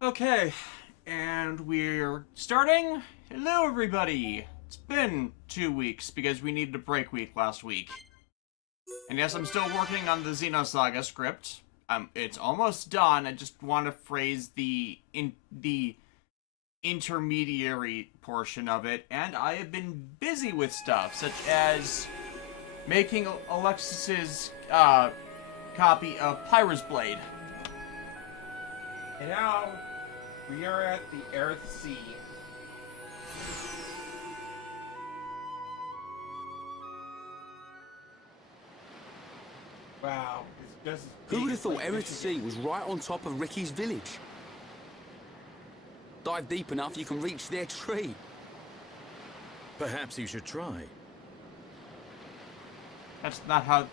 Okay, and we're starting. Hello, everybody. It's been 2 weeks because we needed a break week last week. And yes, I'm still working on the Xenosaga script. It's almost done. I just want to phrase the intermediary portion of it, and I have been busy with stuff such as making Alexis's copy of Pyra's Blade. And now, we are at the Earth Sea. Wow, it's just as Who big would have as, thought like, Earth Sea was right on top of Ricky's village? Dive deep enough, you can reach their tree. Perhaps you should try. That's not how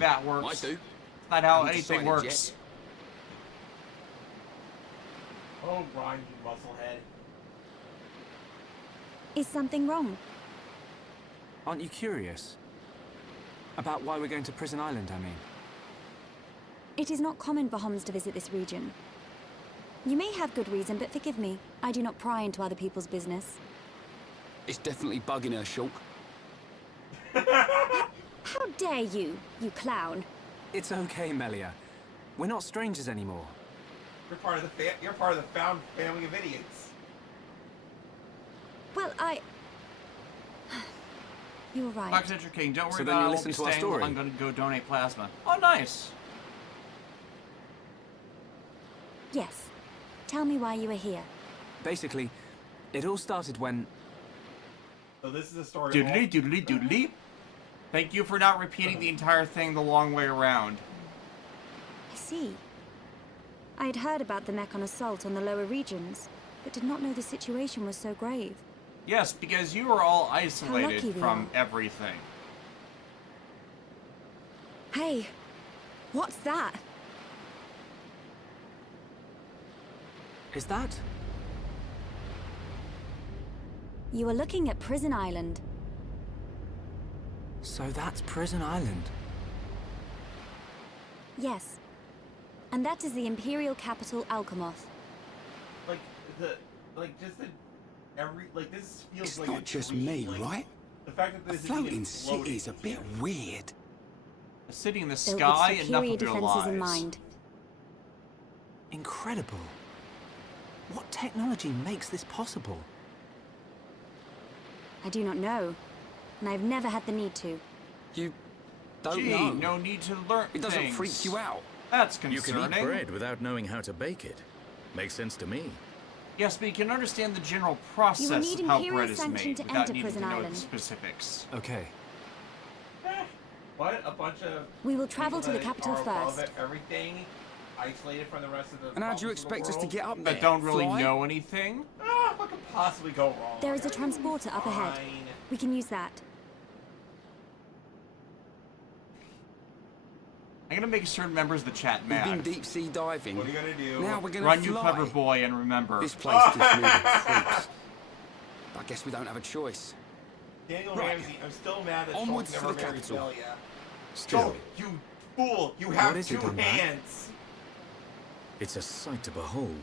that works. Might do. That's not how Haven't anything decided works. yet. Oh, Ron, you musclehead. Is something wrong? Aren't you curious? About why we're going to Prison Island, I mean. It is not common for Homs to visit this region. You may have good reason, but forgive me. I do not pry into other people's business. It's definitely bugging her, Shulk. How dare you, you clown? It's okay, Melia. We're not strangers anymore. You're part of the found family of idiots. Well, You were right. Foxcatcher King, don't worry So then about it. you I won't listen be to our staying. story? I'm gonna go donate plasma. Oh, nice. Yes. Tell me why you were here. Basically, it all started when... So this is a story. Doodly doodly doodly. Thank you for not repeating the entire thing the long way around. I see. I had heard about the Mechon assault on the lower regions, but did not know the situation was so grave. Yes, because you are all lucky isolated we from are. everything. Hey, what's that? Is that? You are looking at Prison Island. So that's Prison Island. Yes. And that is the Imperial capital, Alchemoth. This feels It's like not a just dream, me, like, right? The fact that A this isn't floating even city is a bit weird. A city in the Built sky, with enough superior of your defenses lies. in mind. Incredible. What technology makes this possible? I do not know, and I've never had the need to. You don't Gee, know. no need to learn It doesn't things. freak you out. That's You concerning. can eat bread without knowing how to bake it. Makes sense to me. Yes, but you can understand the general process need of how Imperial bread is sanction made to without enter needing Prison to know Island. the specifics. Okay. What? A bunch of. We will travel people to the that capital are above first. everything, isolated from the rest of the. And how do you problems of the expect us to world? get up there? That don't really Fly? know anything. Ah, what could possibly go wrong? There is a transporter up ahead. Fine. We can use that. I'm gonna make certain members of the chat We've been mad. deep sea diving. What are you gonna do? Now we're gonna Run, fly. you clever boy, and remember. This place gives me the creeps. I guess we don't have a choice. Daniel Right. Ramsey, I'm still mad that Onwards Schultz to never the married capital. Delia. Still, Schultz, you fool! You have is two it, Dunbar? hands! it's a sight to behold.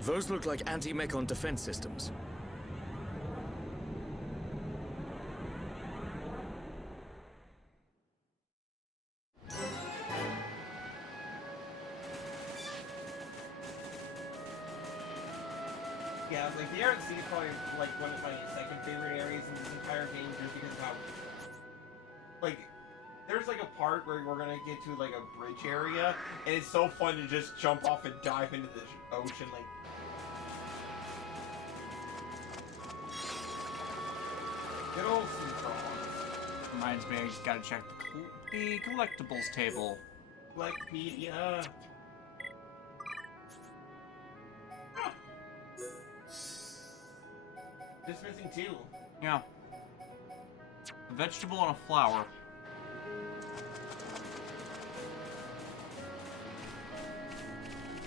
Those look like anti-Mechon defense systems. Yeah, like the Earth Sea is probably like one of my second favorite areas in this entire game just because of how like there's like a part where we're gonna get to like a bridge area and it's so fun to just jump off and dive into the ocean like good old sea frogs. Reminds me, I just gotta check the collectibles table. Wikipedia. Just missing two. Yeah. A vegetable and a flower.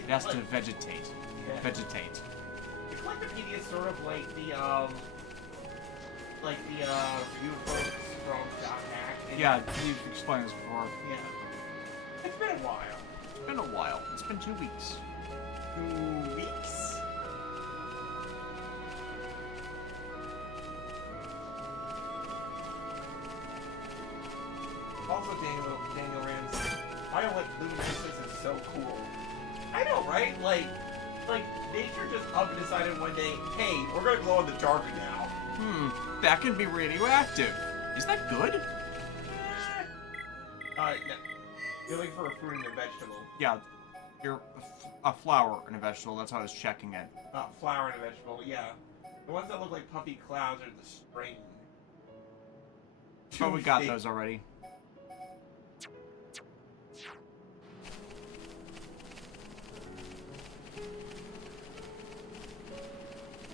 It has to vegetate. Yeah. Vegetate. The Wikipedia is sort of like the view books from Dot Hack. Yeah, you've explained this before. Yeah. It's been a while. It's been a while. It's been 2 weeks. 2 weeks. Also, Daniel Ramsey, violet luminescence is so cool. I know, right? Like nature just up and decided one day, hey, we're gonna glow in the dark now. That can be radioactive. Is that good? Alright, now, you're looking for a fruit and a vegetable. Yeah, you're a flower and a vegetable. That's how I was checking it. Flower and a vegetable, yeah. The ones that look like puffy clouds are the spring. Oh, we got those already.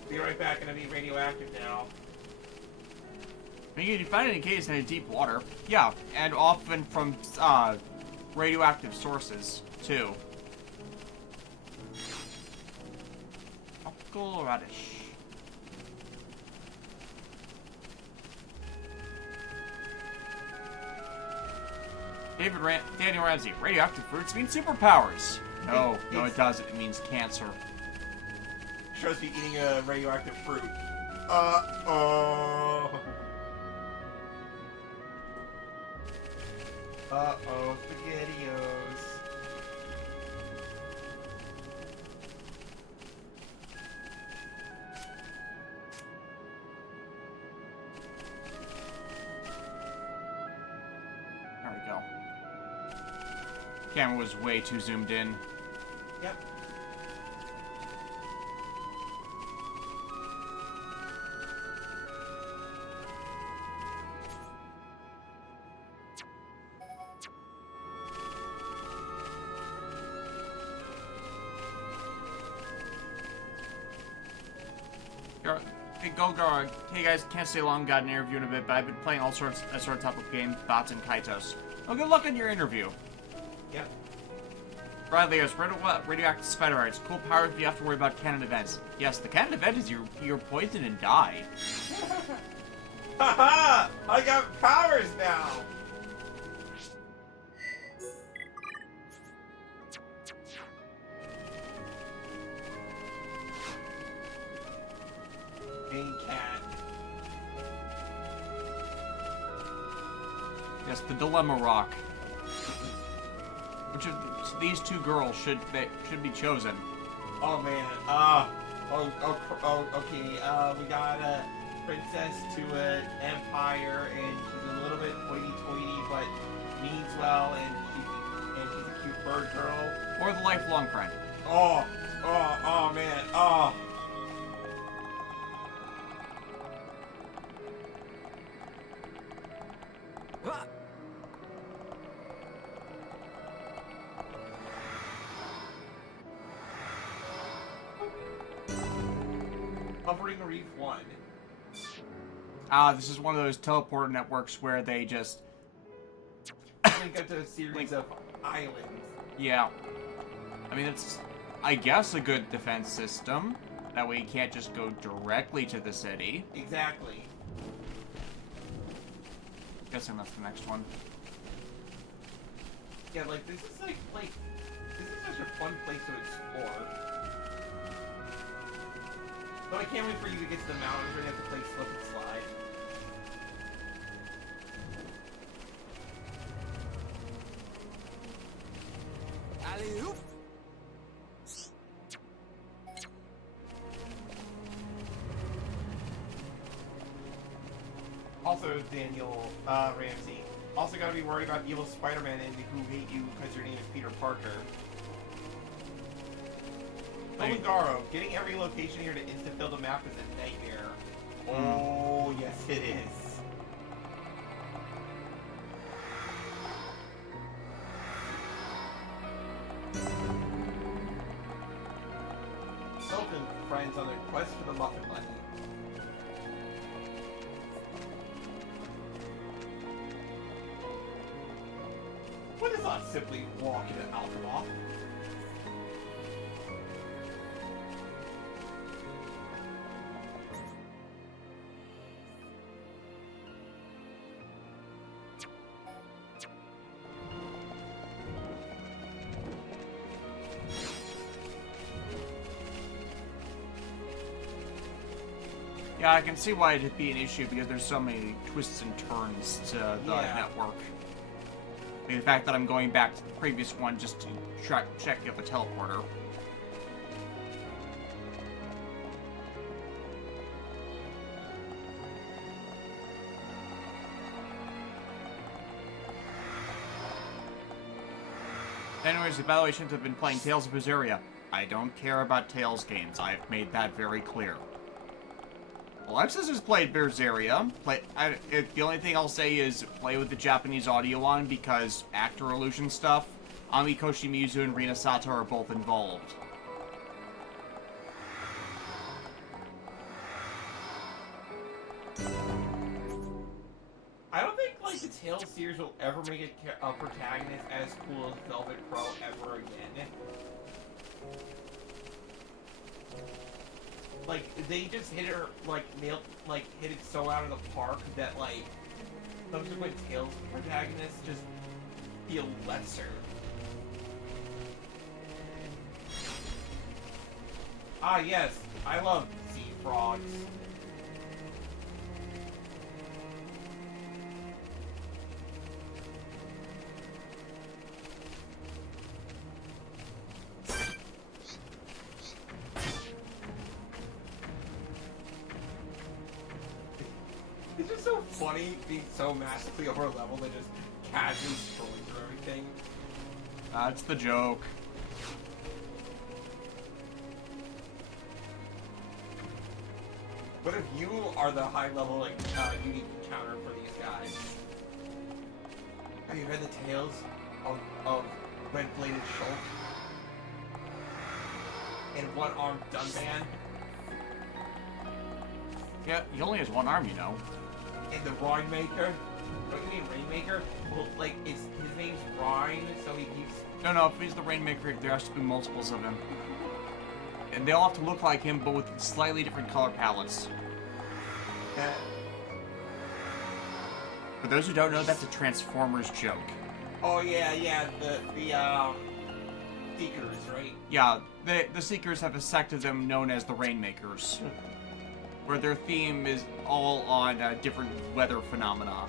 Be right back, gonna be radioactive now. You can find it in caves in deep water. Yeah, and often from radioactive sources too. Tropical radish. Daniel Ramsey, radioactive fruits mean superpowers. No, it doesn't. It means cancer. Shows me eating a radioactive fruit. Uh-oh. Uh-oh, SpaghettiOs. There we go. Camera was way too zoomed in. Yep. Hey guys, can't stay long, got an interview in a bit, but I've been playing all sorts of type of game, Bots and Kaitos. Oh, good luck in your interview. Yep. Bradley has radioactive spider arts. Cool powers, but you have to worry about canon events. Yes, the canon event is you're poisoned and die. Haha! I got powers now! Main cat. Yes, the dilemma rock. Which of these two girls should be chosen? Oh man. Okay. We got a princess to an empire, and she's a little bit hoity-toity, but means well, and she's a cute bird girl. Or the lifelong friend? Oh man. Oh. Hovering Reef 1. This is one of those teleporter networks where they just... Link up to a series of islands. Yeah. I mean, it's, I guess, a good defense system. That way you can't just go directly to the city. Exactly. Guessing that's the next one. Yeah, like, this is like, this is such a fun place to explore. But I can't wait for you to get to the mountains where you have to play slip and slide. Alley-oop. Also, Daniel Ramsey. Also gotta be worried about evil Spider-Man and who hate you because your name is Peter Parker. Garo, getting every location here to insta-fill the map is a nightmare. Oh, yes it is. Silk and friends on their quest for the muffin button. What is not simply walk into alcohol? Yeah, I can see why it'd be an issue because there's so many twists and turns to the network. The fact that I'm going back to the previous one just to check out the teleporter. Anyways, by the way, Shinta have been playing Tales of Berseria. I don't care about Tales games. I've made that very clear. Alexis has played Berseria. The only thing I'll say is play with the Japanese audio on because actor illusion stuff. Ami Koshimizu and Rina Sato are both involved. I don't think like the Tales series will ever make a protagonist as cool as Velvet Pro ever again. Like they just hit her hit it so out of the park that like subsequent Tales protagonists just feel lesser. Ah yes, I love sea frogs. It's just so funny being so massively over leveled and just casually scrolling through everything. That's the joke. What if you are the high level like unique encounter for these guys? Have you read the tales of Red-Bladed Shulk and One-Armed Dunban? Yeah, he only has one arm, you know. And the Rainmaker? Don't you mean Rainmaker? Well, like, his name's Rhine, so he keeps... No, if he's the Rainmaker, there has to be multiples of him. And they all have to look like him, but with slightly different color palettes. For those who don't know, that's a Transformers joke. Oh, yeah, the Seekers, right? Yeah, the Seekers have a sect of them known as the Rainmakers. Where their theme is all on different weather phenomena.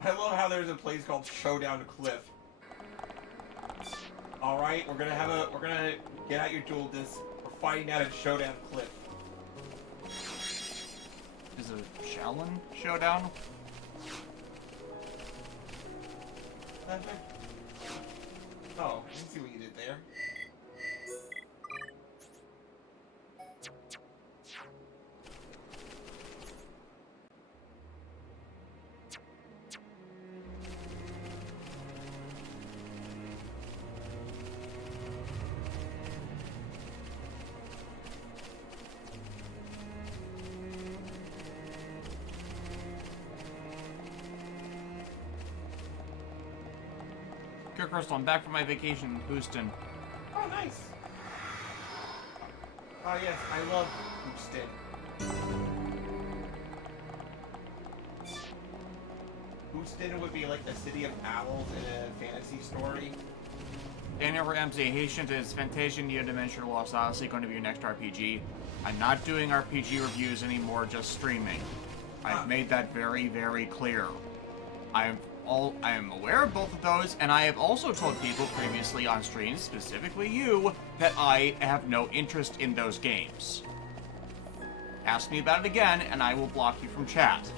I love how there's a place called Showdown Cliff. Alright, we're gonna get out your dual disc. We're fighting out at Showdown Cliff. Is it a Shaolin showdown? Oh, I can see what you did there. Good, Crystal, I'm back from my vacation in Houston. Oh, nice. Oh, yes, I love Houston. Houston would be like the city of owls in a fantasy story. Daniel for MC, hey Shinta, is Fantasia Neo-Dimensional Lost Odyssey going to be your next RPG? I'm not doing RPG reviews anymore, just streaming. I've made that very, very clear. I am aware of both of those, and I have also told people previously on stream, specifically you, that I have no interest in those games. Ask me about it again, and I will block you from chat.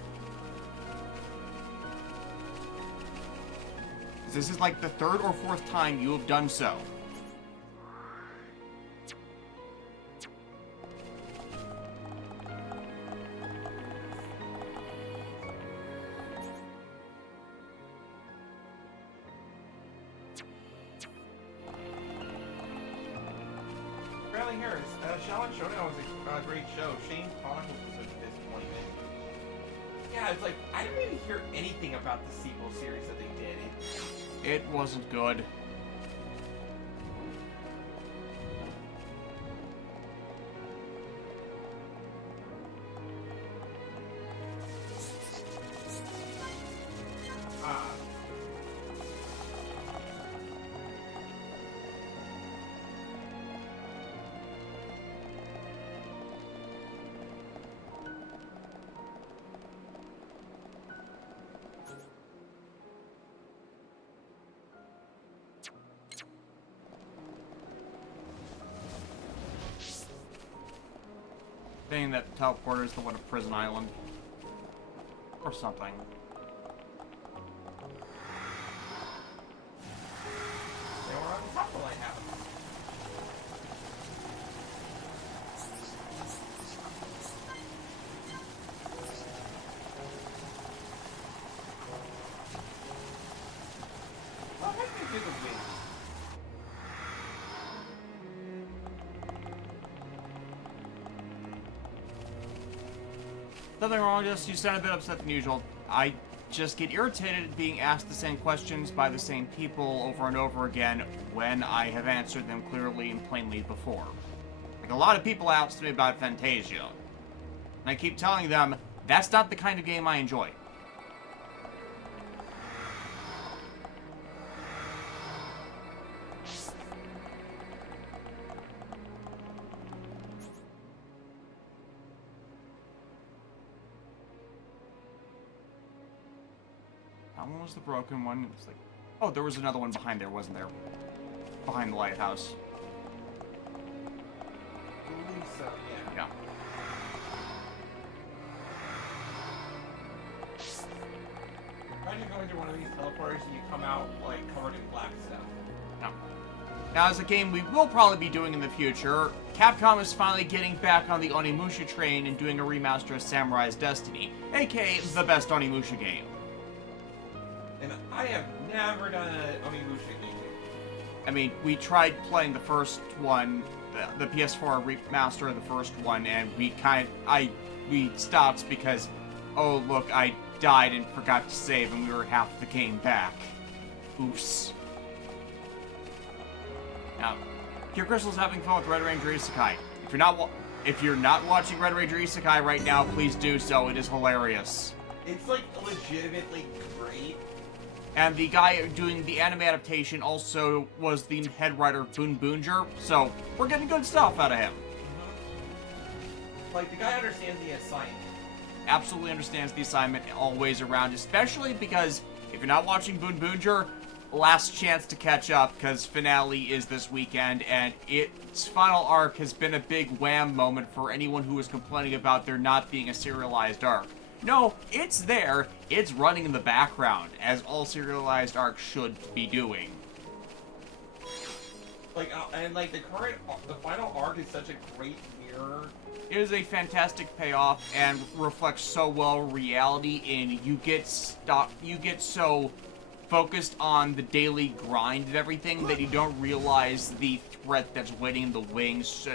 This is like the third or fourth time you have done so. Shelly Harris. Shaolin Showdown was a great show. Shane Chronicles was a disappointment. Yeah, it's like, I didn't really hear anything about the sequel series that they did. It wasn't good. Saying that the teleporter is the one of Prison Island. Or something. They were on top of the lighthouse. Well, what did they do with me? Nothing wrong, just you sound a bit upset than usual. I just get irritated at being asked the same questions by the same people over and over again when I have answered them clearly and plainly before. Like a lot of people ask me about Fantasia. And I keep telling them, that's not the kind of game I enjoy. That one was the broken one. It was like, oh, there was another one behind there, wasn't there? Behind the lighthouse. I believe so, yeah. Yeah. Imagine going to one of these teleporters and you come out, like, covered in black stuff. No. Now, as a game we will probably be doing in the future, Capcom is finally getting back on the Onimusha train and doing a remaster of Samurai's Destiny, aka the best Onimusha game. And I have never done an Onimusha game. I mean, we tried playing the first one, the PS4 remaster of the first one, and we stopped because, oh look, I died and forgot to save, and we were half the game back. Oops. Now, Pure Crystal's having fun with Red Ranger Isekai. If you're not watching Red Ranger Isekai right now, please do so. It is hilarious. It's, like, legitimately great. And the guy doing the anime adaptation also was the head writer of Boon Boonger, so we're getting good stuff out of him. Like, the guy understands the assignment. Absolutely understands the assignment always around, especially because if you're not watching Boon Boonger, last chance to catch up, because finale is this weekend, and its final arc has been a big wham moment for anyone who was complaining about there not being a serialized arc. No, it's there, it's running in the background, as all serialized arcs should be doing. Like, and like the final arc is such a great mirror. It is a fantastic payoff and reflects so well reality in you get so focused on the daily grind and everything that you don't realize the threat that's waiting in the wings,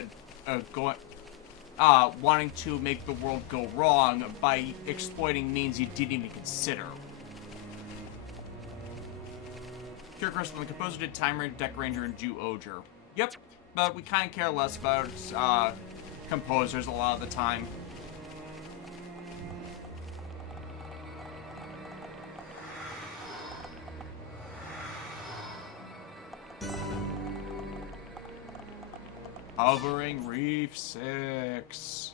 wanting to make the world go wrong by exploiting means you didn't even consider. Pure Crystal, the composer did Time Ranger, Deck Ranger, and Jew Oger. Yep, but we kind of care less about composers a lot of the time. Hovering Reef 6.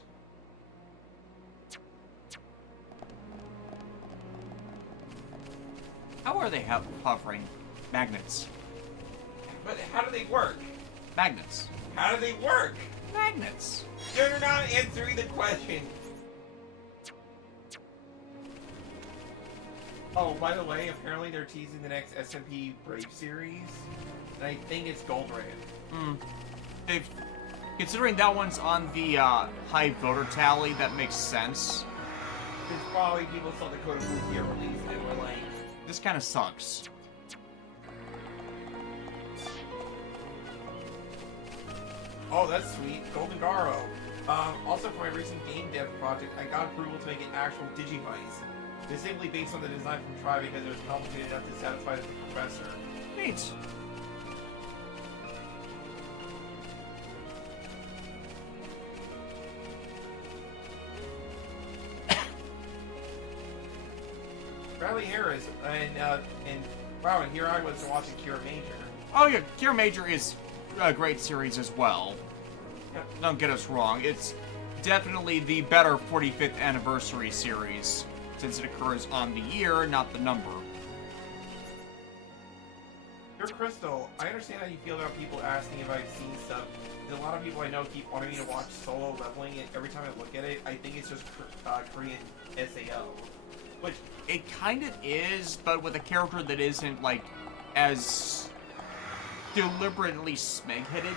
How are they hovering? Magnets. But how do they work? Magnets. How do they work? Magnets. You're not answering the question. Oh, by the way, apparently they're teasing the next SMP Brave series, and I think it's Gold Raid. Considering that one's on the high voter tally, that makes sense. Because probably people saw the Code of Blue Gear release and were like, This kind of sucks. Oh, that's sweet. Golden Garo. Also, for my recent game dev project, I got approval to make an actual Digivice. It's simply based on the design from Try because it was complicated enough to satisfy the professor. Neat. Bradley Harris, and wow, and here I was watching Kira Major. Oh yeah, Cure Major is a great series as well. Yep. Don't get us wrong, it's definitely the better 45th anniversary series, since it occurs on the year, not the number. Dear Crystal, I understand how you feel about people asking if I've seen stuff. There's a lot of people I know keep wanting me to watch Solo Leveling, and every time I look at it, I think it's just Korean SAO. Which, It kind of is, but with a character that isn't, like, as deliberately smeg-headed.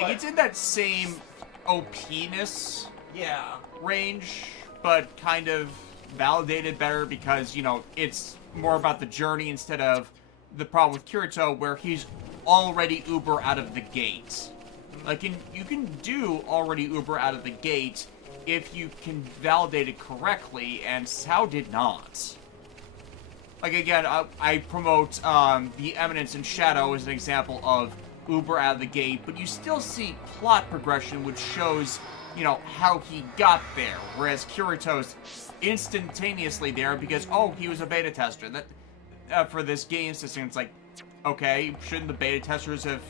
Like, it's in that same OP-ness yeah. range, but kind of validated better because, you know, it's more about the journey instead of the problem with Kirito where he's already uber out of the gate. Like, you can do already uber out of the gate if you can validate it correctly, and Sao did not. Like, again, I promote the Eminence and Shadow as an example of uber out of the gate, but you still see plot progression which shows, you know, how he got there, whereas Kirito's instantaneously there because, oh, he was a beta tester. That for this game system, it's like, okay, shouldn't the beta testers have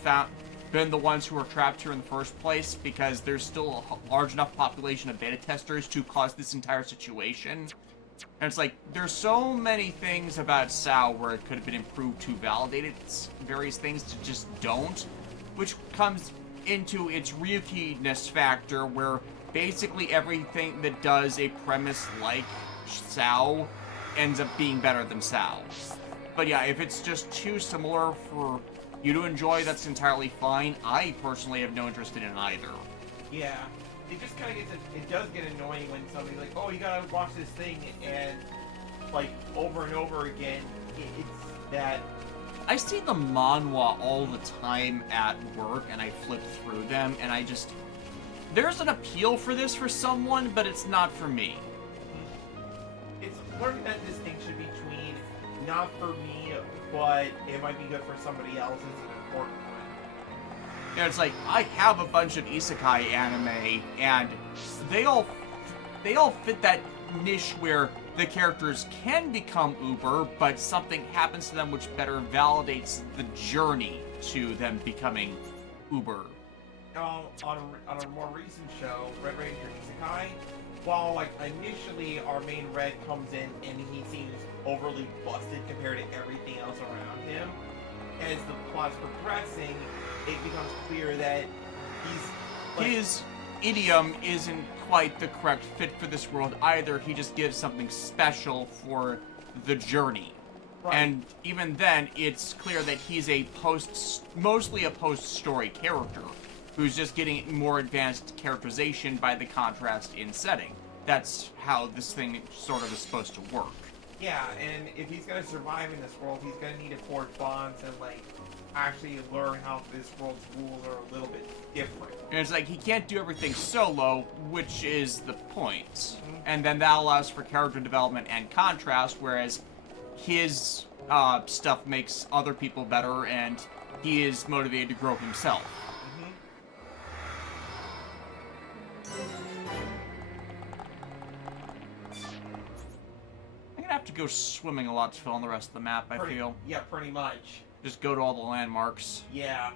been the ones who were trapped here in the first place because there's still a large enough population of beta testers to cause this entire situation? And it's like, there's so many things about Sao where it could have been improved to validate its various things to just don't, which comes into its Ryuki-ness factor where basically everything that does a premise like Sao ends up being better than Sao. But yeah, if it's just too similar for you to enjoy, that's entirely fine. I personally have no interest in either. Yeah. It just kind of gets, it does get annoying when somebody's like, oh, you gotta watch this thing, and, like, over and over again, it's that... I see the manhwa all the time at work, and I flip through them, and I just... There's an appeal for this for someone, but it's not for me. It's learning that distinction between not for me, but it might be good for somebody else is an important one. Yeah, it's like, I have a bunch of isekai anime, and they all fit that niche where the characters can become uber, but something happens to them which better validates the journey to them becoming uber. On a more recent show, Red Ranger Isekai, while like initially our main Red comes in and he seems overly busted compared to everything else around him, as the plot's progressing, it becomes clear that he's like, his idiom isn't quite the correct fit for this world either. He just gives something special for the journey. right. And even then, it's clear that he's mostly a post-story character who's just getting more advanced characterization by the contrast in setting. That's how this thing sort of is supposed to work. Yeah, and if he's gonna survive in this world, he's gonna need to forge bonds and like actually learn how this world's rules are a little bit different. And it's like, he can't do everything solo, which is the point. Mm-hmm. And then that allows for character development and contrast, whereas his stuff makes other people better, and he is motivated to grow himself. I'm gonna have to go swimming a lot to fill in the rest of the map, I feel. Yeah, pretty much. Just go to all the landmarks. Yeah.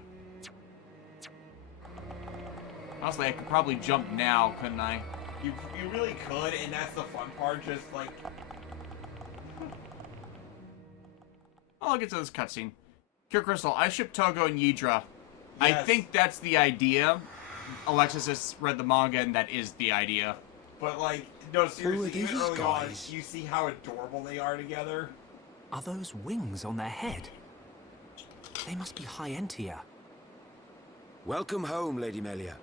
Honestly, I could probably jump now, couldn't I? You really could, and that's the fun part, just like... Oh, I'll get to this cutscene. Cure Crystal, I ship Togo and Yidra. I Yes. think that's the idea. Alexis has read the manga, and that is the idea. But like, no, seriously, these even early on, guys? you see how adorable they are together? Are those wings on their head? They must be high Entia. Welcome home, Lady Melia.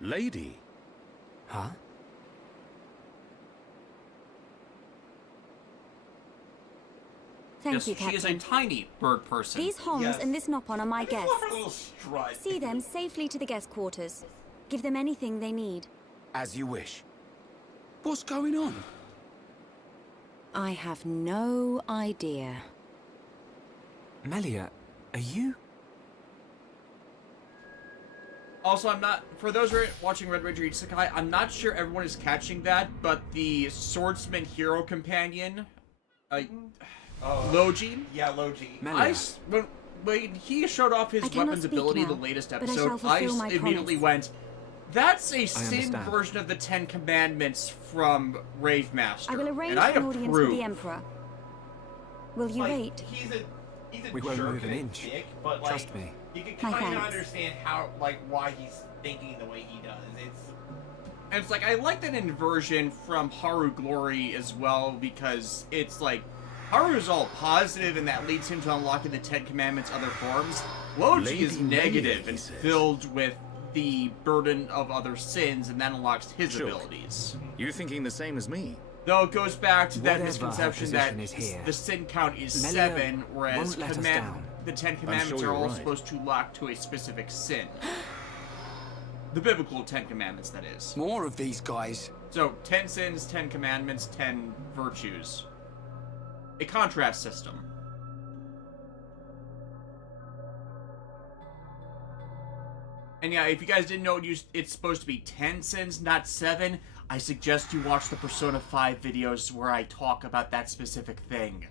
Lady? Huh? Thank Yes, you, she is a Captain. tiny bird person. These Homs Yes. and this Nopon are my I just love her guests. little strut. See them safely to the guest quarters. Give them anything they need. As you wish. What's going on? I have no idea. Melia, are you? Also, I'm not, for those who are watching Red Ranger Isekai, I'm not sure everyone is catching that, but the swordsman hero companion, Lojin, Yeah, Logi. Melia. when he showed off his I cannot weapons speak ability now, the latest but I episode, shall fulfill my immediately promise. went, that's a Sin understand. version of the Ten Commandments from Rave Master. I will arrange and I an audience with approve. the Emperor. Will you Like, wait? He's a We won't jerk move an and a inch. dick, but like, Trust me. you can My kind of thanks. understand how, like, why he's thinking the way he does. And it's like, I like that inversion from Haru Glory as well, because it's like, Haru's all positive, and that leads him to unlocking the Ten Commandments' other forms. Logi is Lady negative Melia, and he says. filled with the burden of other sins, and that unlocks his Sure. abilities. You thinking the same as me? Though it goes back to that Whatever her misconception that position is here, the sin count is Melia 7, whereas won't let us down. the Ten Commandments sure are you're all right. supposed to lock to a specific sin. The biblical Ten Commandments, that is. More of these guys. So, 10 sins, 10 commandments, 10 virtues. A contrast system. And yeah, if you guys didn't know it's supposed to be 10 sins, not 7, I suggest you watch the Persona 5 videos where I talk about that specific thing.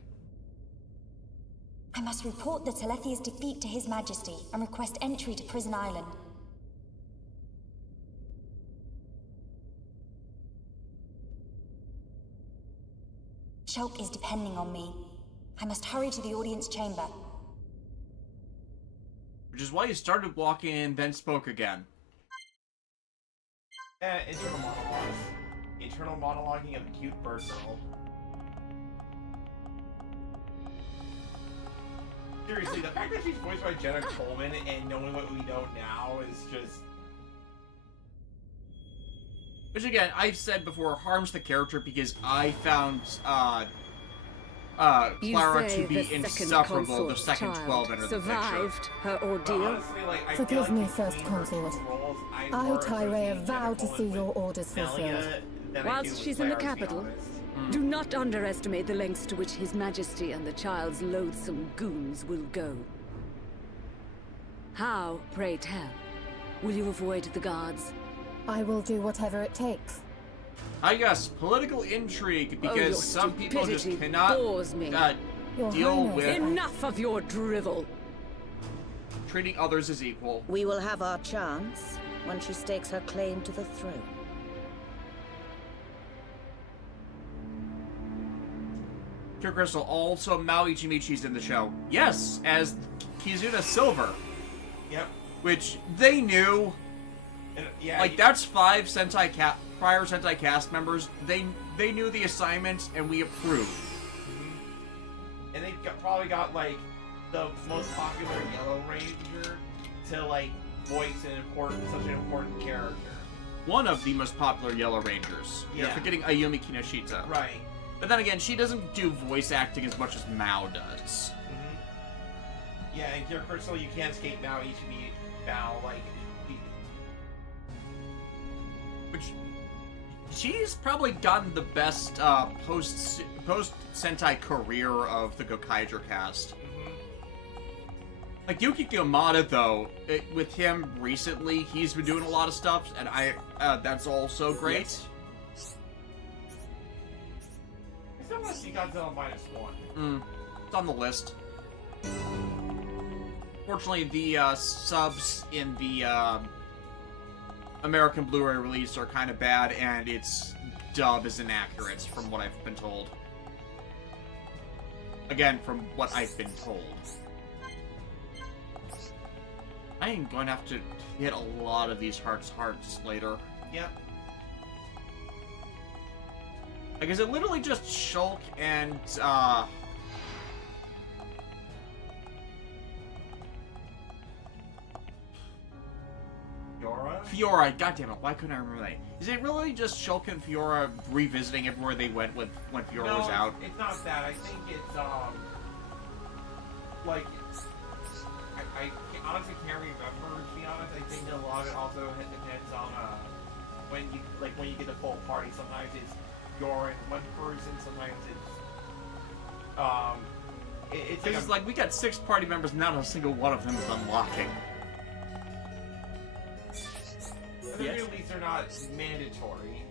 I must report the Telethia's defeat to His Majesty and request entry to Prison Island. Shulk is depending on me. I must hurry to the audience chamber. Which is why you started walking and then spoke again. Internal monologues. Internal monologuing of a cute bird girl. Seriously, the fact that she's voiced by Jenna Coleman and knowing what we know now is just... Which again, I've said before, harms the character because I found You Clara say to be the second insufferable the consort's second child 12 entered the picture. survived her But ordeal. honestly, like, I Forgive feel me, like First between her Consort. two roles, I, more Tyree, associate vow to Jenna see Coleman your with orders fulfilled. Melia than I Whilst do with she's in the Clara, to be capital, honest. do not underestimate the lengths to which His Majesty and the child's loathsome goons will go. How, pray tell, will you avoid the guards? I will do whatever it takes. I guess political intrigue Oh, your because some people just stupidity cannot bores me. Your deal Highness, with Enough of your drivel! treating others as equal. We will have our chance when she stakes her claim to the throne. Pure Crystal, also Maui Chimichi's in the show. Yes, as Kizuna Silver, Yep. which they knew. And, yeah, Like, that's 5 prior Sentai cast members. They knew the assignment, and we approved. and they probably got, like, the most popular Yellow Ranger to, like, voice such an important character. One of the most popular Yellow Rangers. You're Yeah. forgetting Ayumi Kinoshita. Right. But then again, she doesn't do voice acting as much as Mao does. Yeah, and Pure Crystal, you can't escape Mao Ichibi Mao, like... Which she's probably gotten the best post Sentai career of the Gokaiger cast. Like Yuki Yamada, though, with him recently, he's been doing a lot of stuff, and that's also great. Yes. I still want to see Godzilla -1. It's on the list. Fortunately, the subs in the American Blu-ray release are kind of bad, and its dub is inaccurate, from what I've been told. Again, from what I've been told. I am going to have to hit a lot of these hearts later. Yep. Like, is it literally just Shulk and, Fiora? Fiora? Goddammit, why couldn't I remember that? Is it really just Shulk and Fiora revisiting everywhere they went when Fiora was out? It's not that. I think it's, like, I honestly can't remember, to be honest. I think a lot of it also depends on, when you get the full party. Sometimes it's you're in one person, sometimes it's It's like we got 6 party members, not a single one of them is unlocking. At the very least, they're not mandatory.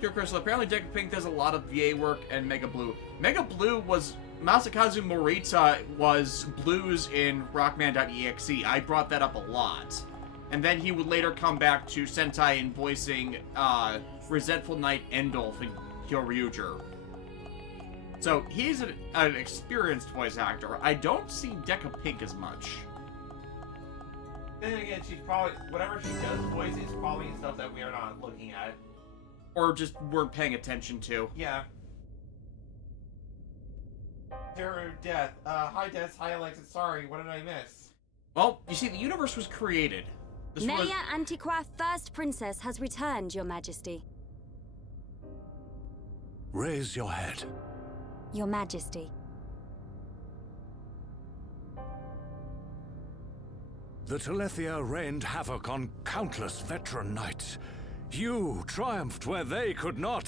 Here, Crystal, apparently Deca Pink does a lot of VA work and Mega Blue. Mega Blue was... Masakazu Morita was Blues in Rockman.exe. I brought that up a lot. And then he would later come back to Sentai and voicing Resentful Knight Endolf in Kyoryuger. So he's an experienced voice actor. I don't see Deca Pink as much. Then again, she's probably... Whatever she does voice is probably stuff that we are not looking at. Or just weren't paying attention to. Yeah. Terror of Death. Hi, Des. Hi, Alexis. Sorry, what did I miss? Well, you see, the universe was created. This was... Melia Antiqua, First Princess, has returned, Your Majesty. Raise your head. Your Majesty. The Telethia rained havoc on countless veteran knights. You triumphed where they could not.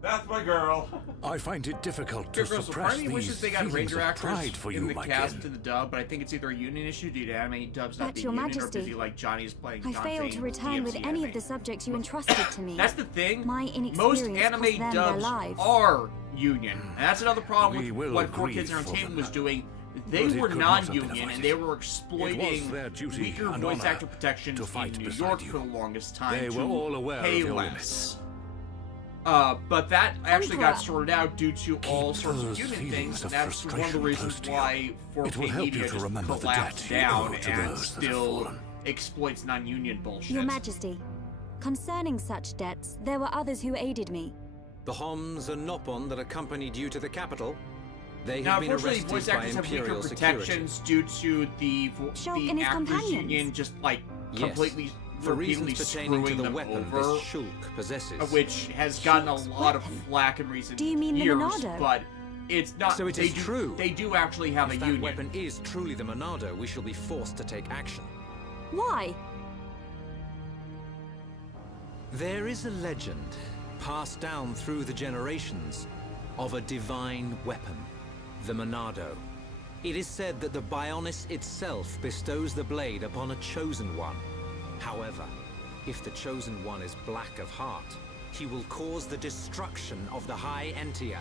That's my girl. I find it difficult to suppress part of me wishes these they got feelings Ranger of actors pride for in you, the my cast kin. to the dub, but I think it's either a union issue due to anime dubs not But being Your union, or Majesty, busy like Johnny's playing I Dante failed to in return with DMC any anime. of the subjects you entrusted to me. That's the thing. My Most inexperience anime cost them their dubs lives. are union, and that's another problem We with will what 4 grieve Kids for Entertainment them. was doing. They But it were could not have been non-union, and avoided. they were It was exploiting their duty weaker and voice honor actor protections to fight in New beside York you. for the longest time They to were all aware pay of your less. But that actually got Emperor. sorted out due to all Keep sorts of those union feelings things, of and that's one of the frustration reasons close to you. why It will 4K help you Media to just remember the collapsed debt you down owe to and those that have still fallen. exploits non-union bullshit. Your Majesty, concerning such debts, there were others who aided me. The Homs and Nopon that accompanied you to the capital. They Now, have been unfortunately, arrested voice by actors have weaker Imperial security. protections due to the Shulk and his actors companions. union just like Yes, completely for repeatedly reasons pertaining to screwing the them weapon over, this Shulk possesses. which has gotten a Shulk's lot of weapon? flack in recent Do you mean the years. Monado? But it's not. So it they is do, true. They do actually have If a that union. weapon is truly the Monado, we shall be forced to take action. Why? There is a legend, passed down through the generations, of a divine weapon, the Monado. It is said that the Bionis itself bestows the blade upon a chosen one. However, if the chosen one is black of heart, he will cause the destruction of the High Entia.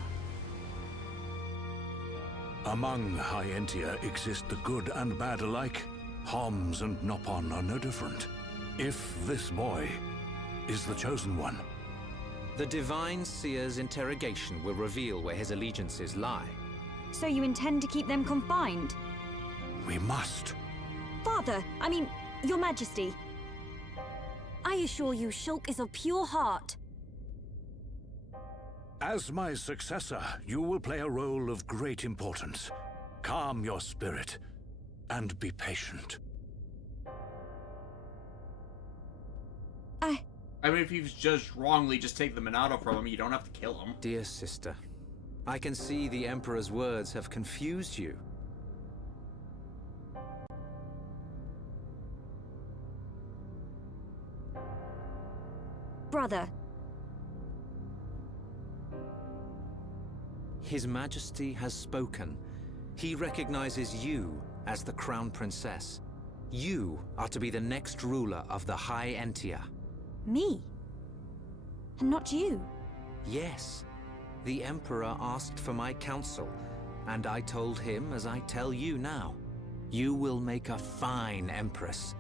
Among High Entia exist the good and bad alike. Homs and Nopon are no different. If this boy is the chosen one, The Divine Seer's interrogation will reveal where his allegiances lie. So you intend to keep them confined? we must. Father, I mean, Your Majesty. I assure you, Shulk is of pure heart. As my successor, you will play a role of great importance. Calm your spirit and be patient. I mean, if he was judged wrongly, just take the Monado from him. You don't have to kill him. Dear sister, I can see the Emperor's words have confused you. Brother, His Majesty has spoken. He recognizes you as the Crown Princess. You are to be the next ruler of the High Entia. me? And not you? Yes, the Emperor asked for my counsel, and I told him as I tell you now. You will make a fine Empress.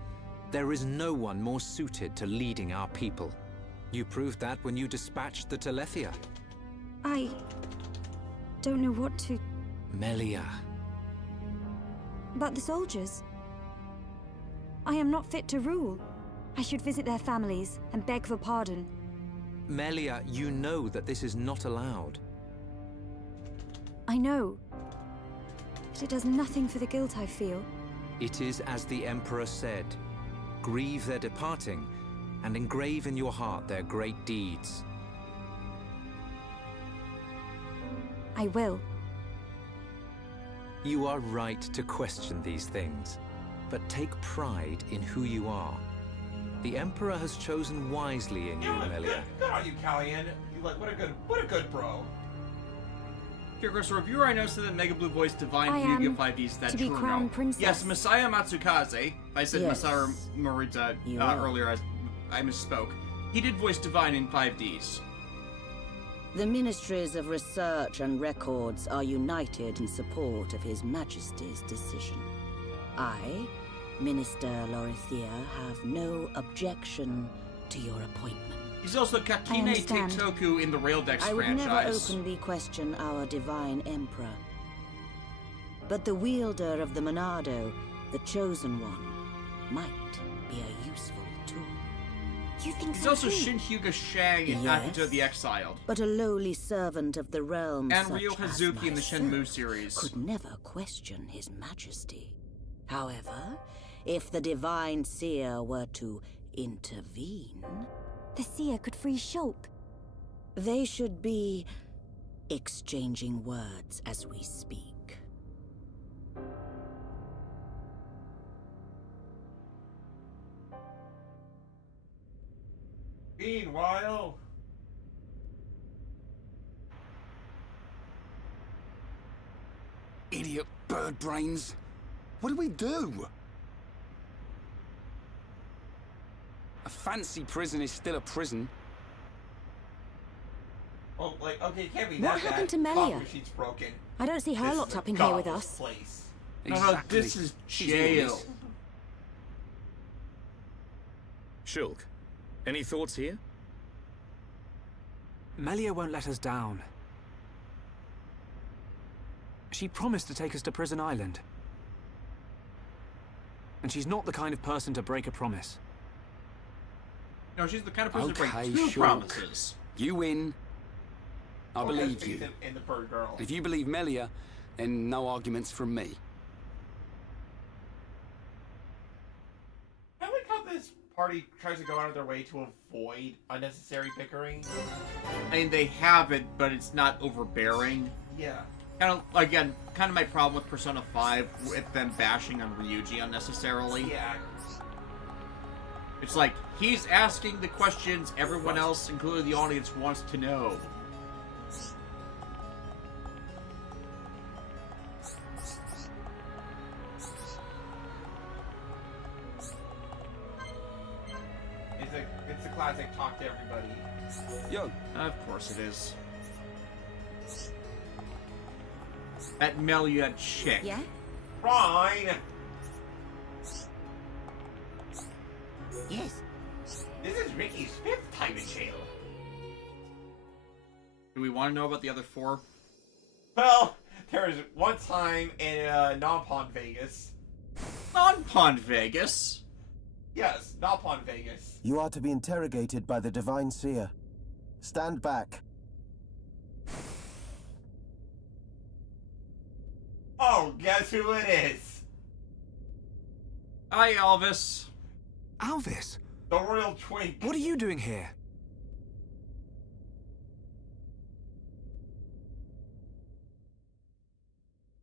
There is no one more suited to leading our people. You proved that when you dispatched the Telethia. I don't know what to... Melia. But the soldiers? I am not fit to rule. I should visit their families and beg for pardon. Melia, you know that this is not allowed. I know. But it does nothing for the guilt I feel. It is as the Emperor said. Grieve their departing, and engrave in your heart their great deeds. I will. You are right to question these things, but take pride in who you are. The Emperor has chosen wisely in you, Melia. Good on you, Callian. You like what a good bro. Here, Chris, reviewer, I noticed that Mega Blue voiced Divine I am Yuga 5Ds. That to be true or crowned no? princess. Yes, Messiah Matsukaze. I said Yes. Masaru Morita You are. earlier. I misspoke. He did voice Divine in 5Ds. The Ministries of Research and Records are united in support of His Majesty's decision. I, Minister Lorithia, have no objection to your appointment. He's also I Kakine understand. Teitoku in the Raildex I would never franchise. openly question our divine emperor. But the wielder of the Monado, the Chosen One, might be a useful tool. You think He's so also too? Shin Hyuga Shang in Yes. Akito the Exiled. But a lowly servant of the realm And such Ryo as Hazuki in the myself Shenmue series. could never question His Majesty. However, if the Divine Seer were to intervene, The seer could free Shulk. they should be exchanging words as we speak. Meanwhile, Idiot bird brains. What do we do? A fancy prison is still a prison. oh, like, okay, it can't be What that bad. happened to Melia? Coffee machine's broken. I don't see her This locked is a up in here with godless us. Place. No, this is She's jail. illness. Shulk, any thoughts here? Melia won't let us down. She promised to take us to Prison Island. And she's not the kind of person to break a promise. No, she's the kind of person to Okay, break two sure. promises. You win. I Oh, believe that's you. faith in the bird girl. If you believe Melia, then no arguments from me. I like how this party tries to go out of their way to avoid unnecessary bickering. I mean, they have it, but it's not overbearing. Yeah. Kind of, again, kind of my problem with Persona 5, with them bashing on Ryuji unnecessarily. Yeah. It's like, he's asking the questions everyone else, including the audience, wants to know. It's a classic talk to everybody. Yo, Of course it is. That Melia chick. Yeah? Fine! Yes. This is Ricky's 5th time in jail. Do we want to know about the other 4? Well, there was one time in non-Pond Vegas. Non-Pond Vegas. Yes, non-Pond Vegas. You are to be interrogated by the Divine Seer. Stand back. Oh, guess who it is? Hi, Elvis. Alvis, The Royal Twink. what are you doing here?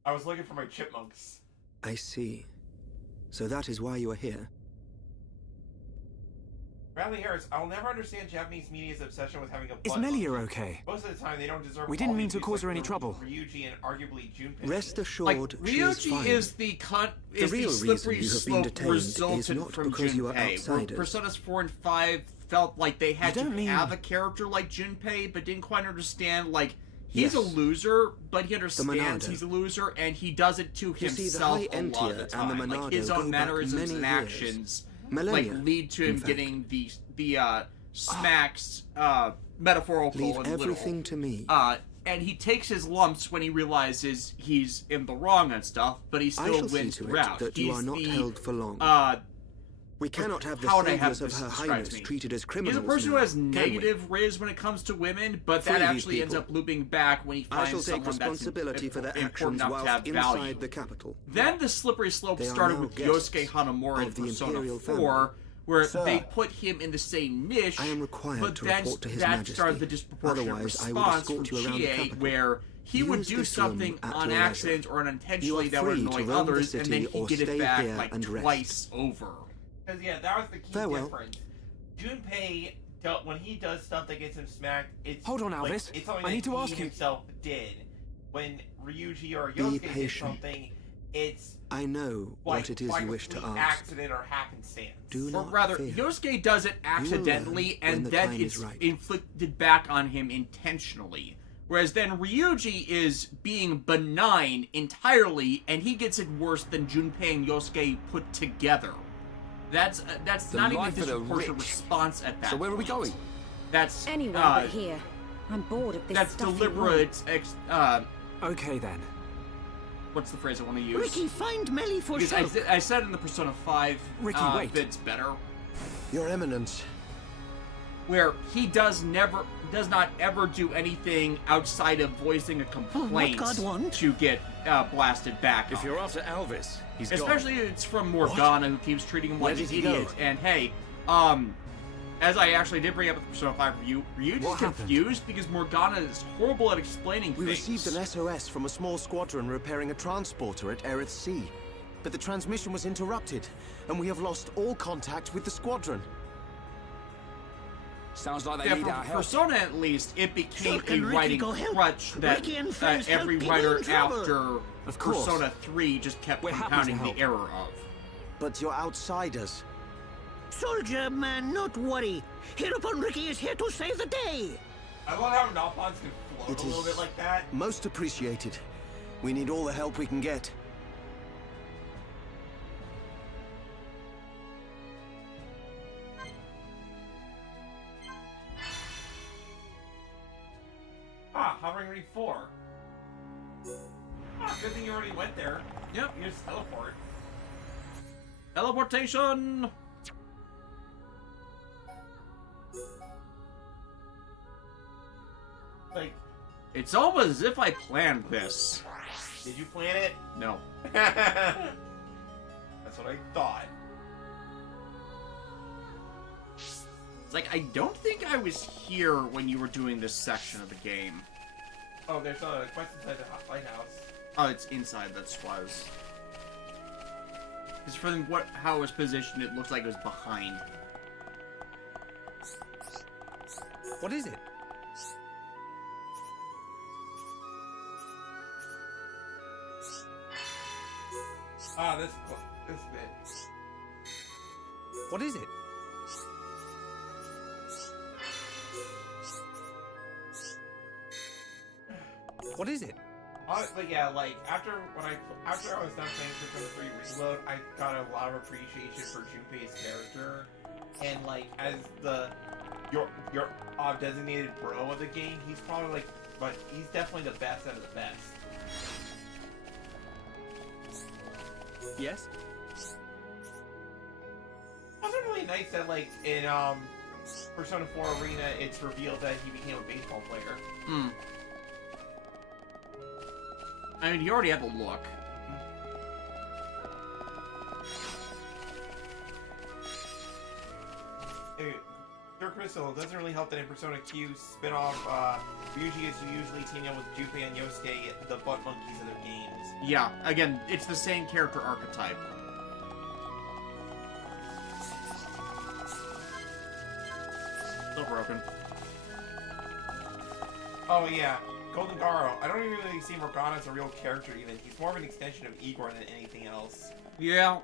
I was looking for my chipmunks. I see. So that is why you are here. Bradley Harris, I'll never understand Japanese media's obsession with having a Is blood Melia monkey. okay? Most of the time, they don't deserve. We didn't all mean the to abuse cause her like any trouble. Ryuji and arguably Junpei. Rest Like, assured, she is Ryuji fine. is the The real reason slippery you have been slope detained is resultant not from because you are Junpei, where outsiders. Personas 4 and 5 felt like they had You to don't mean- have a character like Junpei, but didn't quite understand, like, he's a Yes. loser, but he understands Monado. he's a loser, and he does it to You see, the himself High a lot of the Entia time. and the Like, his Monado own go back mannerisms many and years. actions Millennia, lead to him in fact. getting the smacks, metaphorical Leave and everything literal. to me. And he takes his lumps when he realizes he's in the wrong and stuff, but he I still shall see wins to throughout. it that you He's are not the, held for long. We cannot have the how would I have saviors of this Her described Highness to me? treated as He's criminals. a person who now, has can we? negative riz when it comes to women, but Free that these actually ends people. up looping back when he I finds shall take someone responsibility for their that's important actions enough to have whilst value. inside the capital. Then the slippery slope They are started now with guests Yosuke Hanamura in of the Persona Imperial 4, family. where Sir. they put him in the same niche, I am required but to then report to His that Majesty. started the disproportionate Otherwise, I would response from escort you around the GA, capital. where he would Use do this room something at on your accident leisure. or unintentionally You are that would free to annoy roam the others, and then city he'd or get it stay back here like and rest. twice over. Because yeah, that was the key Farewell. difference. Junpei, when he does stuff that gets him smacked, it's Hold on, like, Alvis. it's something I that need to he ask you. himself did. When Ryuji or Be Yosuke did patient. something, it's I know like, what it is like you a wish to complete ask. accident or happenstance. Do Or not rather, fear. Yosuke does it accidentally, when and the then time it's is right. inflicted back on him intentionally. Whereas then Ryuji is being benign entirely, and he gets it worse than Junpei and Yosuke put together. That's The not even a life of the disproportionate rich. response at that So where are we point. going? That's Anywhere but here. I'm bored of this that's stuffy deliberate. Okay then. What's the phrase I want to use? Ricky, find Melly for Because sure. I said in the Persona 5 Ricky, wait. bits better, Your Eminence. where he does not ever do anything outside of voicing a complaint God want? to get blasted back. If on. you're after Alvis, he's gone. Especially if it's from Morgana, who keeps treating him Where like an did he go? idiot. And hey, as I actually did bring up with the Persona 5 review, Ryuji's What happened? confused because Morgana is horrible at explaining We things. received an SOS from a small squadron repairing a transporter at Erith Sea. But the transmission was interrupted, and we have lost all contact with the squadron. Sounds like they Yeah, need for our help. Persona at least, it became So can a Ricky writing go help? crutch that Ricky and friends every help people writer in trouble. after Of course. Persona 3 just kept We're happy to compounding help. the error of. But you're outsiders. Soldier man, not worry. Hereupon Ricky is here to save the day. I love how Nalpons can float It a little is- bit like that. Most appreciated. We need all the help we can get. Ah, Hovering Reef 4. Ah, good thing you already went there. Yep. You just teleport. Teleportation! Like, It's almost as if I planned this. did you plan it? No. That's what I thought. It's like, I don't think I was here when you were doing this section of the game. Oh, there's a quest inside the lighthouse. Oh, it's inside, that's why I was... Because from how it was positioned, it looks like it was behind. What is it? Ah, this bit. What is it? What is it? But yeah, like after I was done playing Persona 3 Reload, I got a lot of appreciation for Junpei's character, and like as your designated bro of the game, he's probably like, but he's definitely the best out of the best. Yes? Wasn't it really nice that like in Persona 4 Arena, it's revealed that he became a baseball player. Hmm. I mean, you already have a look. Sir Crystal, it doesn't really help that in Persona Q spin-off, Ryuji is usually teaming up with Junpei and Yosuke, the butt monkeys of their games. Yeah, again, it's the same character archetype. Still broken. Oh yeah, Golden Garo. I don't even really see Morgana as a real character even. He's more of an extension of Igor than anything else. Yeah.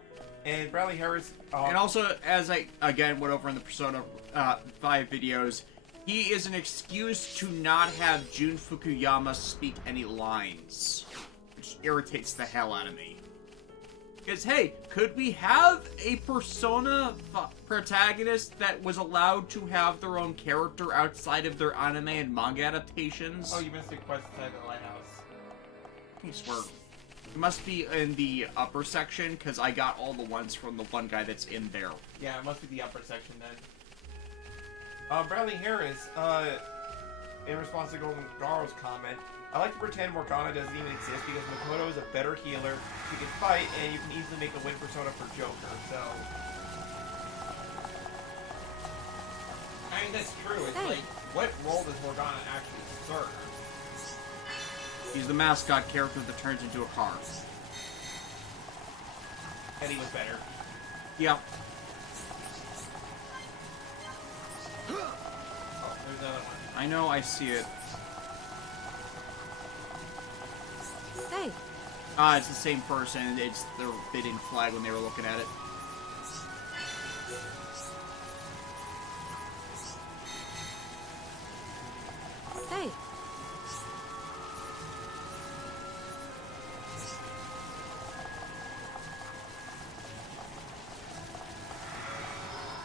And Bradley Harris... And also, as I, again, went over in the Persona 5 videos, he is an excuse to not have Jun Fukuyama speak any lines. Which irritates the hell out of me. Because, hey, could we have a Persona protagonist that was allowed to have their own character outside of their anime and manga adaptations? Oh, you missed a quest inside the lighthouse. I swear. It must be in the upper section, because I got all the ones from the one guy that's in there. Yeah, it must be the upper section then. Bradley Harris, in response to Golden Garo's comment, I like to pretend Morgana doesn't even exist because Makoto is a better healer, she can fight, and you can easily make a win persona for Joker, so... mean, that's true. It's like, what role does Morgana actually serve? He's the mascot character that turns into a car. And he was better. Yep. Oh, there's another one. I know, I see it. Hey. It's the same person. They didn't flag when they were looking at it. Hey.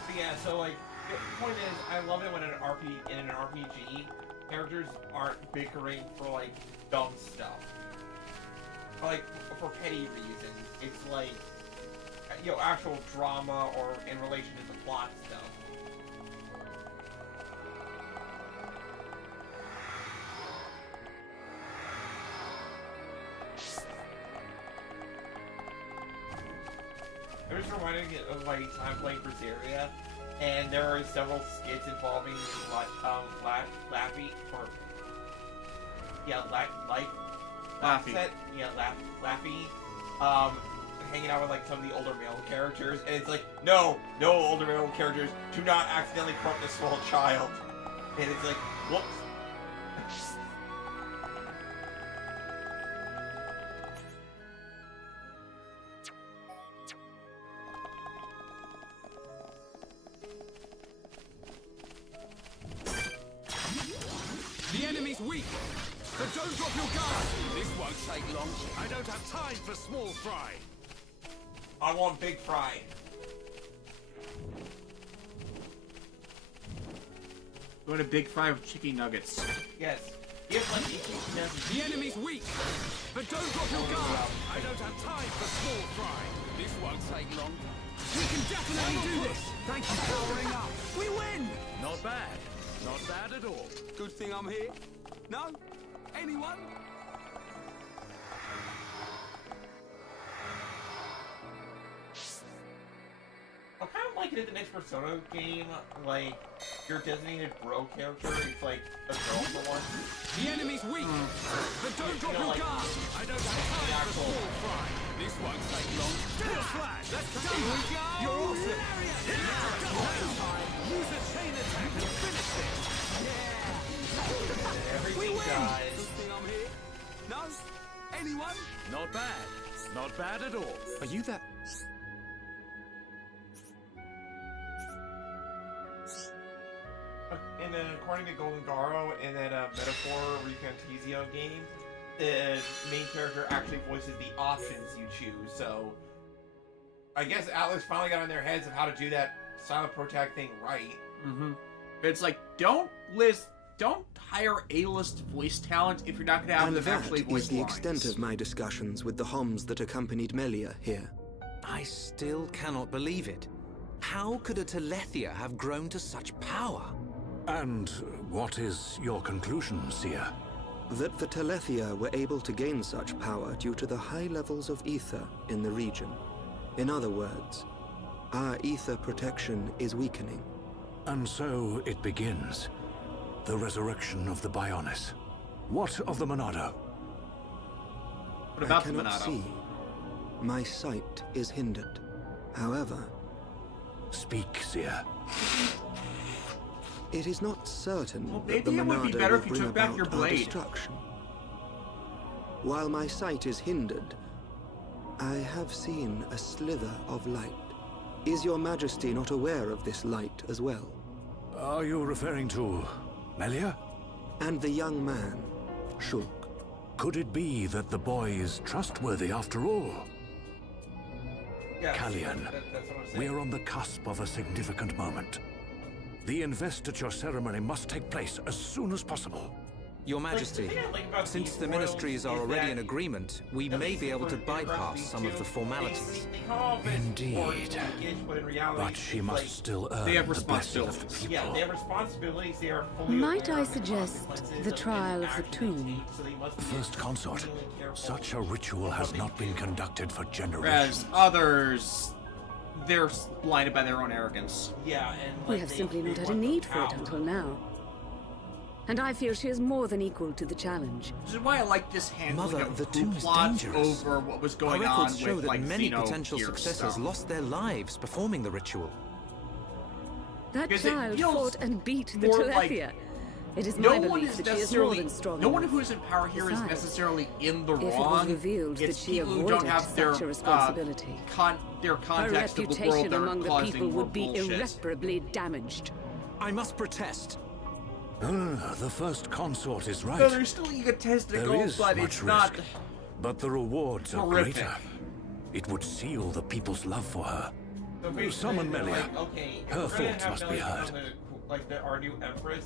But yeah, so like, the point is, I love it when in an RPG, characters aren't bickering for like dumb stuff. Or, like, for petty reasons. It's like, you know, actual drama or in relation to the plot stuff. It just reminded me of my time playing Berseria, and there are several skits involving Laffy, or yeah, Laffy. Laffy, hanging out with like some of the older male characters, and it's like, no older male characters, do not accidentally corrupt a small child, and it's like, whoops. The enemy's weak, but don't drop your guard. This won't take long. I don't have time for small fry. I want big fry. You want a big fry with chicken nuggets? Yes. Give like nuggets. The enemy's weak, but don't drop your guard. I don't have time for small fry. This won't take long. We can definitely do this. Thank you for powering up. We win. Not bad. Not bad at all. Good thing I'm here. No? Anyone? I'm kind of liking it in the next Persona game, like, your designated bro character is like a girl for once. The enemy's weak, but don't drop your guard. I don't have time for small fry. This won't take long. Steel flash. Let's go. Here we go. You're awesome. Use a chain attack and finish this. Yeah. Everything We win. dies. Good thing I'm here. No? Anyone? Not bad. Not bad at all. Are you that? And then according to Golden Garo in that Metaphor Refantasio game, the main character actually voices the options you choose, so I guess Atlas finally got in their heads of how to do that silent protect thing right. Mm-hmm. But it's like, don't hire A-list voice talent if you're not going to have And them that actually is voice the lines. extent of my discussions with the Homs that accompanied Melia here. I still cannot believe it. How could a Telethia have grown to such power? And what is your conclusion, Seer? That the Telethia were able to gain such power due to the high levels of ether in the region. In other words, our ether protection is weakening. And so it begins. The resurrection of the Bionis. What of the Monado? What about I the cannot Monado? see. My sight is hindered. However, Speak, Seer. it is not certain Well, that the maybe it would be Monado better will if you bring took back about your our blade. destruction. While my sight is hindered, I have seen a slither of light. Is your Majesty not aware of this light as well? Are you referring to Melia? And the young man, Shulk. Could it be that the boy is trustworthy after all? Yeah, Kallian, that's what I'm saying. we are on the cusp of a significant moment. The investiture ceremony must take place as soon as possible. Your Majesty, since the ministries are already in agreement, we may be able to bypass some of the formalities. Indeed. But she must still earn They have the blessing of the responsibilities. people. Yeah, they have responsibilities. They are fully Might aware I of the suggest consequences the of trial of the actions tomb? they take, so they must be First Consort, extremely careful. such a ritual has not been conducted for Whereas generations. others they're blinded by their own arrogance. Yeah, and like, We have simply not had a need for it until now. And I feel she is more than equal to the challenge. Which is why I like this handling Mother, of the who tomb is plots dangerous. over what was Our going on records show with, that like, many Xeno potential gear successors stuff. lost their lives performing the ritual. That Because it child feels fought and beat the more like Telethia. It is No my one belief is that she is more necessarily. than strong No one enough. who is in power here is Besides, necessarily in the if it wrong. was revealed that It's she people who avoided don't have their such a responsibility, their her context of the world reputation that are among the causing people more would be bullshit. irreparably damaged. I must protest. The first consort is right. No, there's still egotistical, There is but much it's not. risk, but the rewards are horrific. greater. It would seal the people's love for her. So basically, Summon they're Melia. like, okay, if Her we're gonna thoughts have must be Melia heard. become our new empress,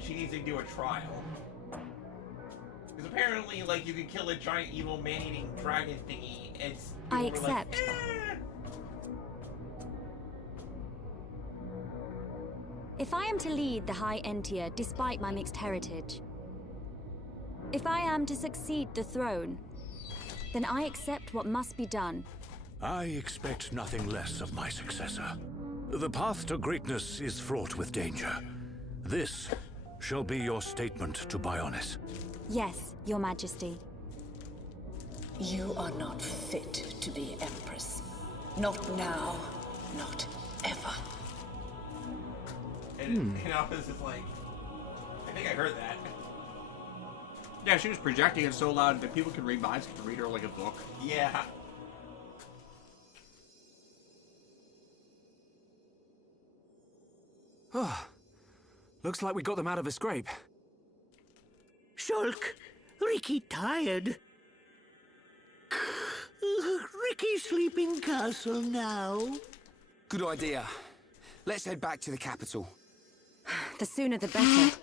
she needs to do a trial. Because apparently, like, you can kill a giant evil man-eating dragon thingy, and I people were like, accept. If I am to lead the High Entia despite my mixed heritage, if I am to succeed the throne, then I accept what must be done. I expect nothing less of my successor. The path to greatness is fraught with danger. This shall be your statement to Bionis. Yes, Your Majesty. You are not fit to be Empress. Not now, not ever. And Alphys is like, I think I heard that. Yeah, she was projecting it so loud that people could read minds, could read her like a book. Yeah. Looks like we got them out of a scrape. Shulk, Ricky tired. Ricky sleeping castle now. Good idea. Let's head back to the capital. The sooner the better.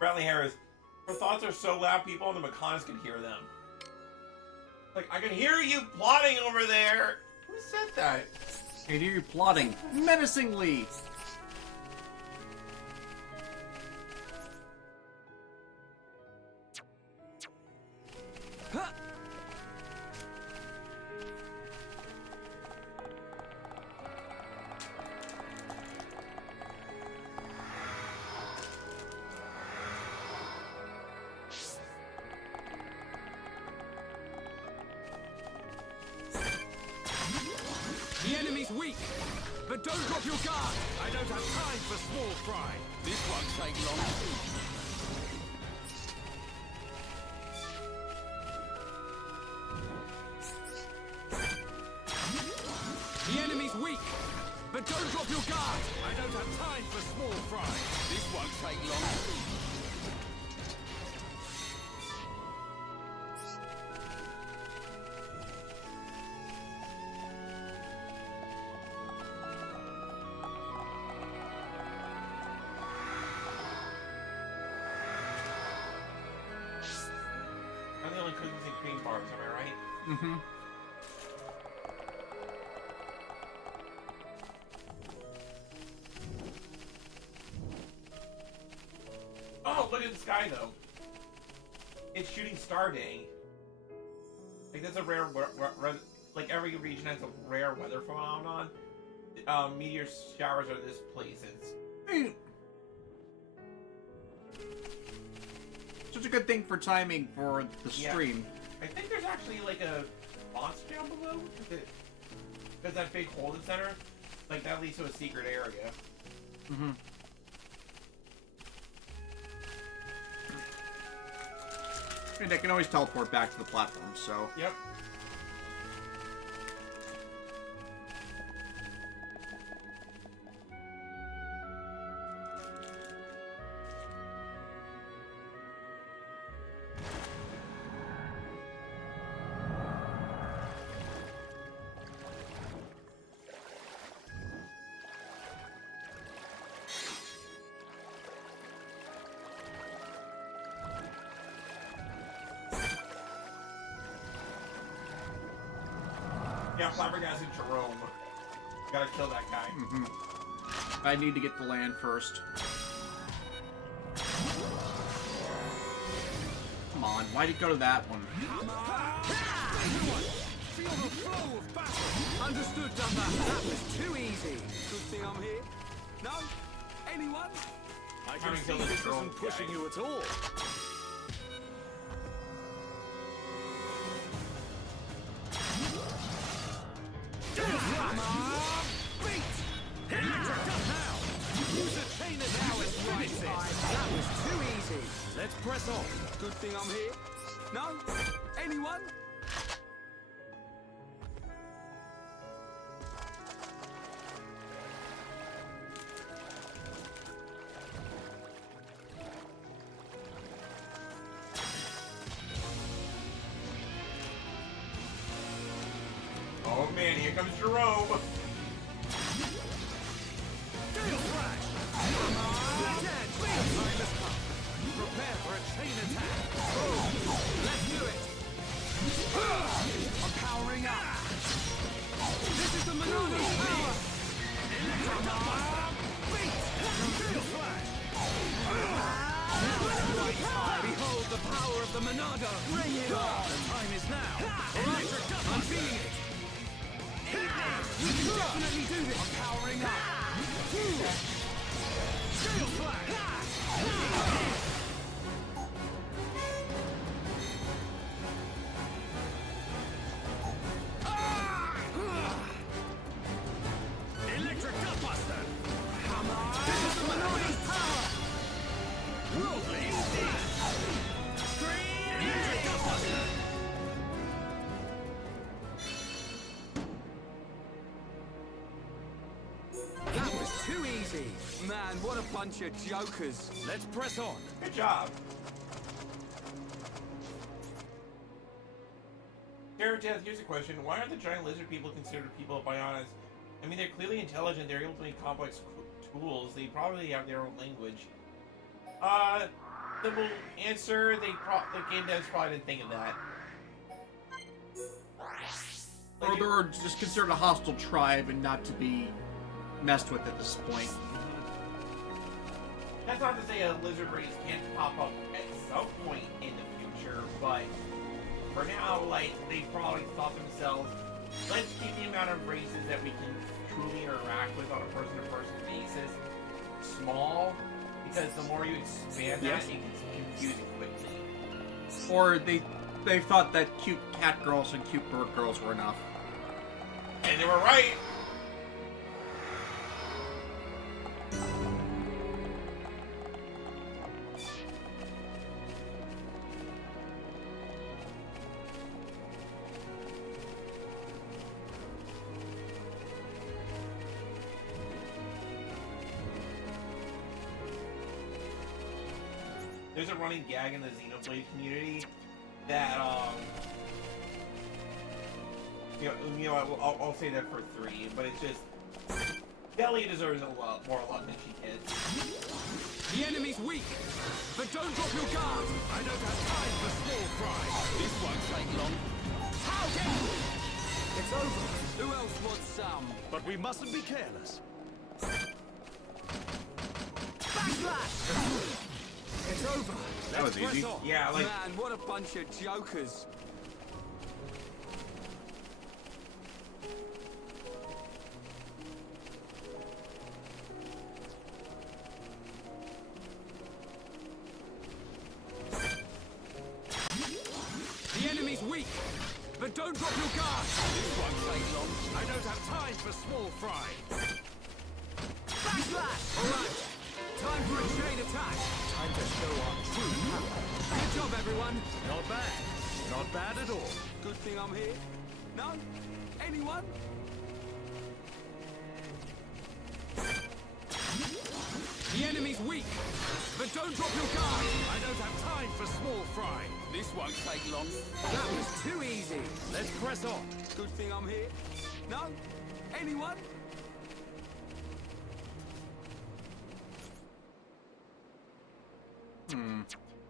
Bradley Harris, her thoughts are so loud people on the McCons can hear them. Like, I can hear you plotting over there! Who said that? I hear you plotting menacingly. The enemy's weak, but don't drop your guard. I don't have time for small fry. This won't take long. The enemy's weak, but don't drop your guard. I don't have time for small fry. This won't take long. I'm the only cookies and cream bars, am I right? Mm-hmm. Oh, look at the sky, though. It's shooting star day. Like, that's a rare, like, every region has a rare weather phenomenon. Meteor showers are this place. It's... Such a good thing for timing for the stream. I think there's actually, like, a monster down below. Because that big hole in the center, like, that leads to a secret area. Mm-hmm. And they can always teleport back to the platform, so... Yep. Now flabbergasted Jerome. Gotta kill that guy. I need to get the land first. Come on, why'd it go to that one? Feel the flow of battle. Understood, Dumber. That was too easy. Good thing I'm here. No? Anyone? I can see this isn't pushing you at all. Come on! Beat! Electric up now! Use a chain of now and rise it. That was too easy. Let's press on. Good thing I'm here. No? Anyone? Oh man, here comes Jerome. Gale Flash! Come on! Dead! Time has come. Prepare for a chain attack. Let's do it. I'm powering up. This is the Monado power. Electric Buster. Beat! Gale Flash! Behold the power of the Monado. Bring it on! The time is now. Electric Buster. I'm feeling it. We can definitely do this! I'm powering up! Gale Flash! Electric Gutbuster! Come on! This is the Minority's power! Rolling! Scream! Electric Gutbuster! That was too easy! Man, what a bunch of jokers! Let's press on. Good job. Death, here's a question. Why aren't the giant lizard people considered people of Bionis? I mean, they're clearly intelligent. They're able to make complex tools. They probably have their own language. Simple answer. The game devs probably didn't think of that. Or they're just considered a hostile tribe and not to be messed with at this point. That's not to say a lizard race can't pop up at some point in the future, but for now, like, they probably thought themselves, let's keep the amount of races that we can truly interact with on a person-to-person basis small, because the more you expand that, it gets confusing quickly. Or they thought that cute cat girls and cute bird girls were enough. And they were right! There's a running gag in the Xenoblade community that, you know, I'll say that for 3, but it's just, Belly deserves a lot more love than she gets. The enemy's weak, but don't drop your guard. I don't have time for small fry. This won't take long. How dare you? It's over. Who else wants some? But we mustn't be careless. Backslash! It's over. That was easy. Yeah, like... Man, what a bunch of jokers. The enemy's weak, but don't drop your guard. This won't take long. I don't have time for small fry. Backslash! All right. Time for a chain attack. Time to show our true power. Good job, everyone. Not bad. Not bad at all. Good thing I'm here. No? Anyone? The enemy's weak, but don't drop your guard. I don't have time for small fry. This won't take long. That was too easy. Let's press on. Good thing I'm here. No? Anyone?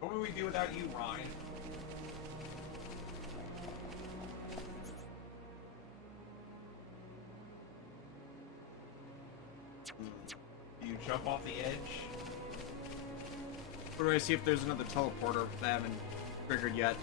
What would we do without you, Ryan? jump off the edge. What do I see if there's another teleporter that I haven't triggered yet?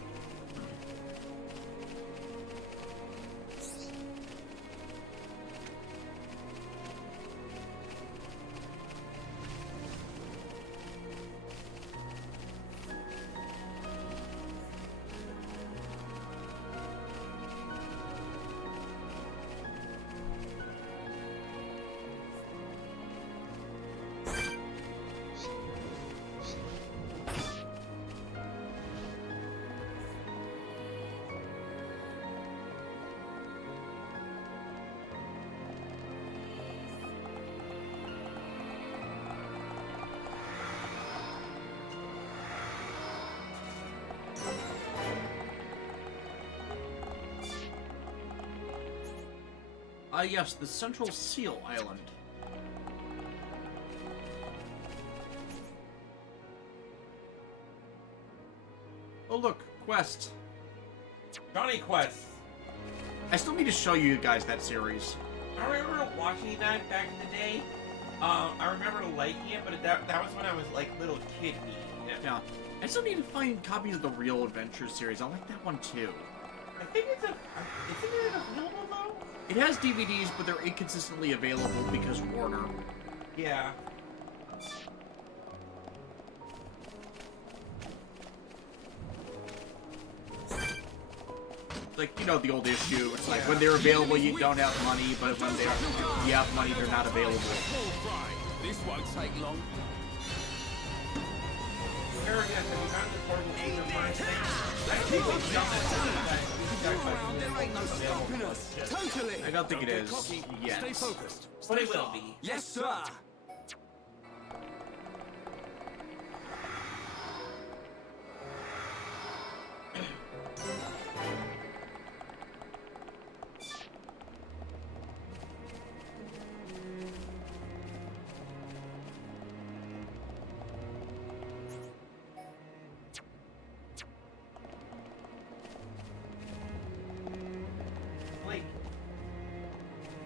Yes, the Central Seal Island. Oh look, quest. Johnny Quest. I still need to show you guys that series. I remember watching that back in the day. I remember liking it, but that was when I was like little kid me. Yeah. I still need to find copies of the Real Adventures series. I like that one too. I think isn't it available though? It has DVDs, but they're inconsistently available because Warner. Yeah. Like, you know, the old issue. It's like when they're available, you don't have money, but when you have money, they're not available. This won't take long. I don't think it is yet. Stay focused. But it will be. Yes, sir.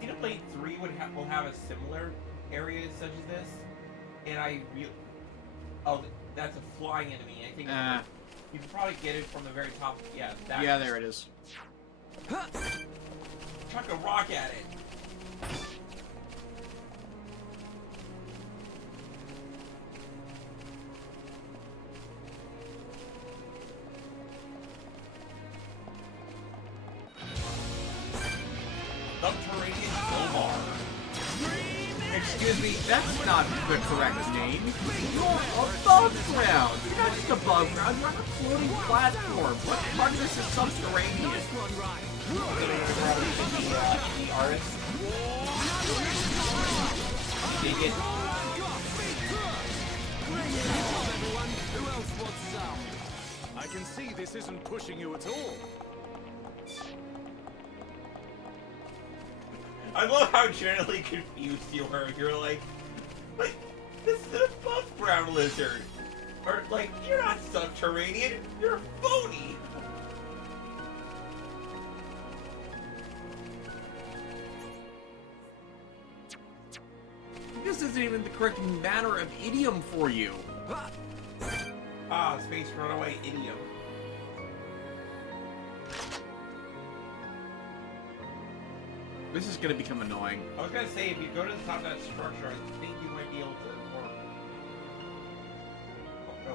Xenoblade 3 will have a similar area such as this, and oh, that's a flying enemy. I think you can probably get it from the very top. Yeah, yeah, there it is. Chuck a rock at it. Excuse me, that's not the correct name. You're above ground. You're not just above ground, you're on a floating platform. What part of this is subterranean? Dig it. I can see this isn't pushing you at all. I love how generally confused you are. You're like, this is an above ground lizard. Or, like, you're not subterranean, you're phony. This isn't even the correct manner of idiom for you. Ah, space runaway idiom. This is gonna become annoying. I was gonna say, if you go to the top of that structure, I think you might be able to work. Oh, no,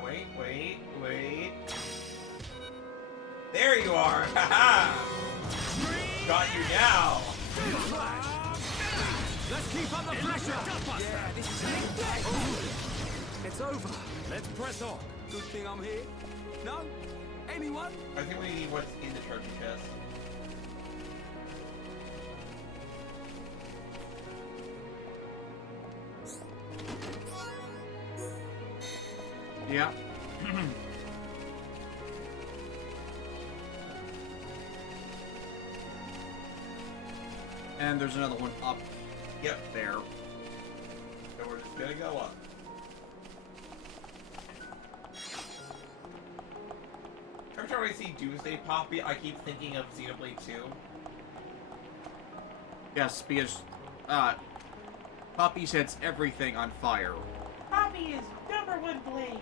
wait. There you are! Haha! Got you now! Let's keep up the pressure! Yeah, this is it. It's over. Let's press on. Good thing I'm here. No? Anyone? I think we need what's in the treasure chest. Yeah. And there's another one up. Yep. There. So we're just gonna go up. Every time I see Doomsday Poppy, I keep thinking of Xenoblade 2. Yes, because Poppy sets everything on fire. Poppy is #1 blade.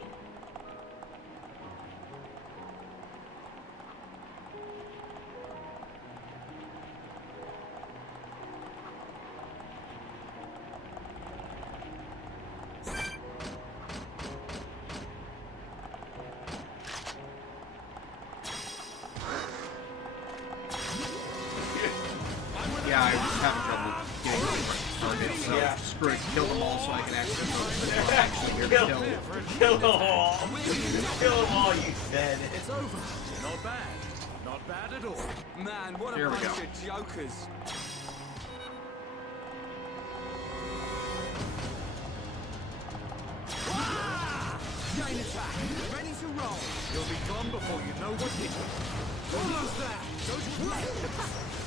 Yeah, I was having trouble getting targets, so screw it, kill them all so I can actually Kill them all. Kill them all, you said. It's over. Not bad. Not bad at all. Man, what There a we bunch go. of jokers. Chain attack. Ready to roll. You'll be gone before you know what hit you. Almost there.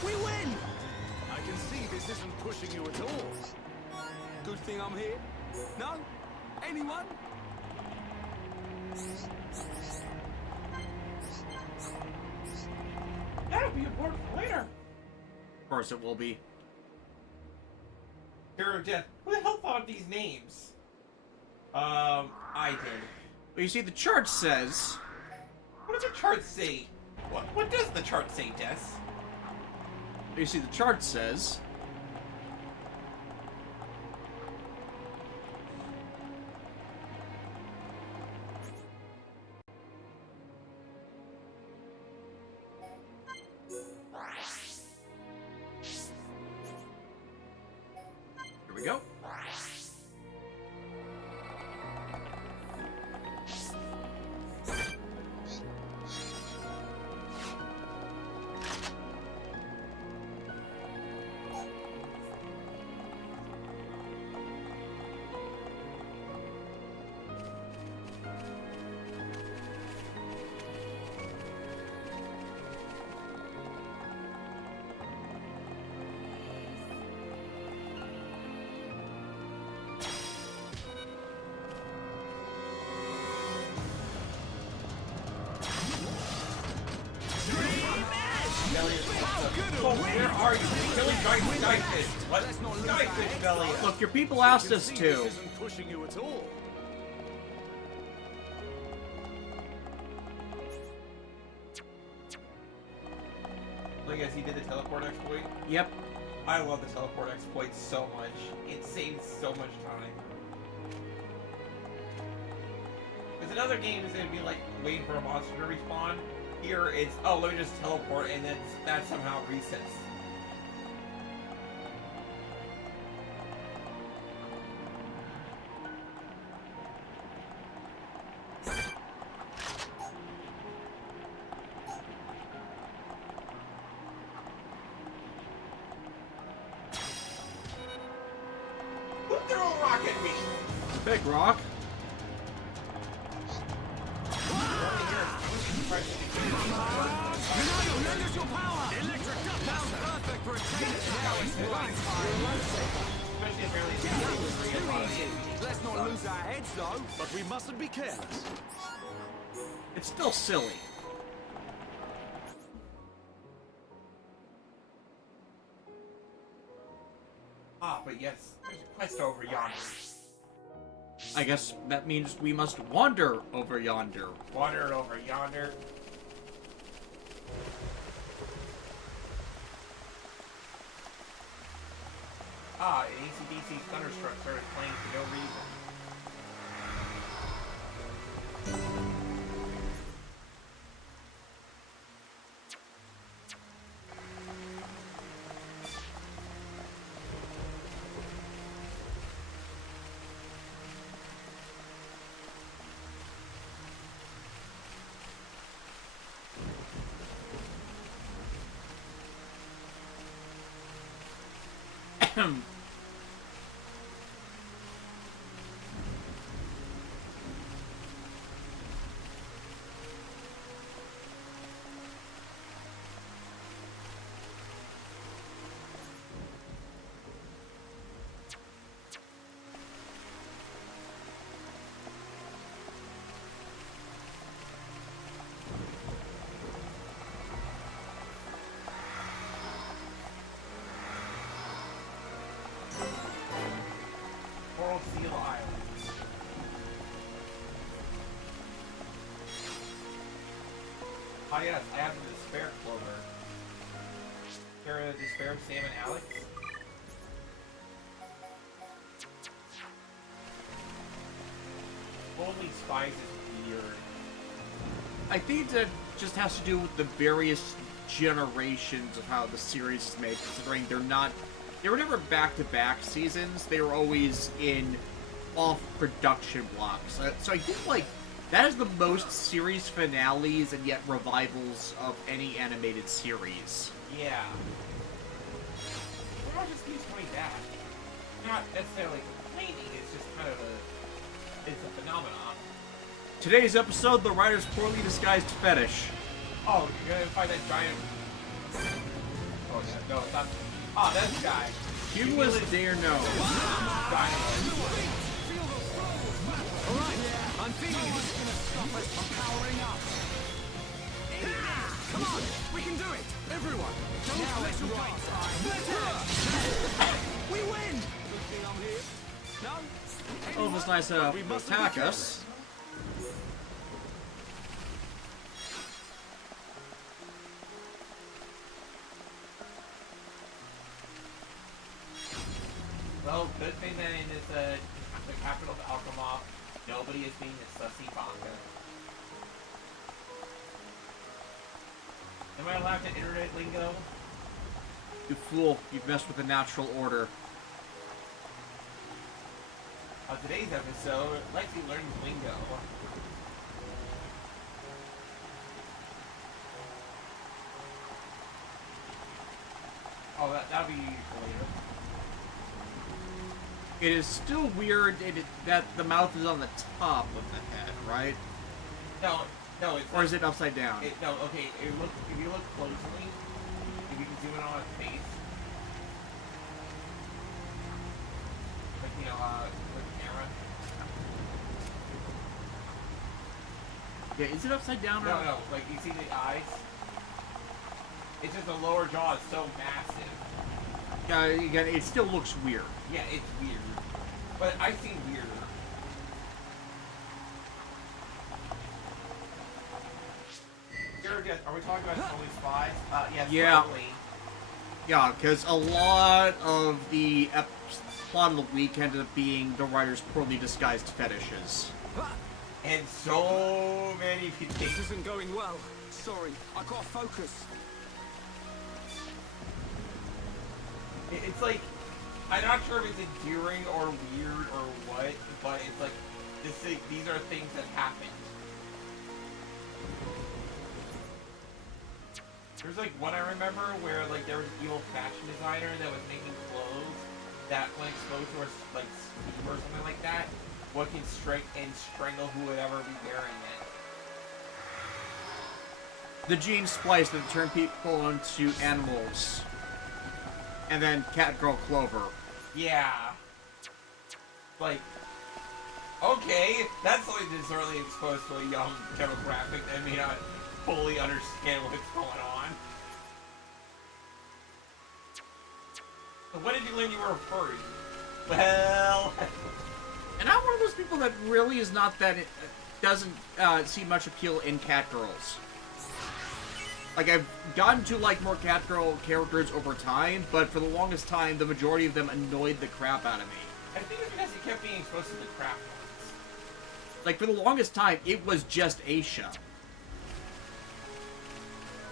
We win. I can see this isn't pushing you at all. Good thing I'm here. No? Anyone? That'll be important for later. Of course it will be. Hero of Death. Who the hell thought of these names? I did. But you see, the chart says... What does the chart say? What does the chart say, Des? You see, the chart says... Here we go. Oh, where are you? Billy Skyfish. What? Skyfish, Belly. Look, your people asked us to. This isn't pushing you at all. Look, guys, he did the teleport exploit. Yep. I love the teleport exploit so much. It saves so much time. Because in other games, it'd be like waiting for a monster to respawn. Here, it's, oh, let me just teleport, and then that somehow resets. Who threw a rock at me? Big rock. Let's not lose our heads, though. But we mustn't be careless. It's still silly. Ah, but yes, there's a quest over yonder. I guess that means we must wander over yonder. Wander over yonder. Ah, an AC/DC Thunderstruck started playing for no reason. Ah, yes, I have the Despair Clover. Terra Despair, Sam and Alex. Only Spies is weird. I think that just has to do with the various generations of how the series is made, considering they were never back-to-back seasons, they were always in off-production blocks. So I think, like, that is the most series finales and yet revivals of any animated series. Yeah. Well, just keeps coming back. Not necessarily complaining, it's just kind of it's a phenomenon. Today's episode, the writer's poorly disguised fetish. Oh, you're gonna find that giant... Oh, yeah, no, it's not... Oh, that's the guy. Cumulus dare no. Giant. Alright, I'm feeling it. What's gonna stop us from powering up? Come on, we can do it! Everyone, don't let your guard down. We win! Good thing I'm here. No? Oh, it was nice to attack us. Well, good thing that in this, the capital of Alchemoth, nobody is being a sussy baka. Am I allowed to internet lingo? You fool, you've messed with the natural order. On today's episode, Lexi learns lingo. Oh, that'll be later. It is still weird that the mouth is on the top of the head, right? No, it's or is it upside down? No, okay, if you look closely, if you can zoom in on its face, like, you know, with the camera. Yeah, is it upside down? No, like, you see the eyes? It's just the lower jaw is so massive. Yeah, again, it still looks weird. Yeah, it's weird. But I've seen weirder. Are we talking about only spies? Yes, yeah. Probably. Yeah, because a lot of the plot of the week ended up being the writer's poorly disguised fetishes. And so many people. This isn't going well. Sorry, I gotta focus. It's like, I'm not sure if it's endearing or weird or what, but it's like, these are things that happen. There's like one I remember where like there was an evil fashion designer that was making clothes that when exposed to like steam or something like that, what can strike and strangle who would ever be wearing it. The gene splice that turn people into animals. And then Catgirl Clover. Yeah. Like, okay, that's something that's really exposed to a young demographic that may not fully understand what's going on. So when did you learn you were a furry? Well... And I'm one of those people that really is not that... doesn't see much appeal in Catgirls. Like, I've gotten to like more Catgirl characters over time, but for the longest time, the majority of them annoyed the crap out of me. I think it's because you kept being exposed to the crap ones. Like, for the longest time, it was just Aisha.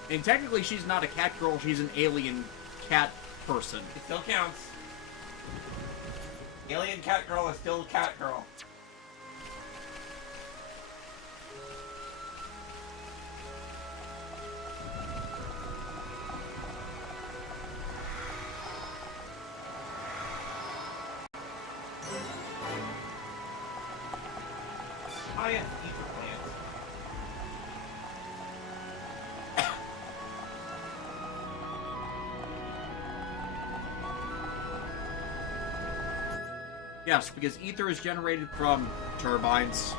And technically, she's not a cat girl, she's an alien cat person. It still counts. Alien cat girl is still cat girl. I am ether plant. Yes, because ether is generated from turbines.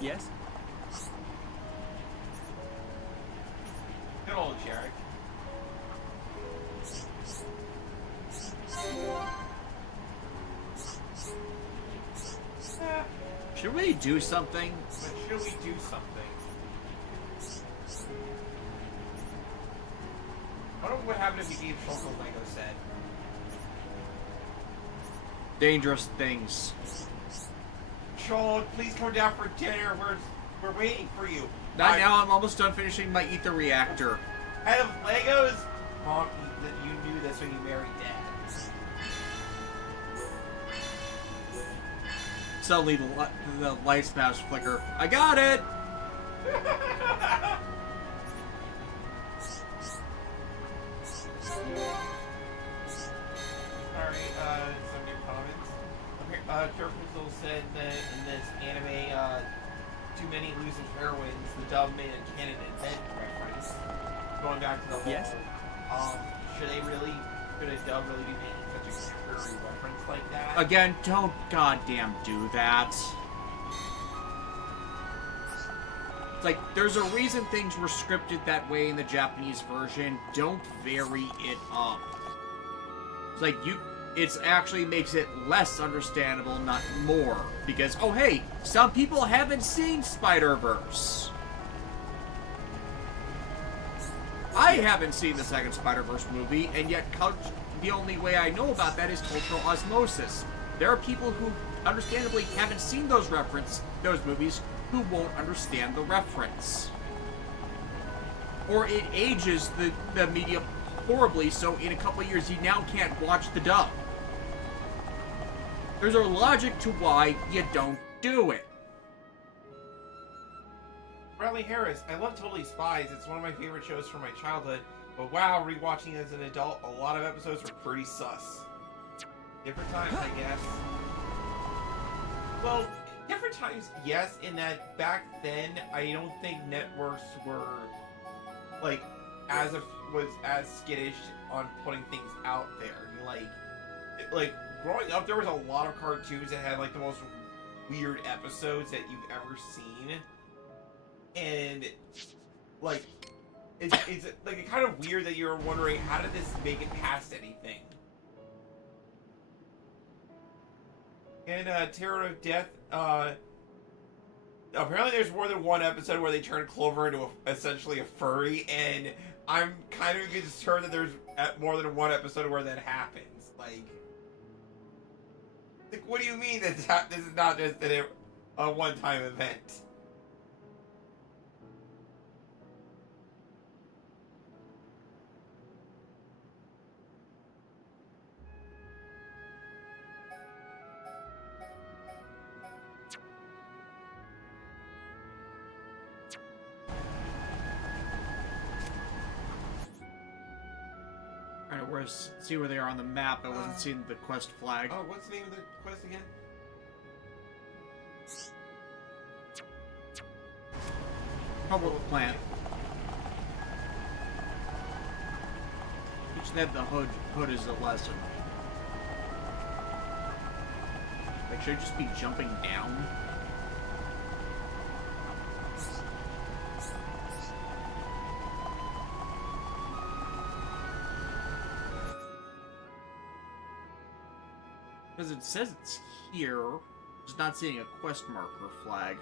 Yes? Good old Jarek. Should we do something? But should we do something? I wonder what happened if you gave Shulk a Lego set. Dangerous things. Shulk, please come down for dinner. We're waiting for you. Not now. I'm almost done finishing my ether reactor. I have Legos. Mom, you knew this when you married Dad. Suddenly, the lights smash flicker. I got it. Alright, some new comments. Chronicles said that in this anime, too many losing heroines, the dub made a canon event reference. Going back to the whole, Yes? Should a dub really be making such a scary reference like that? Again, don't goddamn do that. It's like, there's a reason things were scripted that way in the Japanese version. Don't vary it up. It's like, it actually makes it less understandable, not more. Because, oh hey, some people haven't seen Spider-Verse. I haven't seen the second Spider-Verse movie, and yet the only way I know about that is cultural osmosis. There are people who understandably haven't seen those movies who won't understand the reference. Or it ages the media horribly, so in a couple of years you now can't watch the dub. There's a logic to why you don't do it. Bradley Harris, I love Totally Spies. It's one of my favorite shows from my childhood. But wow, rewatching it as an adult, a lot of episodes were pretty sus. Different times, I guess. Well, different times, yes, in that back then, I don't think networks were, like, as skittish on putting things out there. Like, growing up, there was a lot of cartoons that had, like, the most weird episodes that you've ever seen. And, like, it's like kind of weird that you're wondering, how did this make it past anything? And Terror of Death, apparently there's more than one episode where they turn Clover into essentially a furry, and I'm kind of concerned that there's more than one episode where that happens. Like what do you mean that this is not just a one-time event? See where they are on the map. I wasn't seeing the quest flag. Oh, what's the name of the quest again? Public plant. Teach them the hood is a lesson. Like, should I just be jumping down? Because it says it's here, just not seeing a quest marker flag.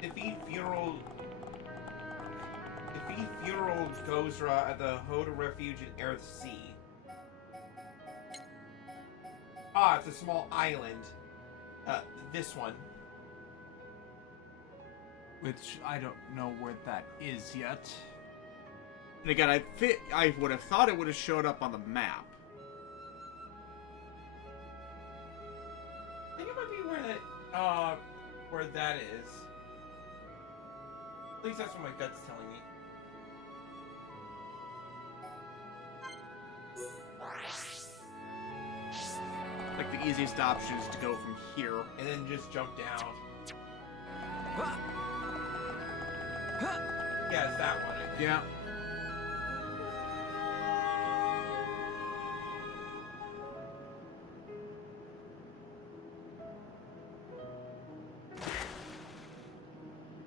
Defeat Funeral Gozra at the Hoda Refuge in Aerith Sea. Ah, it's a small island. This one. Which I don't know where that is yet. And again, I would have thought it would have showed up on the map. I think it might be where that is. At least that's what my gut's telling me. Like, the easiest option is to go from here. And then just jump down. Yeah, it's that one, I think. Yeah.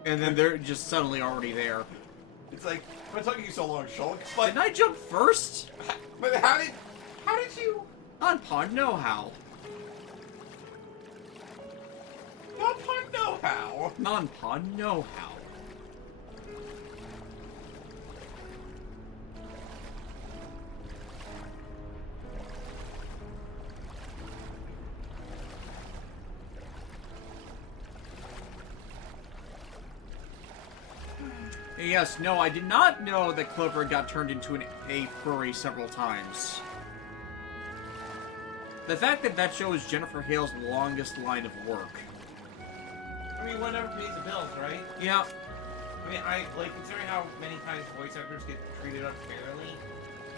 And then they're just suddenly already there. It's like, what's taking you so long, Shulk? But didn't I jump first? But how did you? Non-pun know-how. Non-pun know-how. Non-pun know-how. Yes, no, I did not know that Clover got turned into a furry several times. The fact that that shows Jennifer Hale's longest line of work. I mean, whatever pays the bills, right? Yeah. I mean, considering how many times voice actors get treated unfairly,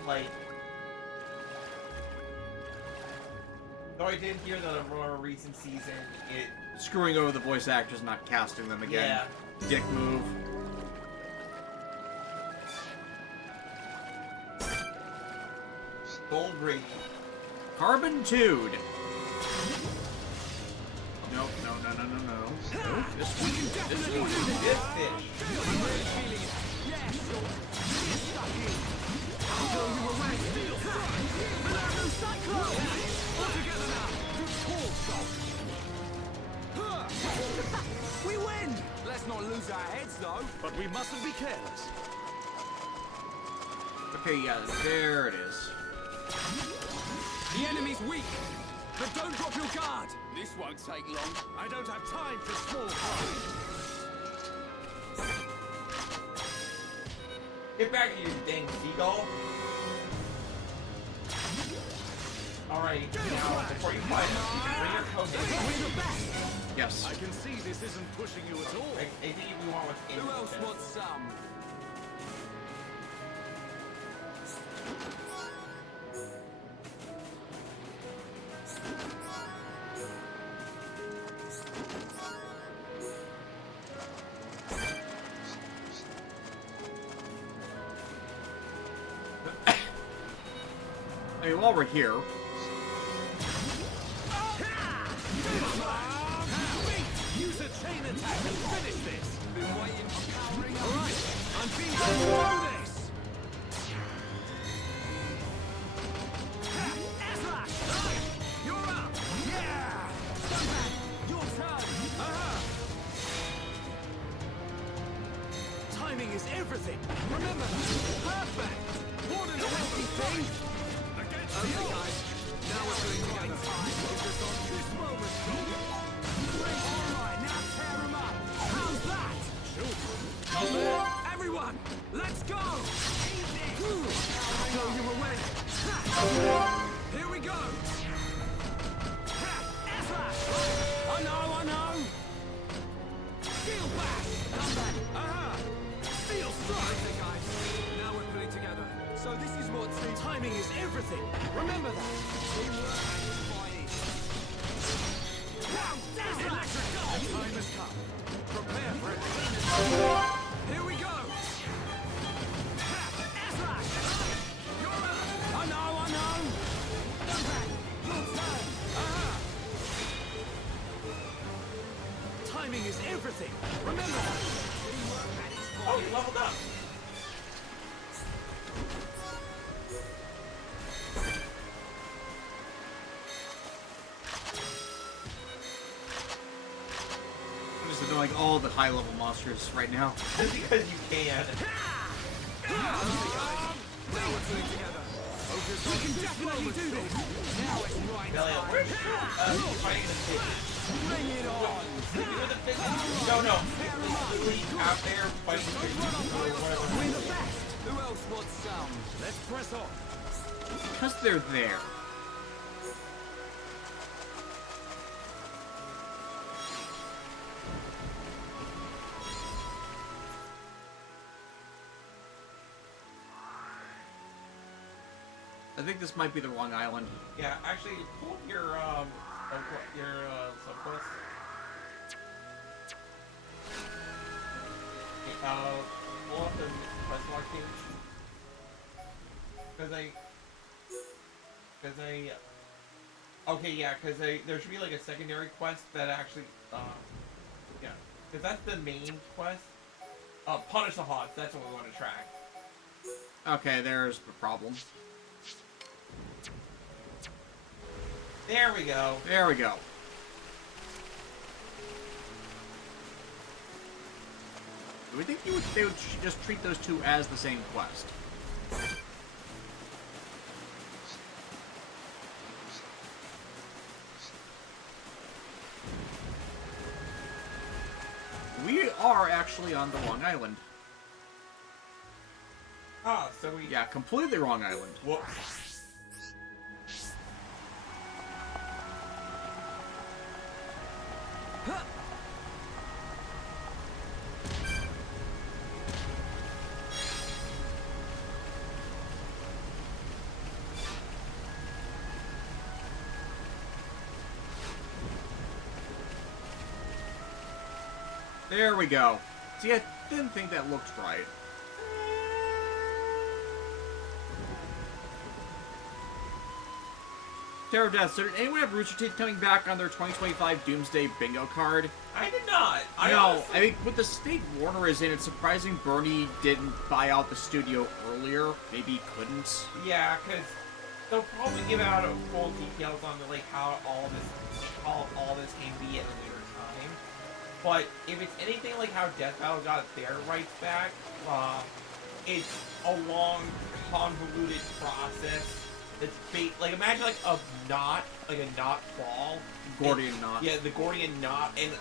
like... Though I did hear that a more recent season, Screwing over the voice actors, not casting them again. Yeah. Dick move. Gold Grady. Carbon Tude. Nope, no. This fish. We win! Let's not lose our heads, though. But we mustn't be careless. Okay, yeah, there it is. The enemy's weak, but don't drop your guard. This won't take long. I don't have time for small fry. Get back here, you dang seagull. Alright, now, before you fight us, you can bring your coat. Yes. I can see this isn't pushing you at all. I think we want what's in Who else this. wants some? I mean, while we're here, Use a chain attack and finish this. Been waiting for powering up. All right, I'm feeling through this. You're up. Yeah. Your turn. Timing is everything. Remember, perfect. More than a healthy thing. Okay, guys. Now we're doing together. Focus on this moment. Alright, now tear him up. How's that? Everyone, let's go. I know you were winning. Here we go. I know. Steel bash. Steel strike. Okay, guys. Now we're putting together. So this is what timing is everything. Remember that. Teamwork and fighting. Electric time has come. Prepare for it. Here we go. You're up. I know. Your turn. Timing is everything. Remember that. Oh, you leveled up. I'm just annoying all the high-level monsters right now. Just because you can. Now we're putting together. Focus on can definitely do this. Now it's right Belly, time. where's fighting the fish? Bring it on. You were the fish. No. Literally out there fighting the fish. We're the best. Who else wants some? Let's press on. Because they're there. I think this might be the wrong island. Yeah, actually, pull up your subquest. Pull up the quest marking. Okay, yeah, because there should be like a secondary quest that actually, yeah. Because that's the main quest. Punish the Hogs, that's what we want to track. Okay, there's the problem. There we go. There we go. Do we think they would just treat those two as the same quest? We are actually on the wrong island. Ah, so we... Yeah, completely wrong island. Whoops. There we go. See, I didn't think that looked right. Terror Death, so did anyone have Rooster Teeth coming back on their 2025 Doomsday Bingo card? I did not. I think with the state Warner is in, it's surprising Bernie didn't buy out the studio earlier. Maybe he couldn't. Yeah, because they'll probably give out full details on like how all this came to be at a later time. But if it's anything like how Death Battle got their rights back, it's a long, convoluted process. It's like imagine like a knot ball. Gordian knot. Yeah, the Gordian knot, and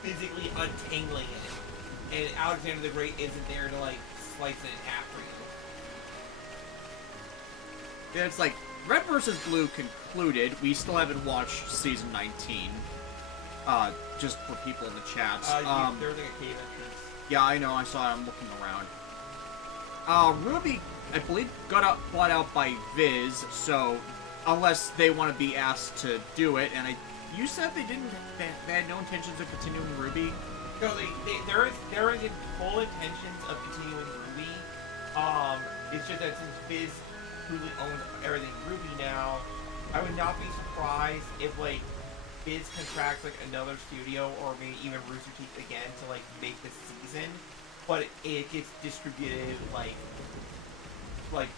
physically untangling it. And Alexander the Great isn't there to like slice it in half for you. Yeah, it's like Red vs. Blue concluded. We still haven't watched season 19. Just for people in the chat. There's like a cave entrance. Yeah, I know. I saw it. I'm looking around. Ruby, I believe, got bought out by Viz, so unless they want to be asked to do it, and you said they didn't. They had no intentions of continuing Ruby. No, there is full intentions of continuing Ruby. It's just that since Viz truly owns everything Ruby now, I would not be surprised if like Viz contracts like another studio or maybe even Rooster Teeth again to like make this season, but it gets distributed like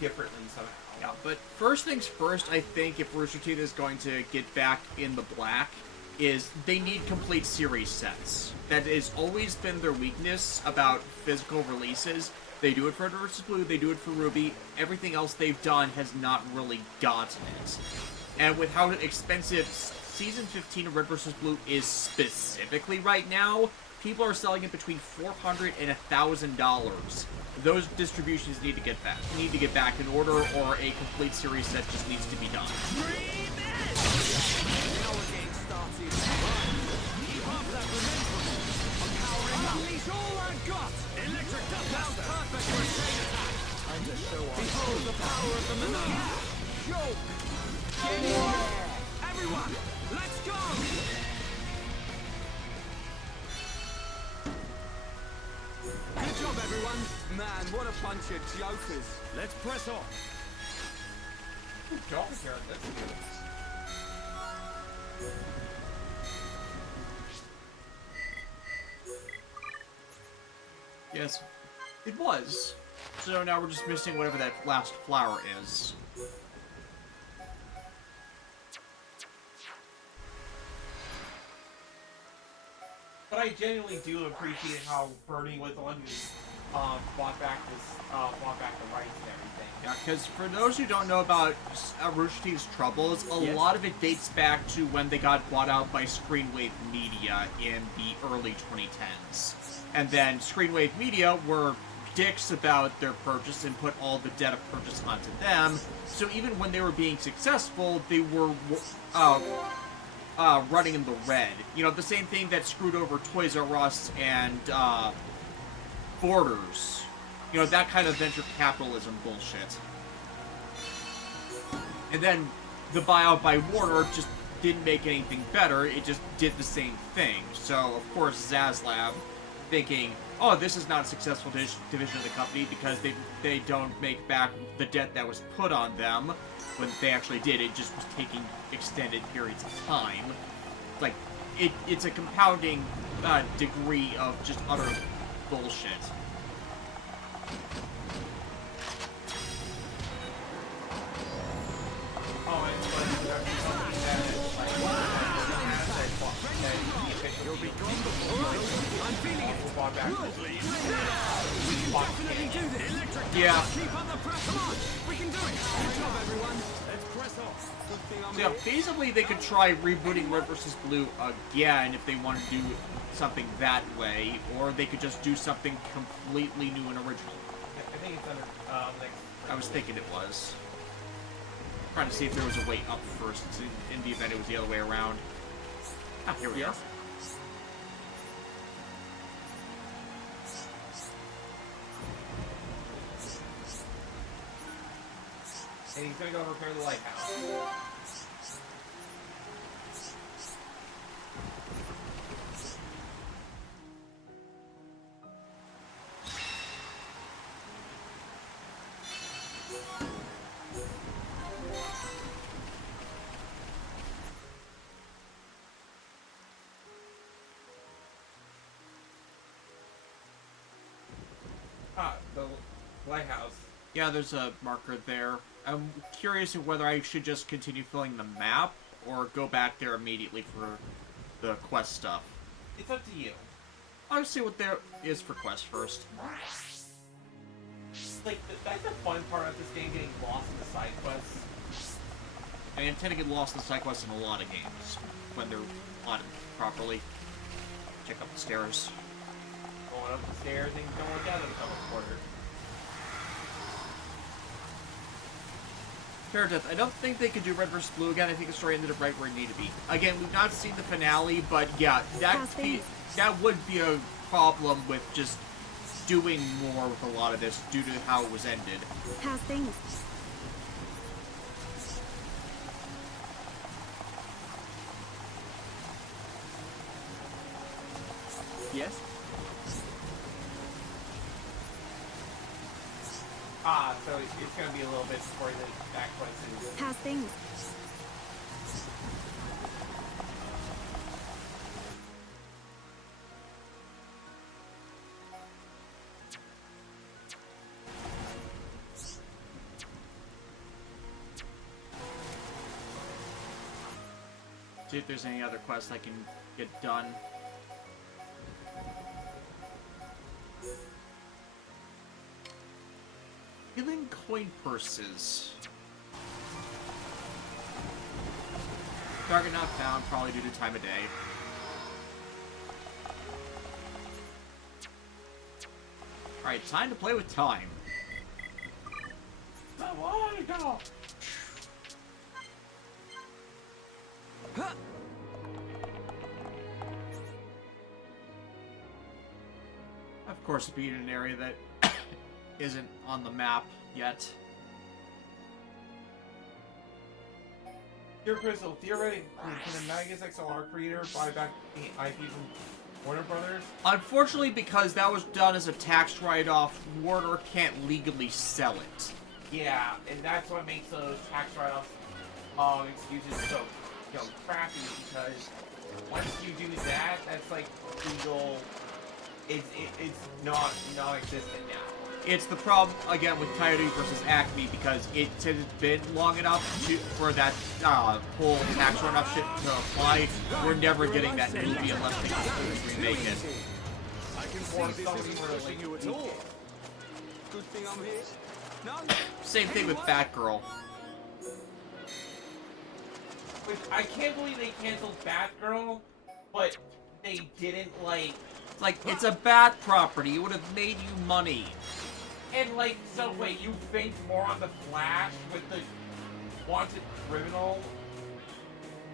differently somehow. Yeah, but first things first, I think if Rooster Teeth is going to get back in the black, is they need complete series sets. That has always been their weakness about physical releases. They do it for Red vs. Blue, they do it for Ruby. Everything else they've done has not really gotten it. And with how expensive Season 15 of Red vs. Blue is specifically right now, people are selling it between $400 and $1,000. Those distributions need to get back in order, or a complete series set just needs to be done. Behold the power of the Monarch! Everyone, let's go! Good job, everyone. Man, what a bunch of jokers. Let's press on. Good job, Garrett. That's good. Yes, it was. So now we're just missing whatever that last flower is. But I genuinely do appreciate how Bernie was the one who bought back the rights and everything. Yeah, because for those who don't know about Rooster Teeth's troubles, a lot of it dates back to when they got bought out by Screenwave Media in the early 2010s. And then Screenwave Media were dicks about their purchase and put all the debt of purchase onto them. So even when they were being successful, they were running in the red. You know, the same thing that screwed over Toys R Us and Borders. You know, that kind of venture capitalism bullshit. And then the buyout by Warner just didn't make anything better, it just did the same thing. So, of course, Zaslav, thinking, oh, this is not a successful division of the company because they don't make back the debt that was put on them. When they actually did, it just was taking extended periods of time. Like, it's a compounding degree of just utter bullshit. Oh, and you'll be gone before I'm feeling it. Definitely do this. Yeah. Keep up the press. Come on. We can do it. Good job, everyone. Let's press off. Good thing I'm So yeah, feasibly they could try rebooting Red vs. Blue again if they want to do something that way, or they could just do something completely new and original. I think it's under next. I was thinking it was. Trying to see if there was a way up first, in the event it was the other way around. Ah, here we are. And he's gonna go repair the lighthouse. The lighthouse. Yeah, there's a marker there. I'm curious of whether I should just continue filling the map, or go back there immediately for the quest stuff. It's up to you. I'll see what there is for quest first. Like, that's the fun part of this game, getting lost in the side quests. I tend to get lost in side quests in a lot of games, when they're plotted properly. Check up the stairs. Going up the stairs and going down to the teleporter. Fair Death, I don't think they could do Red vs. Blue again. I think the story ended up right where it needed to be. Again, we've not seen the finale, but yeah, that would be a problem with just doing more with a lot of this due to how it was ended. How's things? Yes? So it's gonna be a little bit before the back quest is. How's things? See if there's any other quests I can get done. Healing coin purses. Target not found, probably due to time of day. Alright, time to play with time. Go! Of course, be in an area that isn't on the map yet. Dear Crystal, theoretically, can the Magus XLR creator buy back the IP from Warner Brothers? Unfortunately, because that was done as a tax write-off, Warner can't legally sell it. Yeah, and that's what makes those tax write-offs excuses so, crappy, because once you do that, that's like legal. It's non-existent now. It's the problem, again, with Coyote versus Acme, because it's been long enough for that whole tax write-off shit to apply. We're never getting that movie unless they remake it. I can see this isn't pushing you at all. Good thing I'm here. No? Same thing with Batgirl. Which, I can't believe they canceled Batgirl, but they didn't, it's a Bat property. It would have made you money. And, so wait, you think more on the Flash with the wanted criminal?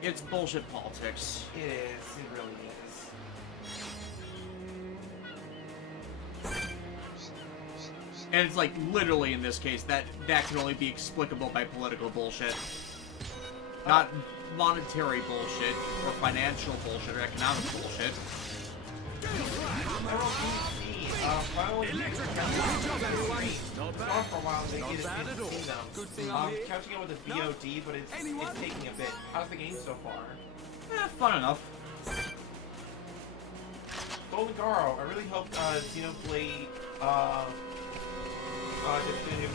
It's bullshit politics. It is. It really is. And it's literally in this case, that can only be explicable by political bullshit. Not monetary bullshit, or financial bullshit, or economic bullshit. Catching up with the VOD, but it's taking a bit. How's the game so far? Fun enough. Golden Garo, I really hope Xenoblade Definitive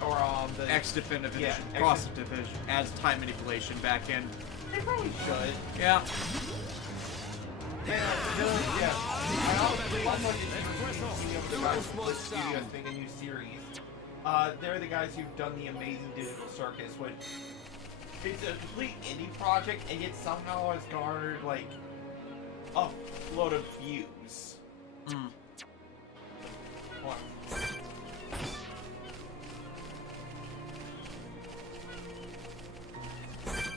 or the X Definitive yeah, Edition, Cross Division adds time manipulation back in. They probably should. Yeah. Yeah, I also love the studio thing, a new series. They're the guys who've done the amazing Digital Circus, which it's a complete indie project, and yet somehow has garnered like a load of views. What?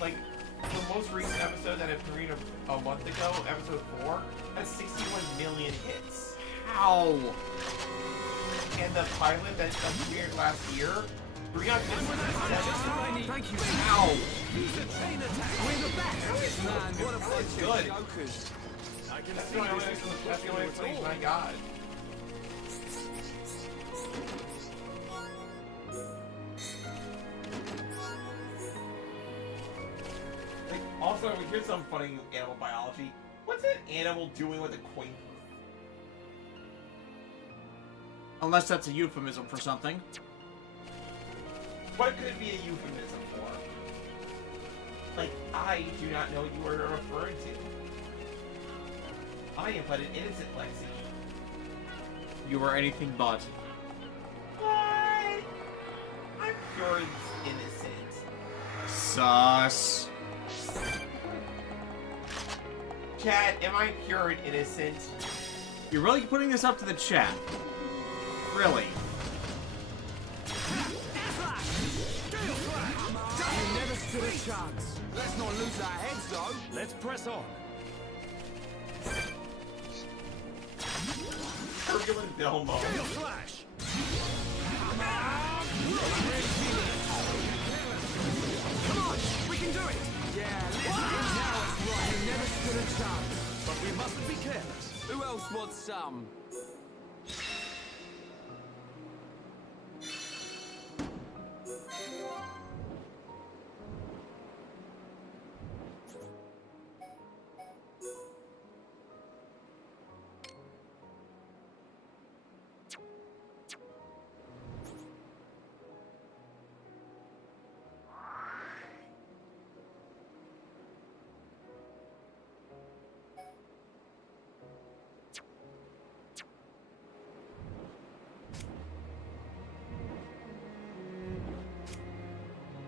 Like the most recent episode that had premiered a month ago, episode 4, has 61 million hits. How? And the pilot that premiered last year, 357. Thank you. Ow! Use a chain attack. We're the best. Man, what a bunch of Good. jokers. I can That's see the only how way this is that's the only pushing way you at my all. god. Like, also, here's some funny animal biology. What's an animal doing with a coin? Unless that's a euphemism for something. What could it be a euphemism for? Like, I do not know what you are referring to. I am but an innocent Lexi. You are anything but. What? I'm pure and innocent. Sus. Chat, am I pure and innocent? You're really putting this up to the chat. Really? You never stood a chance. Let's not lose our heads, though. Let's press on. Turbulent Belmo. Gale Flash. Come on, we can do it. Yeah, listen. Now it's right. You never stood a chance. But we mustn't be careless. Who else wants some?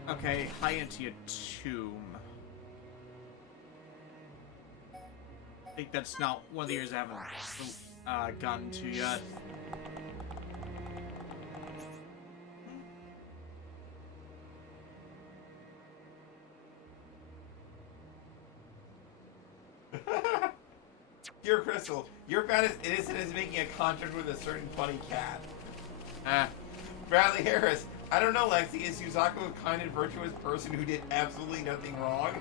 Okay, high into your tomb. I think that's not one of the years I haven't gotten to yet. Dear Crystal, you're about as innocent as making a contract with a certain funny cat. Bradley Harris, I don't know, Lexi, is Yusaku a kind and virtuous person who did absolutely nothing wrong?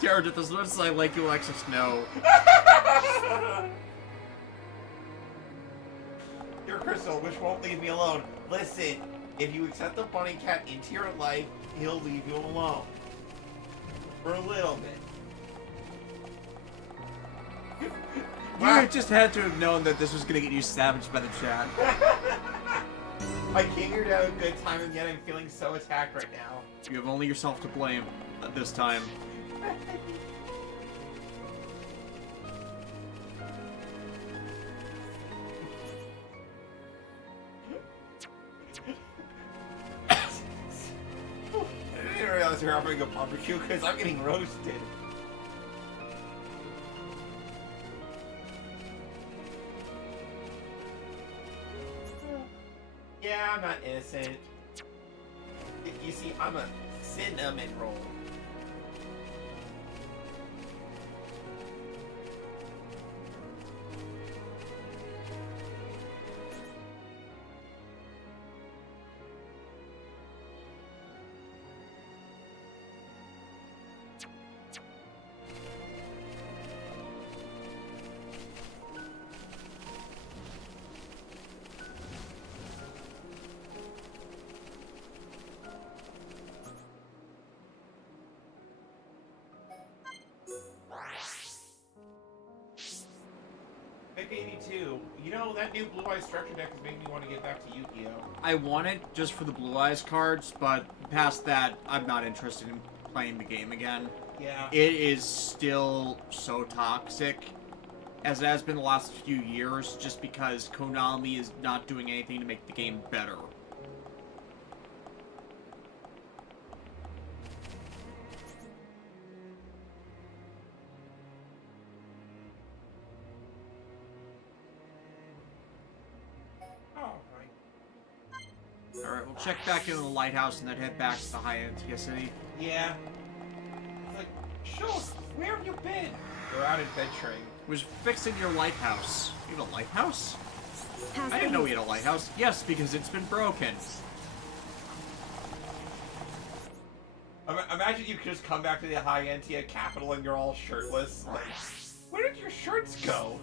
Jared, as much as I like you, Alexis, no. Dear Crystal, which won't leave me alone. Listen, if you accept the bunny cat into your life, he'll leave you alone. For a little bit. You just had to have known that this was going to get you savaged by the chat. I came here to have a good time, and yet I'm feeling so attacked right now. You have only yourself to blame at this time. I didn't realize we were having a barbecue because I'm getting roasted. Yeah, I'm not innocent. You see, I'm a cinnamon roll. Pick 82. You know, that new Blue Eyes structure deck is making me want to get back to Yu-Gi-Oh! I want it just for the Blue Eyes cards, but past that, I'm not interested in playing the game again. Yeah. It is still so toxic, as it has been the last few years, just because Konami is not doing anything to make the game better. Alright, we'll check back into the lighthouse and then head back to the high-end city. Yeah. It's like, Schultz, where have you been? We're out adventuring. Was fixing your lighthouse. You have a lighthouse? How's I didn't know things? we had a lighthouse. Yes, because it's been broken. Imagine you could just come back to the high-end capital and you're all shirtless. Like, where did your shirts go?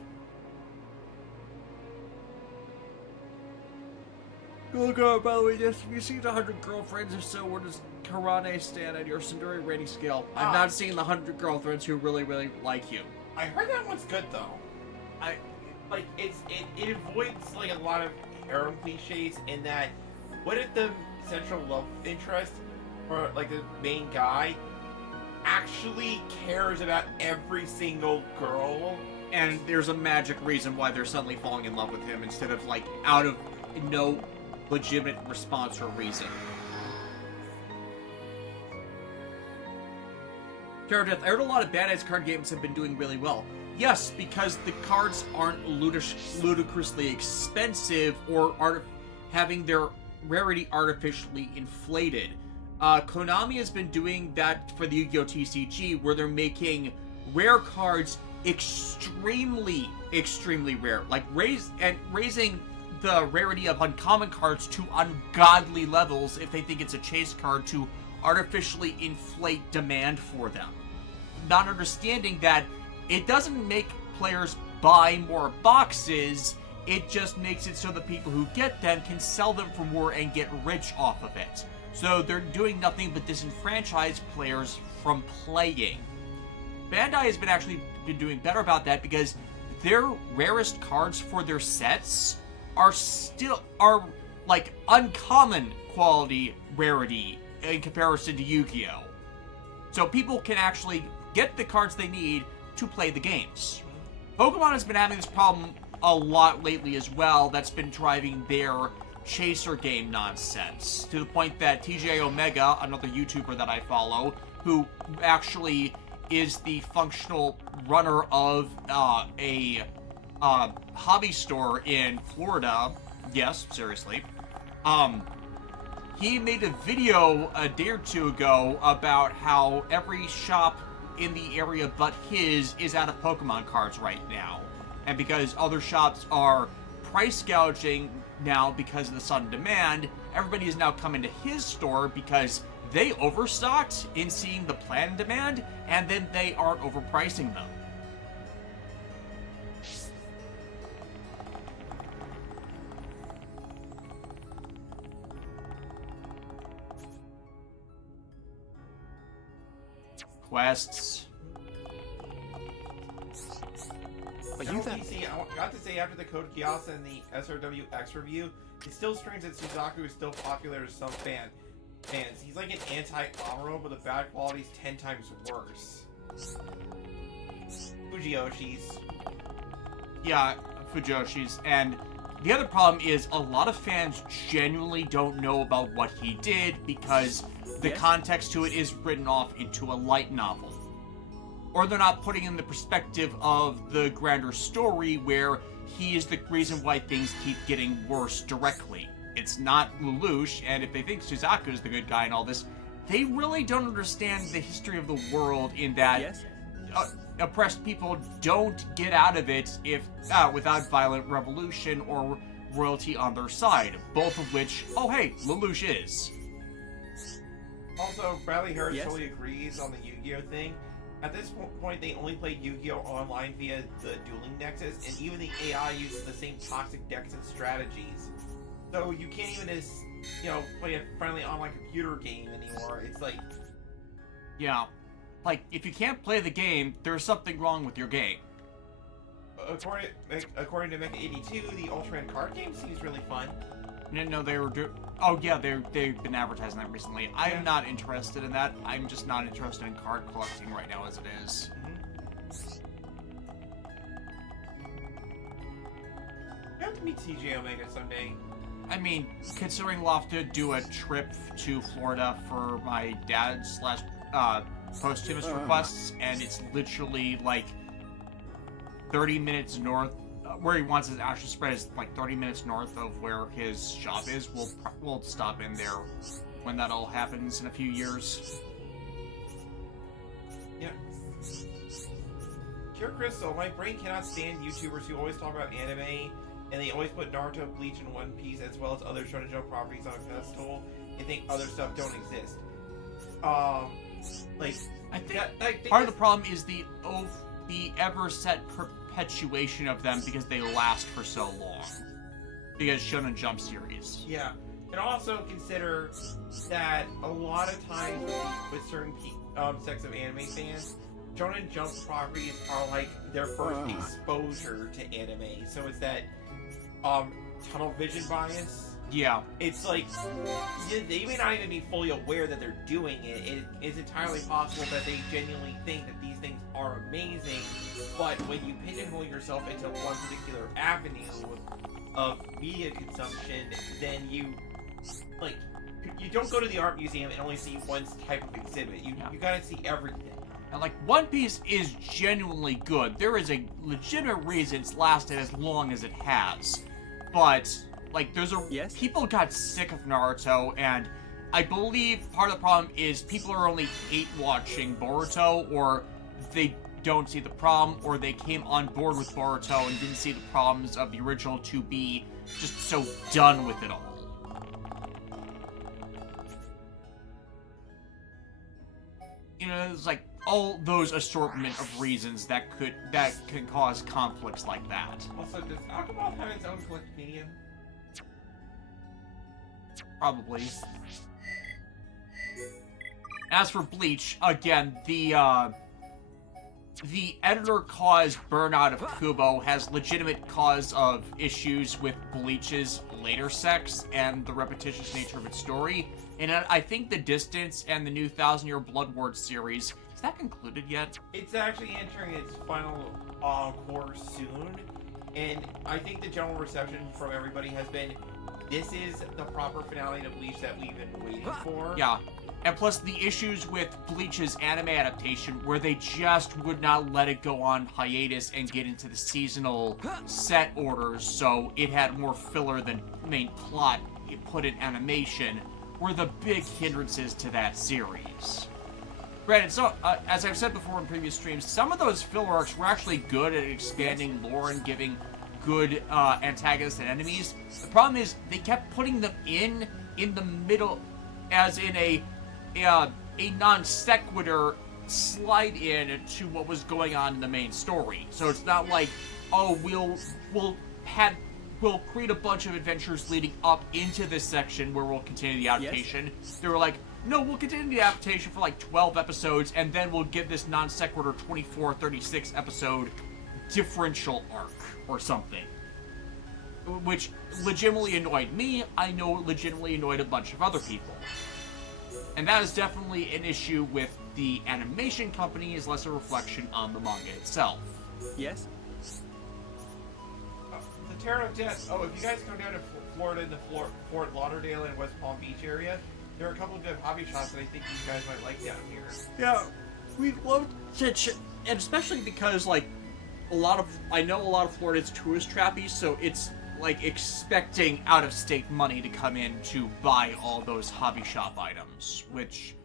Good girl, by the way, yes, if you received 100 girlfriends, if so, where does Karane stand on your Sundari rating scale? I've not seen the 100 girlfriends who really, really like you. I heard that one's good, though. It avoids, like, a lot of harem cliches in that, what if the central love interest, or, like, the main guy, actually cares about every single girl? And there's a magic reason why they're suddenly falling in love with him instead of, like, out of no legitimate response or reason. Death, I heard a lot of Bad Eyes card games have been doing really well. Yes, because the cards aren't ludicrously expensive or having their rarity artificially inflated. Konami has been doing that for the Yu-Gi-Oh! TCG, where they're making rare cards extremely, extremely rare. Like, raising the rarity of uncommon cards to ungodly levels if they think it's a chase card to artificially inflate demand for them. Not understanding that it doesn't make players buy more boxes, it just makes it so the people who get them can sell them for more and get rich off of it. So they're doing nothing but disenfranchise players from playing. Bandai has actually been doing better about that because their rarest cards for their sets are like uncommon quality rarity in comparison to Yu-Gi-Oh! So people can actually get the cards they need to play the games. Pokemon has been having this problem a lot lately as well. That's been driving their chaser game nonsense to the point that TJ Omega, another YouTuber that I follow, who actually is the functional runner of a hobby store in Florida. Yes, seriously. He made a video a day or two ago about how every shop in the area but his is out of Pokemon cards right now. And because other shops are price gouging now because of the sudden demand, everybody is now coming to his store because they overstocked in seeing the planned demand, and then they aren't overpricing them. Quests. Are you that? I got to say, after the Code Chaos and the SRWX review, it still strange that Suzaku is still popular to some fans. He's like an anti-Amuro, but the bad quality is 10 times worse. Fujiyoshi's. Yeah, Fujiyoshi's. And the other problem is a lot of fans genuinely don't know about what he did because the context to it is written off into a light novel. Or they're not putting in the perspective of the grander story where he is the reason why things keep getting worse directly. It's not Lelouch, and if they think Suzaku is the good guy and all this, they really don't understand the history of the world in that oppressed people don't get out of it if without violent revolution or royalty on their side, both of which, oh hey, Lelouch is. Also, Bradley Harris totally agrees on the Yu-Gi-Oh! Thing. At this point, they only play Yu-Gi-Oh! Online via the dueling nexus, and even the AI uses the same toxic decks and strategies. So you can't even play a friendly online computer game anymore. It's like... Yeah. Like, if you can't play the game, there's something wrong with your game. according to Mecha82, the Ultraman card game seems really fun. No, they were oh yeah, they've been advertising that recently. I'm not interested in that. I'm just not interested in card collecting right now as it is. You have to meet CJ Omega someday. I mean, considering we'll have to do a trip to Florida for my dad's posthumous requests, and it's literally like 30 minutes north, where he wants his ashes spread is like 30 minutes north of where his shop is. We'll stop in there when that all happens in a few years. Yeah. Pure Crystal, my brain cannot stand YouTubers who always talk about anime, and they always put Naruto, Bleach, and One Piece, as well as other Shonen Jump properties on a pedestal, and think other stuff don't exist. I think part of the problem is the ever-set perpetuation of them because they last for so long. Because Shonen Jump series. Yeah. And also consider that a lot of times with certain sects of anime fans, Shonen Jump properties are like their first exposure to anime. So it's that tunnel vision bias. Yeah. It's like, they may not even be fully aware that they're doing it. It is entirely possible that they genuinely think that these things are amazing, but when you pigeonhole yourself into one particular avenue of media consumption, then you don't go to the art museum and only see one type of exhibit. You gotta see everything. And like, One Piece is genuinely good. There is a legitimate reason it's lasted as long as it has. But like, people got sick of Naruto, and I believe part of the problem is people are only hate watching Boruto, or they don't see the problem, or they came on board with Boruto and didn't see the problems of the original to be just so done with it all. You know, it's like all those assortment of reasons that can cause conflicts like that. Also, does Alchemist have its own Wikipedia? Probably. As for Bleach, again, the editor-caused burnout of Kubo has legitimate cause of issues with Bleach's later sex and the repetitious nature of its story. And I think The Distance and the new 1000-Year Blood Wars series, is that concluded yet? It's actually entering its final course soon, and I think the general reception from everybody has been, this is the proper finale to Bleach that we've been waiting for. Yeah. And plus the issues with Bleach's anime adaptation, where they just would not let it go on hiatus and get into the seasonal set orders, so it had more filler than main plot it put in animation, were the big hindrances to that series. Granted, so, as I've said before in previous streams, some of those filler arcs were actually good at expanding lore and giving good antagonists and enemies. The problem is they kept putting them in the middle, as in a non sequitur slide in to what was going on in the main story. So it's not like, oh, we'll create a bunch of adventures leading up into this section where we'll continue the adaptation. Yes. They were like, no, we'll continue the adaptation for like 12 episodes, and then we'll give this non sequitur 24, 36 episode differential arc or something. Which legitimately annoyed me. I know it legitimately annoyed a bunch of other people. And that is definitely an issue with the animation company, is less a reflection on the manga itself. Yes? The Terror of Death. Oh, if you guys come down to Florida, in the Fort Lauderdale and West Palm Beach area, there are a couple of good hobby shops that I think you guys might like down here. Yeah, we'd love to, and especially because, like, I know a lot of Florida is tourist trappy, so it's like expecting out-of-state money to come in to buy all those hobby shop items, which,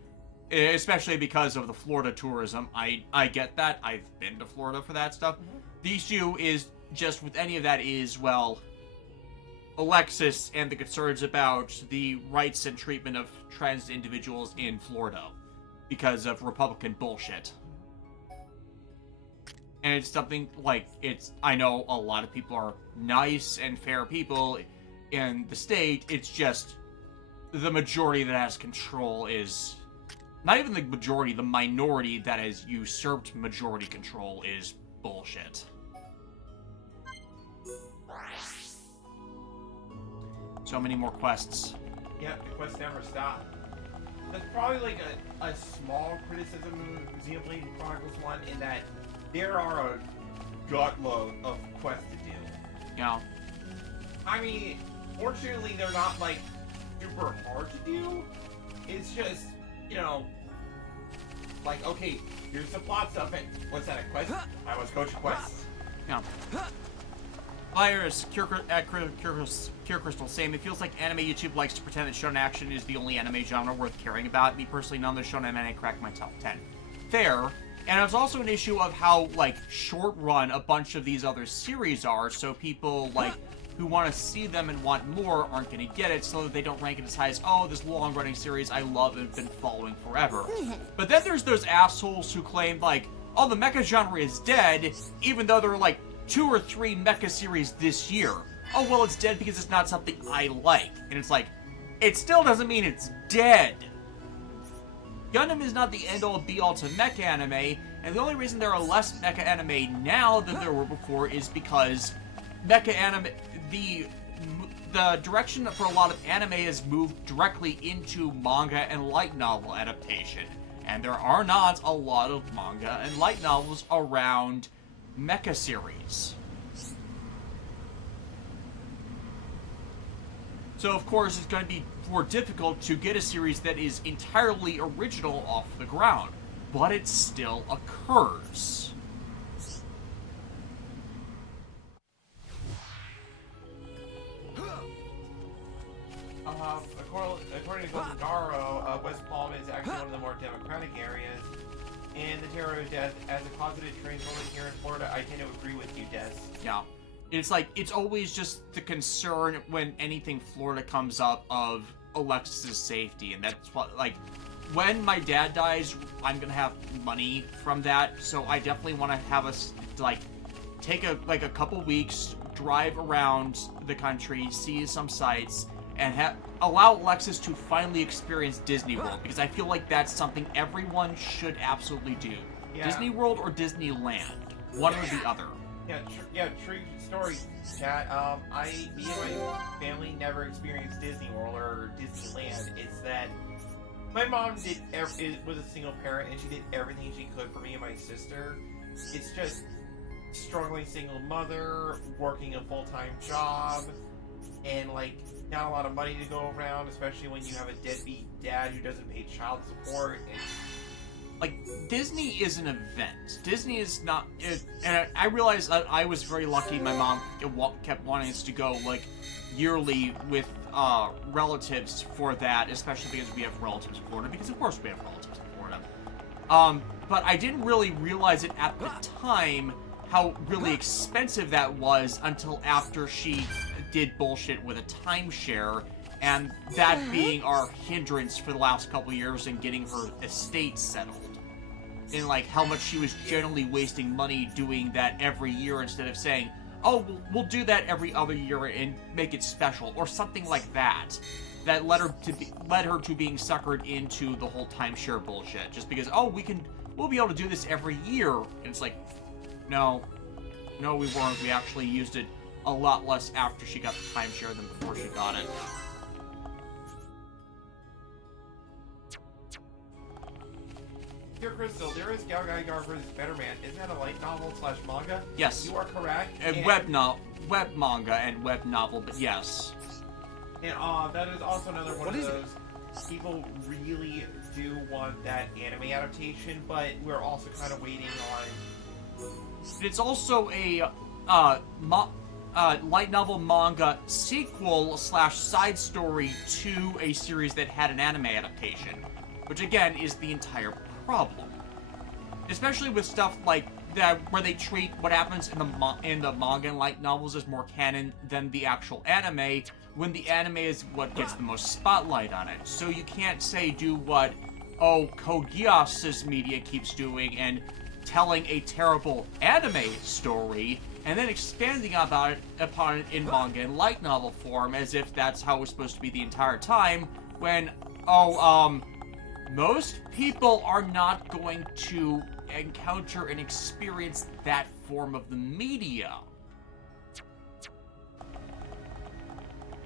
especially because of the Florida tourism, I get that. I've been to Florida for that stuff. Mm-hmm. The issue is just with any of that is, well, Alexis and the concerns about the rights and treatment of trans individuals in Florida because of Republican bullshit. And it's something like, I know a lot of people are nice and fair people in the state, it's just the majority that has control is, not even the majority, the minority that has usurped majority control is bullshit. So many more quests. Yeah, the quests never stop. That's probably like a small criticism of Xenoblade Chronicles 1 in that there are a gutload of quests to do. Yeah. I mean, fortunately they're not like super hard to do. It's just, you know, like, okay, here's the plot stuff. And what's that, a quest? I was coach a quest. Yeah. Virus, Cure Crystal, same. It feels like anime YouTube likes to pretend that shonen action is the only anime genre worth caring about. Me personally, none of the shonen anime crack my top 10. Fair. And it's also an issue of how, like, short run a bunch of these other series are, so people, like, who want to see them and want more aren't going to get it, so that they don't rank it as high as, oh, this long-running series I love and have been following forever. But then there's those assholes who claim, like, oh, the mecha genre is dead, even though there are, like, 2 or 3 mecha series this year. Oh, well, it's dead because it's not something I like. And it's like, it still doesn't mean it's dead. Gundam is not the end-all be-all to mecha anime, and the only reason there are less mecha anime now than there were before is because mecha anime, the direction for a lot of anime has moved directly into manga and light novel adaptation. And there are not a lot of manga and light novels around mecha series. So of course it's going to be more difficult to get a series that is entirely original off the ground, but it still occurs. According to Garo, West Palm is actually one of the more democratic areas. And the terror of death, as a closeted transphobe here in Florida, I tend to agree with you, Des. Yeah. It's like, it's always just the concern when anything Florida comes up of Alexis's safety. And that's what, like, when my dad dies, I'm gonna have money from that. So I definitely want to have us, like, take a couple weeks, drive around the country, see some sights, and allow Alexis to finally experience Disney World, because I feel like that's something everyone should absolutely do. Yeah. Disney World or Disneyland, one or the other. Yeah, true story, Kat. Me and my family never experienced Disney World or Disneyland. It's that my mom was a single parent, and she did everything she could for me and my sister. It's just struggling single mother, working a full-time job, and, like, not a lot of money to go around, especially when you have a deadbeat dad who doesn't pay child support. Like, Disney is an event. Disney is not... and I realized that I was very lucky my mom kept wanting us to go, like, yearly with relatives for that, especially because we have relatives in Florida, because of course we have relatives in Florida. But I didn't really realize it at the time how really expensive that was until after she did bullshit with a timeshare, and that being our hindrance for the last couple years in getting her estate settled. And, like, how much she was generally wasting money doing that every year instead of saying, oh, we'll do that every other year and make it special, or something like that. That led her to being suckered into the whole timeshare bullshit. Just because, oh, we'll be able to do this every year. And it's like, no, we weren't. We actually used it a lot less after she got the timeshare than before she got it. Dear Crystal, there is Galgai Garver's Better Man. Isn't that a light novel / manga? Yes. You are correct. And web manga and web novel, but yes. And that is also another one of those. People really do want that anime adaptation, but we're also kind of waiting on. It's also a light novel manga sequel / side story to a series that had an anime adaptation, which again is the entire problem. Especially with stuff like that, where they treat what happens in the manga and light novels as more canon than the actual anime, when the anime is what gets the most spotlight on it. So you can't do what, Code Geass's media keeps doing and telling a terrible anime story and then expanding upon it in manga and light novel form as if that's how it was supposed to be the entire time, when, most people are not going to encounter and experience that form of the media.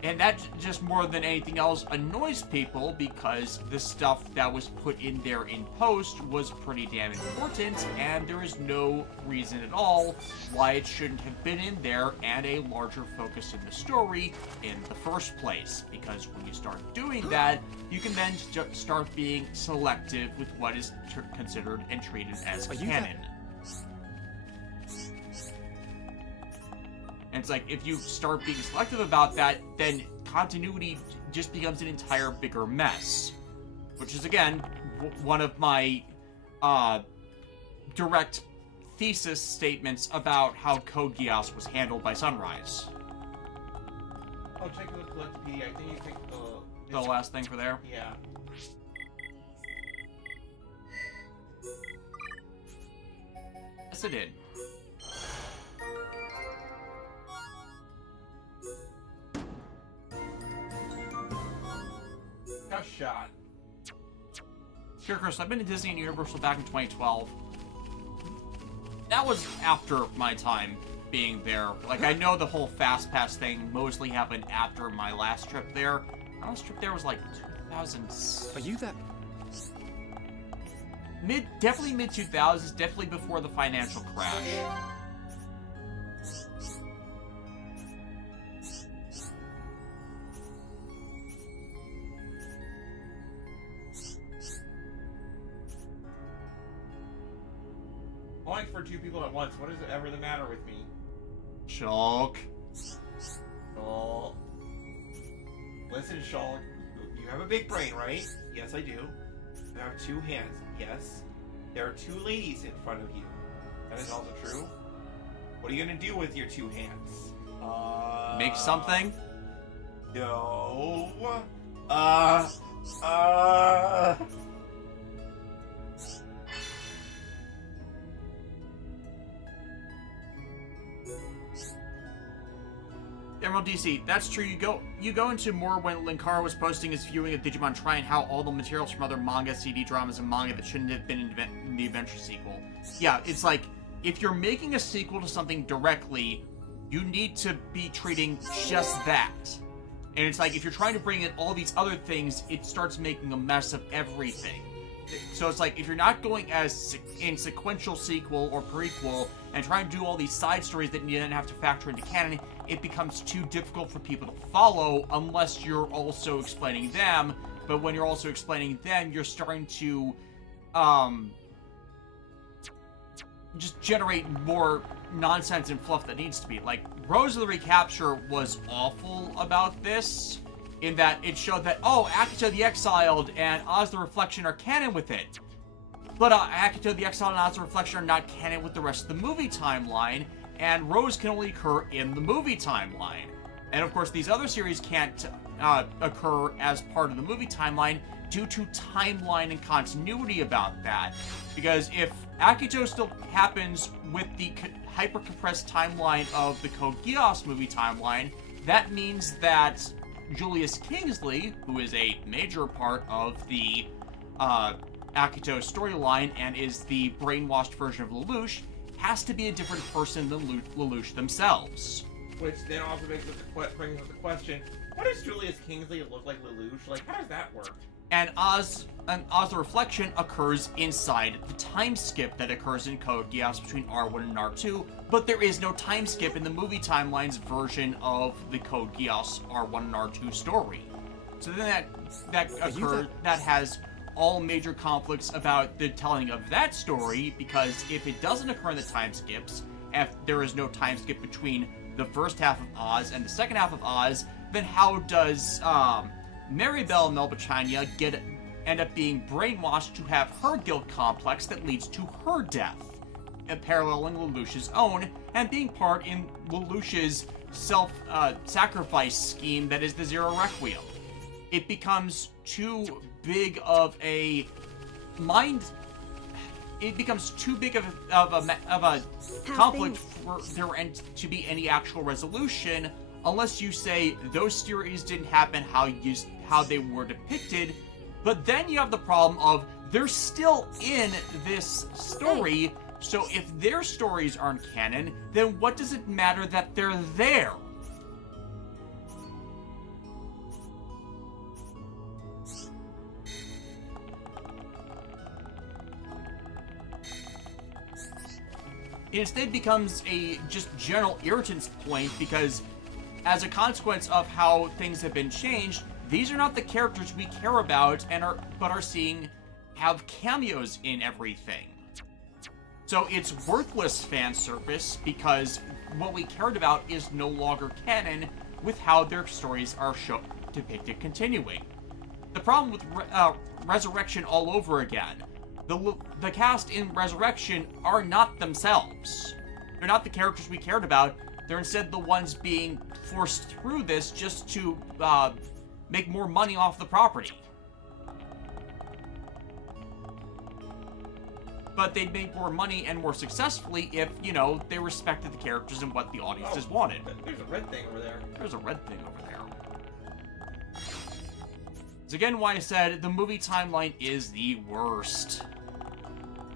And that, just more than anything else, annoys people because the stuff that was put in there in post was pretty damn important, and there is no reason at all why it shouldn't have been in there and a larger focus in the story in the first place. Because when you start doing that, you can then start being selective with what is considered and treated as canon. And it's like, if you start being selective about that, then continuity just becomes an entire bigger mess. Which is, again, one of my direct thesis statements about how Code Geass was handled by Sunrise. Oh, check the Wikipedia. I think you picked the last thing for there? Yeah. Yes, I did. Got shot. Sure, Chris, I've been to Disney and Universal back in 2012. That was after my time being there. Like, I know the whole Fast Pass thing mostly happened after my last trip there. My last trip there was like 2000. Are you that? Definitely mid-2000s, definitely before the financial crash. Going for two people at once. What is ever the matter with me? Shulk. Oh. Listen, Shulk. You have a big brain, right? Yes, I do. You have two hands. Yes. There are two ladies in front of you. That is also true. What are you gonna do with your two hands? Make something? No. Emerald DC, that's true. You go into more when Linkara was posting his viewing of Digimon Tri and how all the materials from other manga, CD dramas, and manga that shouldn't have been in the Adventure sequel. Yeah, it's like, if you're making a sequel to something directly, you need to be treating just that. And it's like, if you're trying to bring in all these other things, it starts making a mess of everything. So it's like, if you're not going as in sequential sequel or prequel and trying to do all these side stories that you then have to factor into canon, it becomes too difficult for people to follow unless you're also explaining them. But when you're also explaining them, you're starting to just generate more nonsense and fluff that needs to be. Like, Rose of the Recapture was awful about this, in that it showed that, oh, Akito the Exiled and Oz the Reflection are canon with it. But Akito the Exiled and Oz the Reflection are not canon with the rest of the movie timeline, and Rose can only occur in the movie timeline. And of course, these other series can't occur as part of the movie timeline due to timeline and continuity about that. Because if Akito still happens with the hyper-compressed timeline of the Code Geass movie timeline, that means that Julius Kingsley, who is a major part of the Akito storyline and is the brainwashed version of Lelouch, has to be a different person than Lelouch themselves. Which then also brings up the question, what does Julius Kingsley look like Lelouch? Like, how does that work? And Oz the Reflection occurs inside the time skip that occurs in Code Geass between R1 and R2, but there is no time skip in the movie timeline's version of the Code Geass R1 and R2 story. So then that has all major conflicts about the telling of that story, because if it doesn't occur in the time skips, if there is no time skip between the first half of Oz and the second half of Oz, then how does Maribel Melbachania end up being brainwashed to have her guilt complex that leads to her death, paralleling Lelouch's own, and being part in Lelouch's self-sacrifice scheme that is the Zero Requiem? It becomes too big of a it becomes too big of a conflict for there to be any actual resolution, unless you say those stories didn't happen how they were depicted. But then you have the problem of they're still in this story, so if their stories aren't canon, then what does it matter that they're there? it instead becomes a just general irritance point because as a consequence of how things have been changed, these are not the characters we care about and are have cameos in everything. So it's worthless fan service because what we cared about is no longer canon with how their stories are depicted continuing. The problem with Resurrection all over again, the cast in Resurrection are not themselves. They're not the characters we cared about. They're instead the ones being forced through this just to make more money off the property. But they'd make more money and more successfully if, you know, they respected the characters and what the audiences wanted. There's a red thing over there. There's a red thing over there. It's again why I said the movie timeline is the worst.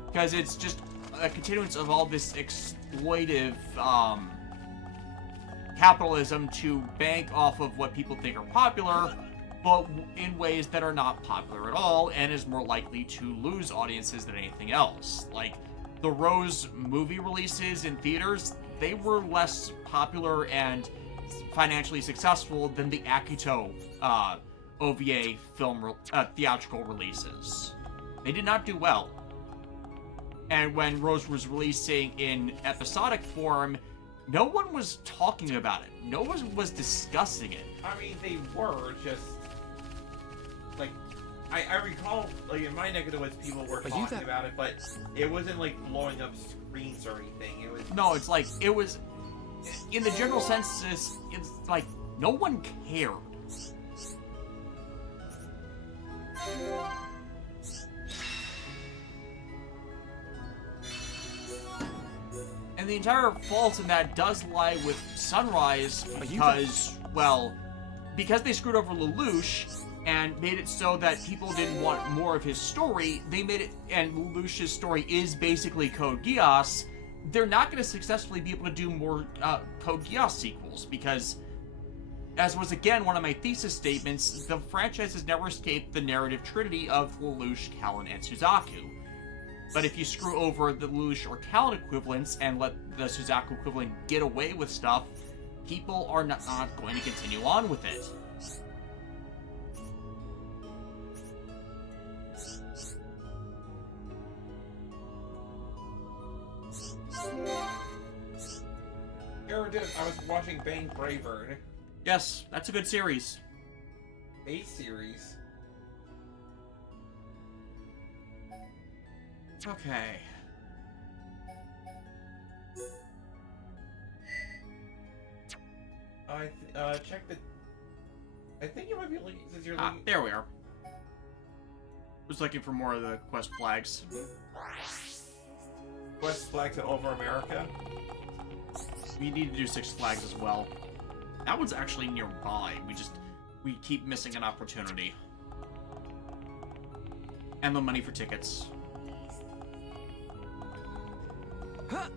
Because it's just a continuance of all this exploitive capitalism to bank off of what people think are popular, but in ways that are not popular at all, and is more likely to lose audiences than anything else. Like, the Rose movie releases in theaters, they were less popular and financially successful than the Akito OVA film theatrical releases. They did not do well. And when Rose was releasing in episodic form, no one was talking about it. No one was discussing it. I mean, they were just... Like, I recall, like, in my neck of the woods, people were talking about it, but it wasn't, like, blowing up screens or anything. It was... No, it's like, it was... In the general sense, it's like, no one cared. And the entire fault in that does lie with Sunrise because, well, because they screwed over Lelouch and made it so that people didn't want more of his story, they made it, and Lelouch's story is basically Code Geass, they're not going to successfully be able to do more Code Geass sequels because, as was again one of my thesis statements, the franchise has never escaped the narrative trinity of Lelouch, Callan, and Suzaku. But if you screw over the Lelouch or Callan equivalents and let the Suzaku equivalent get away with stuff, people are not going to continue on with it. I was watching Bang Braybird. Yes, that's a good series. A series. Okay. Check the... I think you might be looking... Since you're looking... There we are. Was looking for more of the quest flags. Quest flags over America? We need to do Six Flags as well. That one's actually nearby. We keep missing an opportunity. And the money for tickets. Huh.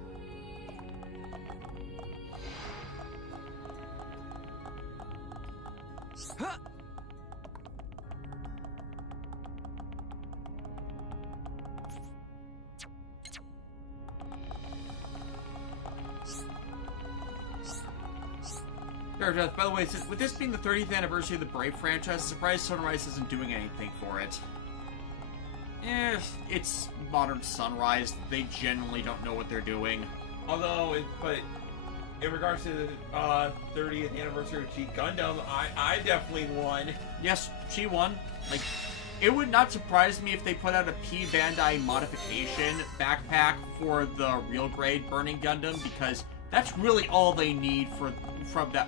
Huh. By the way, with this being the 30th anniversary of the Brave franchise, surprised Sunrise isn't doing anything for it. It's modern Sunrise. They generally don't know what they're doing. Although, but in regards to the 30th anniversary of G Gundam, I definitely won. Yes, she won. Like, it would not surprise me if they put out a P Bandai modification backpack for the real grade Burning Gundam, because that's really all they need from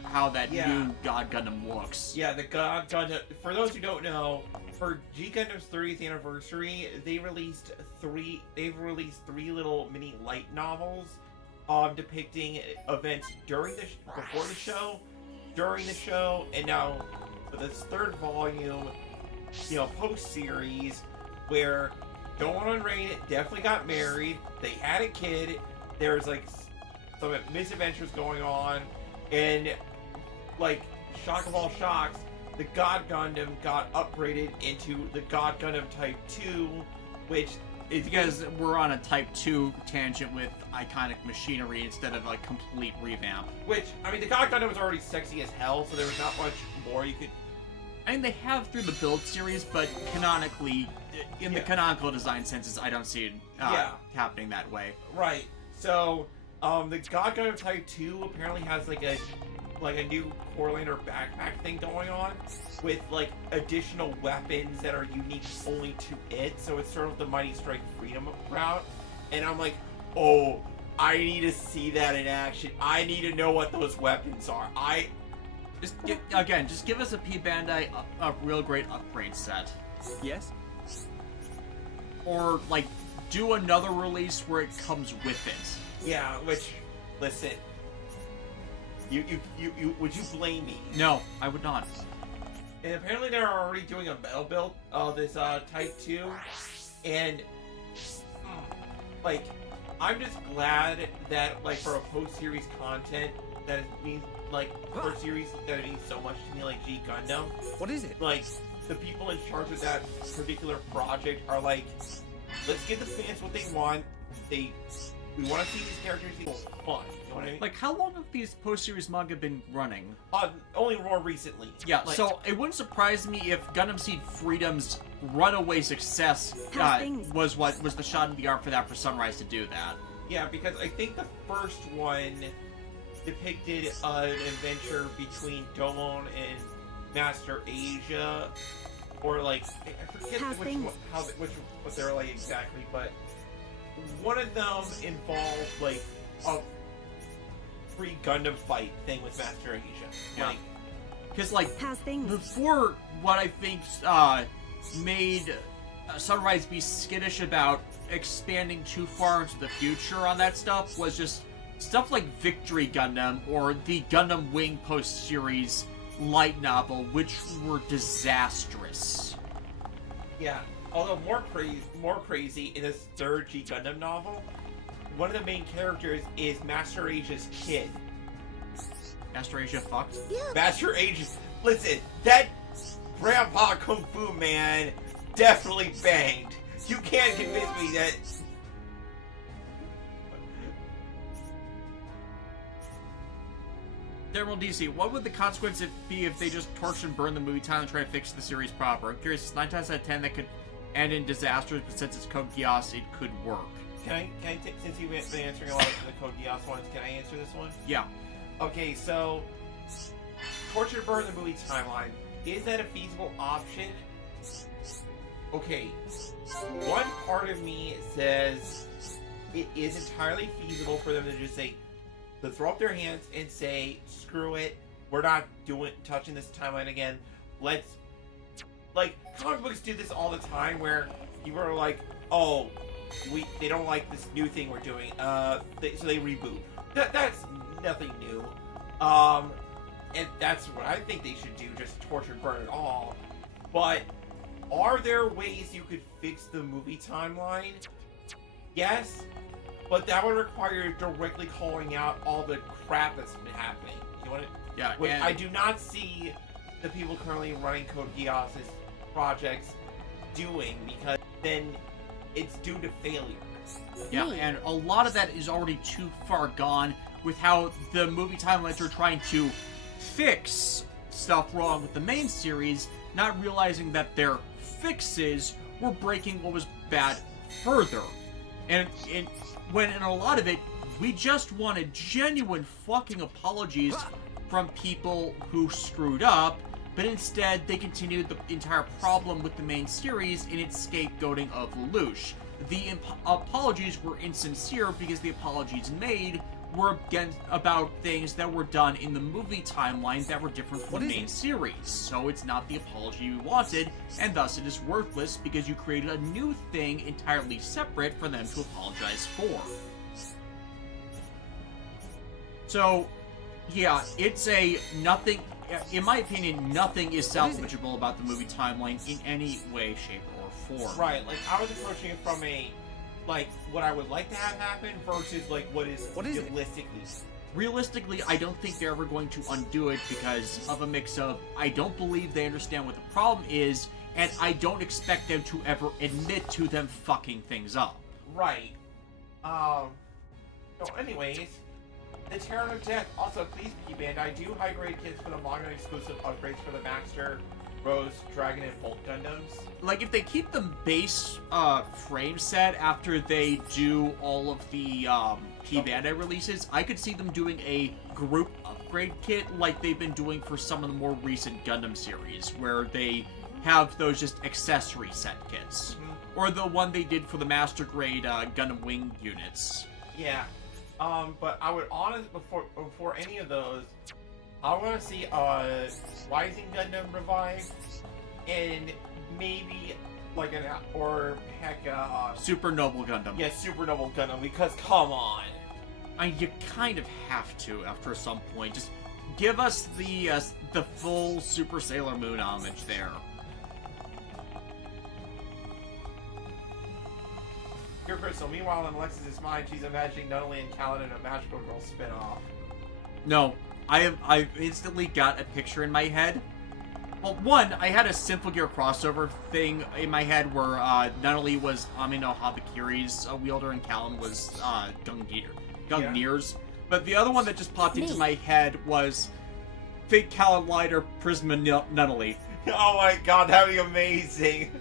how that new God Gundam looks. Yeah, the God Gundam. For those who don't know, for G Gundam's 30th anniversary, they've released three little mini light novels, depicting events before the show, during the show, and now for this third volume, post series, where Dawn and Rain definitely got married. They had a kid. There's like some misadventures going on, and like, shock of all shocks, the God Gundam got upgraded into the God Gundam Type 2, which it's because we're on a Type 2 tangent with iconic machinery instead of a complete revamp. Which, I mean, the God Gundam was already sexy as hell, so there was not much more you could... I mean, they have through the build series, but canonically, in the canonical design senses, I don't see it happening that way. Right. So, the God Gundam Type 2 apparently has like a new Corelander backpack thing going on with like additional weapons that are unique only to it. So it's sort of the Mighty Strike Freedom route. And I'm like, oh, I need to see that in action. I need to know what those weapons are. Just give us a P Bandai a real great upgrade set. Yes. Or like do another release where it comes with it. Yeah, which, listen, you would you blame me? No, I would not. And apparently they're already doing a metal build of this Type 2, and like, I'm just glad that like for a post-series content that it means like for a series that it means so much to me, like G Gundam. What is it? Like the people in charge of that particular project are like, let's give the fans what they want. We want to see these characters be fun. You know what I mean? Like, how long have these post-series manga been running? Only more recently. Yeah, like, so it wouldn't surprise me if Gundam Seed Freedom's runaway success was the shot in the arm for that for Sunrise to do that. Yeah, because I think the first one depicted an adventure between Domon and Master Asia, or like I forget what they're like exactly, but one of them involved like a free Gundam fight thing with Master Asia. Yeah. Because like before, what I think made Sunrise be skittish about expanding too far into the future on that stuff was just stuff like Victory Gundam or the Gundam Wing post-series light novel, which were disastrous. Yeah, although more crazy in this third G Gundam novel, one of the main characters is Master Asia's kid. Master Asia fucked? Yeah. Master Asia... Listen, that Grandpa Kung Fu man definitely banged. You can't convince me that... General DC, what would the consequence be if they just torched and burned the movie time and try to fix the series proper? I'm curious, 9 times out of 10 that could end in disasters, but since it's Code Geass, it could work. Since you've been answering a lot of the Code Geass ones, can I answer this one? Yeah. Okay, so torture and burn the movie timeline. Is that a feasible option? Okay, one part of me says it is entirely feasible for them to just say, to throw up their hands and say, screw it, we're not touching this timeline again. Let's, like, comic books do this all the time where people are like, oh, they don't like this new thing we're doing, so they reboot. That's nothing new. And that's what I think they should do, just torture and burn it all. But are there ways you could fix the movie timeline? Yes, but that would require directly calling out all the crap that's been happening. You want to? Yeah. Which I do not see the people currently running Code Geass's projects doing, because then it's due to failure. Yeah, and a lot of that is already too far gone with how the movie timelines are trying to fix stuff wrong with the main series, not realizing that their fixes were breaking what was bad further. And when in a lot of it, we just wanted genuine fucking apologies from people who screwed up, but instead they continued the entire problem with the main series in its scapegoating of Lelouch. The apologies were insincere because the apologies made were about things that were done in the movie timeline that were different from the main series. So it's not the apology you wanted, and thus it is worthless because you created a new thing entirely separate for them to apologize for. So, yeah, it's a nothing... In my opinion, nothing is salvageable about the movie timeline in any way, shape, or form. Right, like, I was approaching it from a, like, what I would like to have happen versus, like, what is realistically. Realistically, I don't think they're ever going to undo it because of a mix of, I don't believe they understand what the problem is, and I don't expect them to ever admit to them fucking things up. Right. So anyways, the Terran of Death. Also, please, Bandai, do high-grade kits for the manga exclusive upgrades for the Master, Rose, Dragon, and Bolt Gundams. Like, if they keep the base frame set after they do all of the Bandai releases, I could see them doing a group upgrade kit like they've been doing for some of the more recent Gundam series, where they have those just accessory set kits. Or the one they did for the Master Grade Gundam Wing units. Yeah. But I would honestly, before any of those, I want to see Rising Gundam revived, and maybe like Super Noble Gundam. Yeah, Super Noble Gundam, because come on. You kind of have to after some point. Just give us the full Super Sailor Moon homage there. Here, Crystal. Meanwhile, in Alexis' mind, she's imagining Nunnally and Callan in a Magical Girl spin-off. No, I've instantly got a picture in my head. Well, one, I had a Simple Gear crossover thing in my head where Nunnally was Amino Habakiri's wielder and Callan was Gungnir's. But the other one that just popped into my head was fake Callan Lighter Prisma Nunnally. Oh my god, that would be amazing.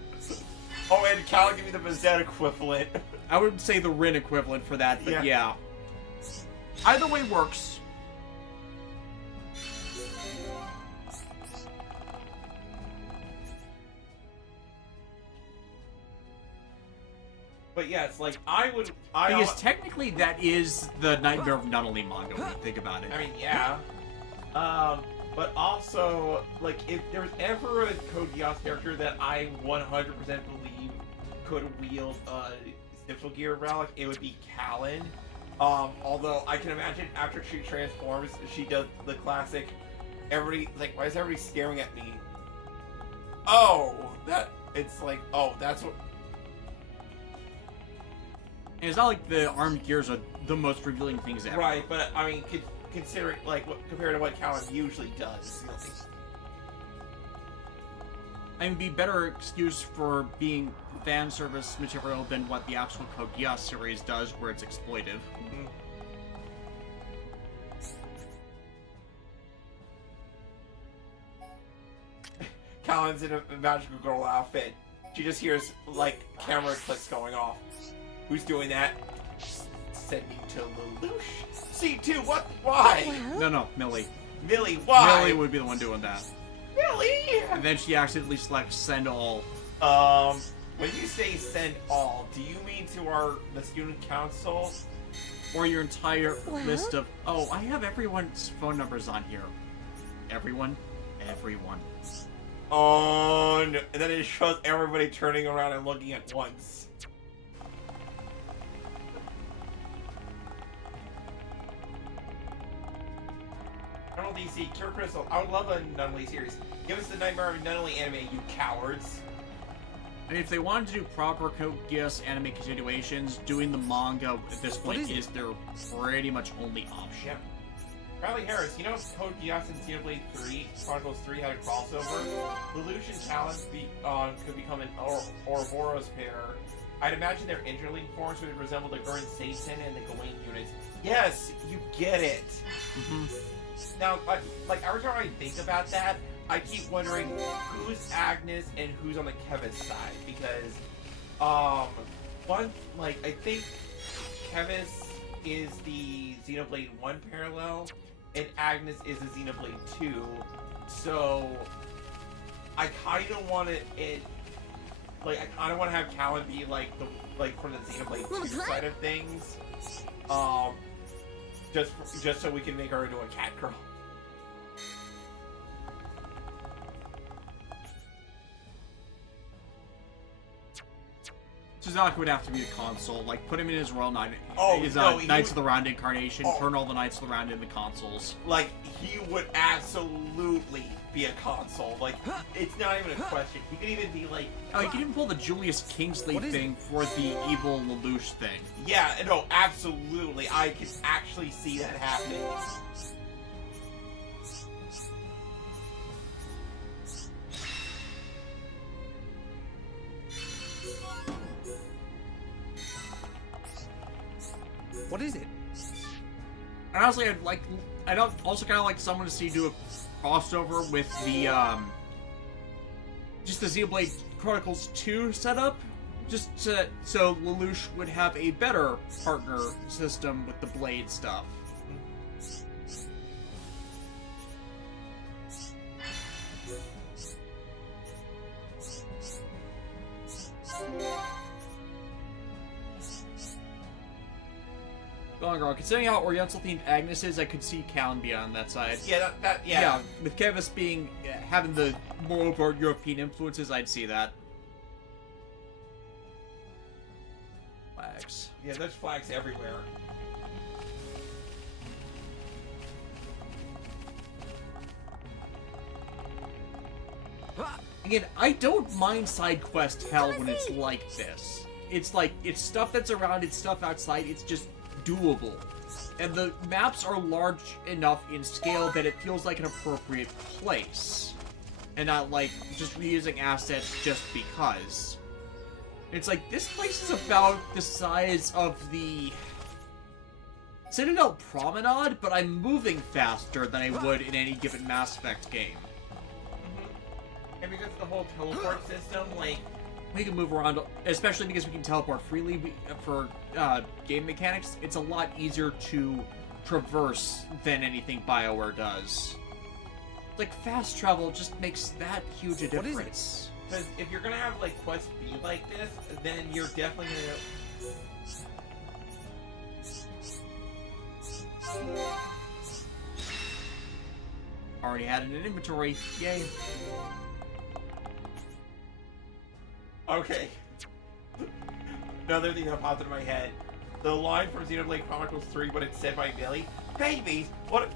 Oh, and Callan give me the Bazette equivalent. I would say the Rin equivalent for that, but yeah. Either way works. But yes, like, because technically that is the Nightmare of Nunnally manga when you think about it. I mean, yeah. But also, like, if there was ever a Code Geass character that I 100% believe could wield a Simple Gear relic, it would be Callan. Although I can imagine after she transforms, she does the classic, everybody, like, why is everybody staring at me? Oh, it's like, oh, that's what... And it's not like the armed gears are the most revealing things ever. Right, but I mean, considering, like, compared to what Callan usually does. I mean, be better excuse for being fan service material than what the actual Code Geass series does, where it's exploitive. Callan's in a magical girl outfit. She just hears, like, camera clicks going off. Who's doing that? Send me to Lelouch? C2, what? Why? No, Millie. Millie, why? Millie would be the one doing that. Millie! And then she accidentally selects send all. When you say send all, do you mean to the student council? Or your entire list of, oh, I have everyone's phone numbers on here. Everyone? Everyone. Oh, no. And then it shows everybody turning around and looking at once. Colonel DC, Cure Crystal, I would love a Nunnally series. Give us the Nightmare of Nunnally anime, you cowards. I mean, if they wanted to do proper Code Geass anime continuations, doing the manga at this point is their pretty much only option. Yeah. Riley Harris, you know Code Geass and Xenoblade 3, Chronicles 3 had a crossover? Lelouch and Callan could become an Ouroboros pair. I'd imagine their interlinked forms would resemble the Gurren Seiken and the Gawain units. Yes, you get it! Now, like, every time I think about that, I keep wondering who's Agnes and who's on the Kevis side, because, I think Kevis is the Xenoblade 1 parallel, and Agnes is the Xenoblade 2, so I kind of want I kind of want to have Callan be, from the Xenoblade 2 side of things, just so we can make her into a cat girl. Suzuki would have to be a console. Like, put him in his Royal Knight. Knights of the Round incarnation. Turn all the Knights of the Round into consoles. Like, he would absolutely be a console. Like, it's not even a question. He could even be like... Oh, he could even pull the Julius Kingsley thing for the evil Lelouch thing. Yeah, no, absolutely. I can actually see that happening. What is it? And honestly, I'd also kind of like someone to see do a crossover with the, just the Xenoblade Chronicles 2 setup. Just so Lelouch would have a better partner system with the blade stuff. Going wrong. Considering how Oriental themed Agnes is, I could see Callan be on that side. Yeah, yeah. Yeah, with Kevis being having the more overt European influences, I'd see that. Flags. Yeah, there's flags everywhere. Again, I don't mind side quest hell when it's like this. It's like, it's stuff that's around, it's stuff outside, it's just doable. And the maps are large enough in scale that it feels like an appropriate place. And not like just reusing assets just because. It's like, this place is about the size of the Citadel Promenade, but I'm moving faster than I would in any given Mass Effect game. And because of the whole teleport system, like... We can move around, especially because we can teleport freely for game mechanics. It's a lot easier to traverse than anything BioWare does. Like, fast travel just makes that huge a difference. Because if you're gonna have, like, quests be like this, then you're definitely gonna... Already had it in inventory. Yay. Okay. Another thing that popped into my head. The line from Xenoblade Chronicles 3 when it's said by Millie, babies? What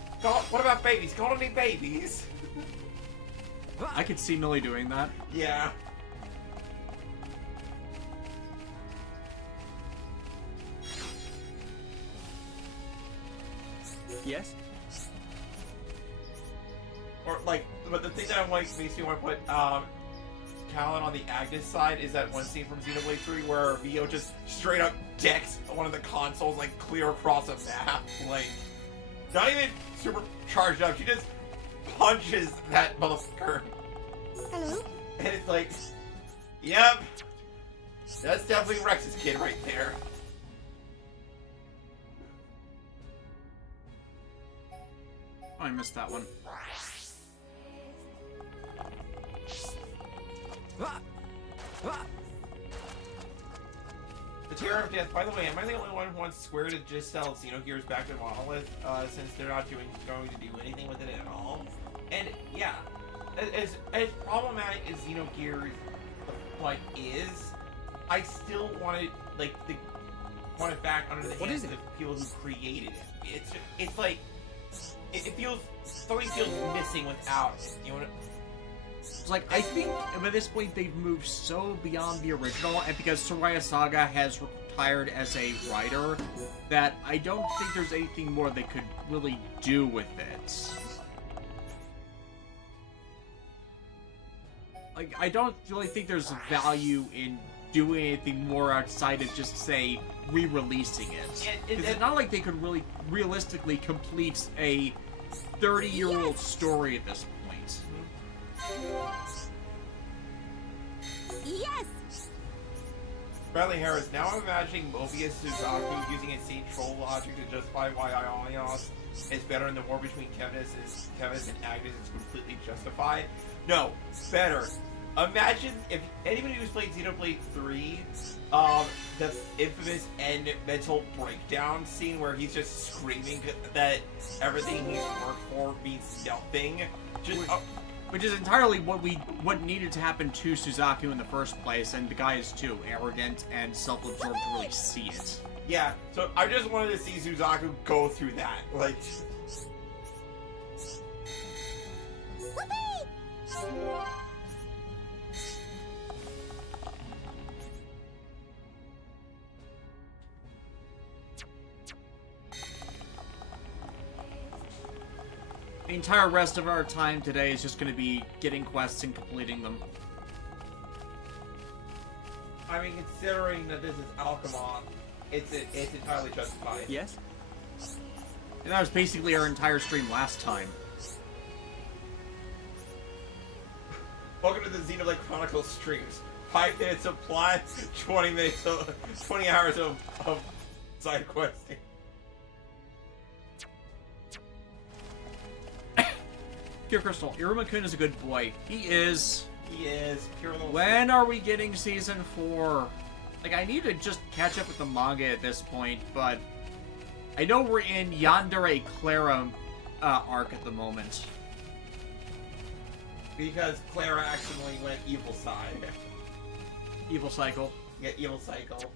about babies? Got any babies? I could see Millie doing that. Yeah. Yes? Or, like, but the thing that makes me want to put, Callan on the Agnes side is that one scene from Xenoblade 3 where Vio just straight up decks one of the consoles, like, clear across a map. Like, not even super charged up. She just punches that motherfucker. Hello? And it's like, yep. That's definitely Rex's kid right there. Oh, I missed that one. The Terror of Death, by the way, am I the only one who wants Square to just sell Xenogears back to Monolith, since they're not going to do anything with it at all? And, yeah, as problematic as Xenogears, like, is, I still want it, like, want it back under the hands of the people who created it. It's like, it feels, something feels missing without it, you know what It's like, I think by this point they've moved so beyond the original, and because Soraya Saga has retired as a writer, that I don't think there's anything more they could really do with it. Like, I don't really think there's value in doing anything more outside of just, say, re-releasing it. It's not like they could really realistically complete a 30-year-old story at this point. Yes! Bradley Harris, now I'm imagining Mobius Suzaku using insane troll logic to justify why Ionios is better in the war between Kevis and Agnes is completely justified. No, better. Imagine if anybody who's played Xenoblade 3, the infamous end mental breakdown scene where he's just screaming that everything he's worked for means nothing. Which is entirely what needed to happen to Suzaku in the first place, and the guy is too arrogant and self-absorbed to really see it. Yeah, so I just wanted to see Suzaku go through that. Like, the entire rest of our time today is just going to be getting quests and completing them. I mean, considering that this is Alchemon, it's entirely justified. Yes? And that was basically our entire stream last time. Welcome to the Xenoblade Chronicles streams. 5 minutes of plot, 20 hours of side questing. Pure Crystal, Iruma-kun is a good boy. He is. He is. Pure little. When are we getting season 4? Like, I need to just catch up with the manga at this point, but I know we're in Yandere Clara arc at the moment. Because Clara accidentally went evil side. Evil cycle. Yeah, evil cycle.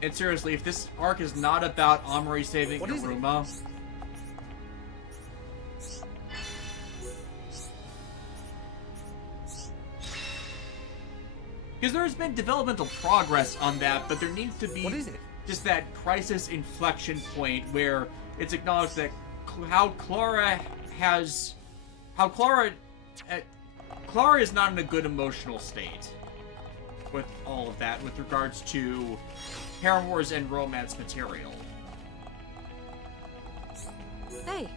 And seriously, if this arc is not about Amori saving Iruma... Because there's been developmental progress on that, but there needs to be just that crisis inflection point where it's acknowledged that Clara is not in a good emotional state with all of that, with regards to paramours and romance material. Hey.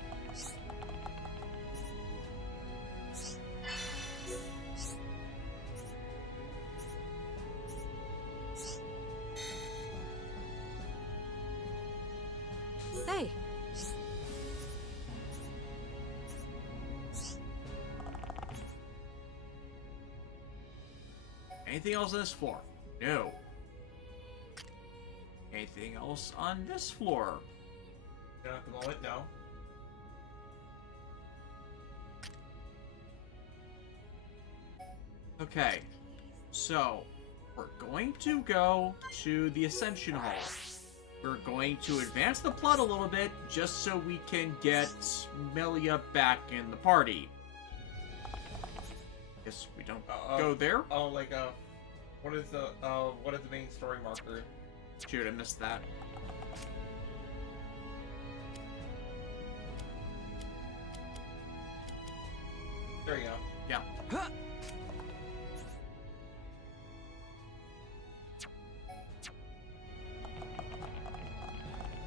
Hey. Anything else on this floor? No. Anything else on this floor? No, at the moment, no. Okay. So, we're going to go to the Ascension Hall. We're going to advance the plot a little bit, just so we can get Melia back in the party. Guess we don't go there. Oh, like, what is the main story marker? Shoot, I missed that. There you go. Yeah.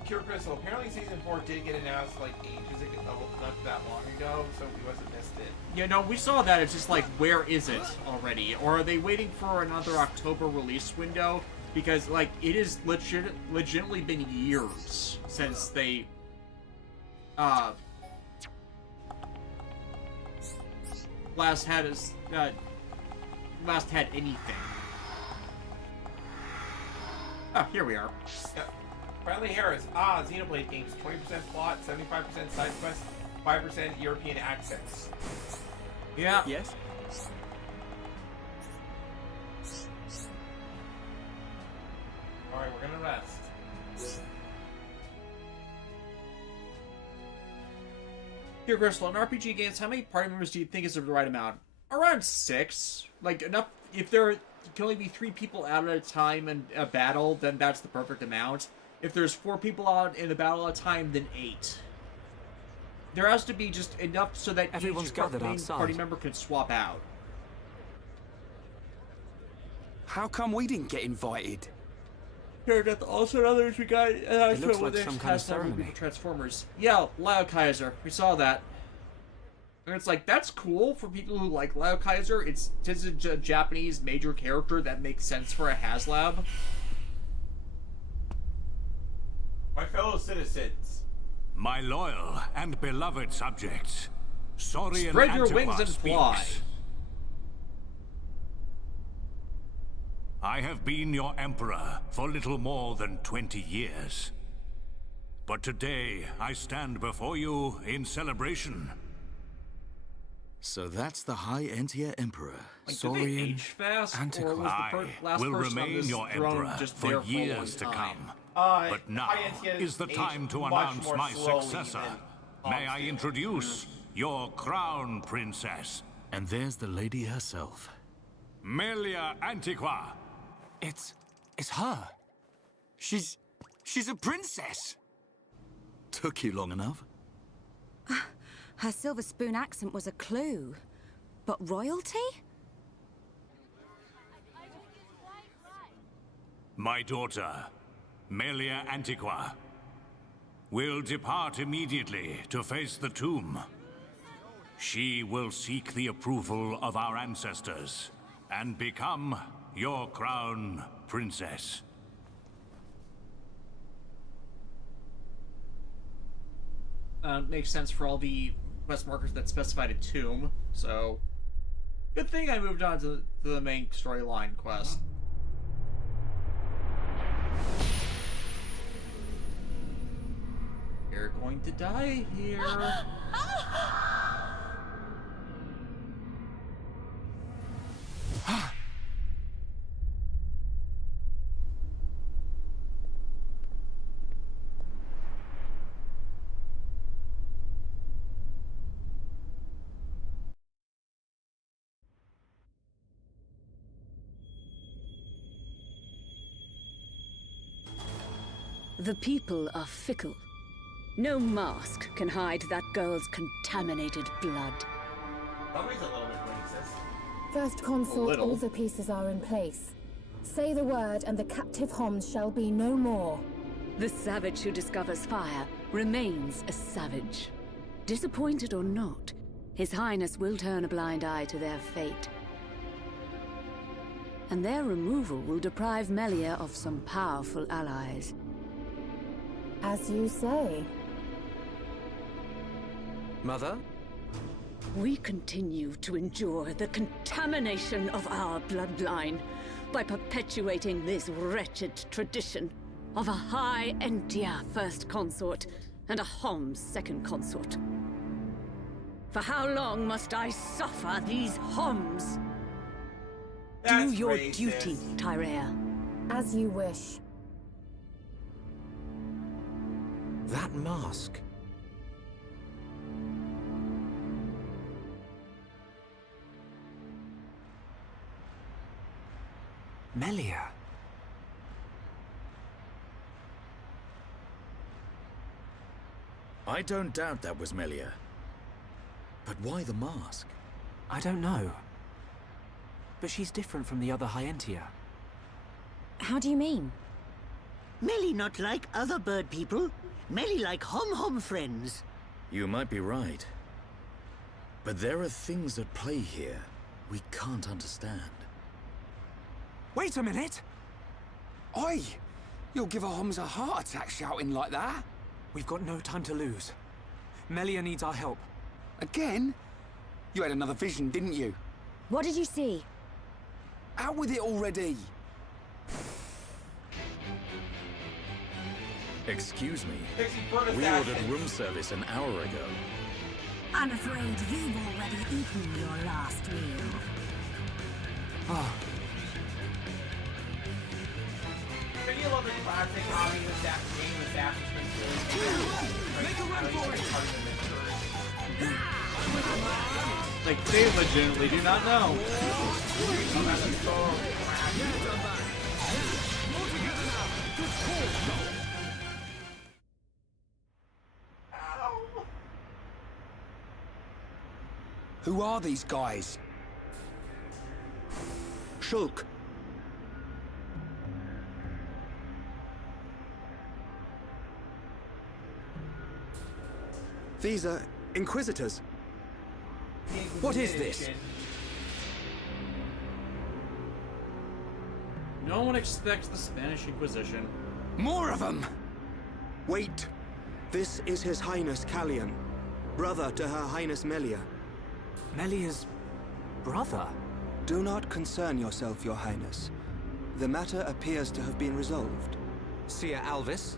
Pure Crystal, apparently season 4 did get announced like ages ago, not that long ago, so we must have missed it. Yeah, no, we saw that. It's just like, where is it already? Or are they waiting for another October release window? Because, like, it has legitimately been years since they, last had anything. Oh, here we are. Yep. Bradley Harris. Xenoblade games. 20% plot, 75% side quest, 5% European accents. Yeah. Yes? Alright, we're gonna rest. Here, Crystal, in RPG games, how many party members do you think is the right amount? Around 6. Like, enough. If there can only be 3 people out at a time in a battle, then that's the perfect amount. If there's 4 people out in a battle at a time, then 8. There has to be just enough so that everyone's gathered main outside. Party member can swap out. How come we didn't get invited? Here, also others we got. It looks like some kind of ceremony. Transformers. Yeah, Lao Kaiser. We saw that. And it's like, that's cool for people who like Lao Kaiser. It's a Japanese major character that makes sense for a HasLab. My fellow citizens. My loyal and beloved subjects. Saurian Spread your Antiqua wings and fly. speaks. I have been your emperor for little more than 20 years. But today, I stand before you in celebration. So that's the High Entia Emperor, Like, did they Saurian age fast, Antiqua. or was the last will person on remain this your throne emperor just for there for years a to long time? come. But now is the time to announce my successor. May I introduce your crown princess? And there's the lady herself. Melia Antiqua. It's her. She's a princess. Took you long enough. Her silver spoon accent was a clue. But royalty? my daughter, Melia Antiqua, will depart immediately to face the tomb. She will seek the approval of our ancestors and become your crown princess. Makes sense for all the quest markers that specified a tomb, so good thing I moved on to the main storyline quest. You're going to die here. The people are fickle. No mask can hide that girl's contaminated blood. Always a little bit racist. First Consort, all the pieces are in place. Say the word and the captive Homs shall be no more. The savage who discovers fire remains a savage. Disappointed or not, His Highness will turn a blind eye to their fate. And their removal will deprive Melia of some powerful allies. As you say. Mother? We continue to endure the contamination of our bloodline by perpetuating this wretched tradition of a High Entia First Consort and a Homs Second Consort. For how long must I suffer these Homs? That's Do your racist. duty, Tyrea. As you wish. That mask. Melia. I don't doubt that was Melia. But why the mask? I don't know. But she's different from the other Hyentia. How do you mean? Melly not like other bird people. Melly like hom-hom friends. You might be right. But there are things at play here we can't understand. Wait a minute! Oi! You'll give a Homs a heart attack shouting like that. We've got no time to lose. Melia needs our help. Again? You had another vision, didn't you? What did you see? Out with it already! Excuse me. Pixie bird We assassin. ordered room service an hour ago. I'm afraid you've already eaten your last meal. Oh, Don't you love the classic hobby with that game with Assassin's Creed? Make a run for it! Like, they legitimately do not know. Who are these guys? Shulk. These are Inquisitors. What is this? No one expects the Spanish Inquisition. More of them! Wait. This is His Highness Callian, brother to Her Highness Melia. Melia's brother? Do not concern yourself, Your Highness. The matter appears to have been resolved. Seer Alvis?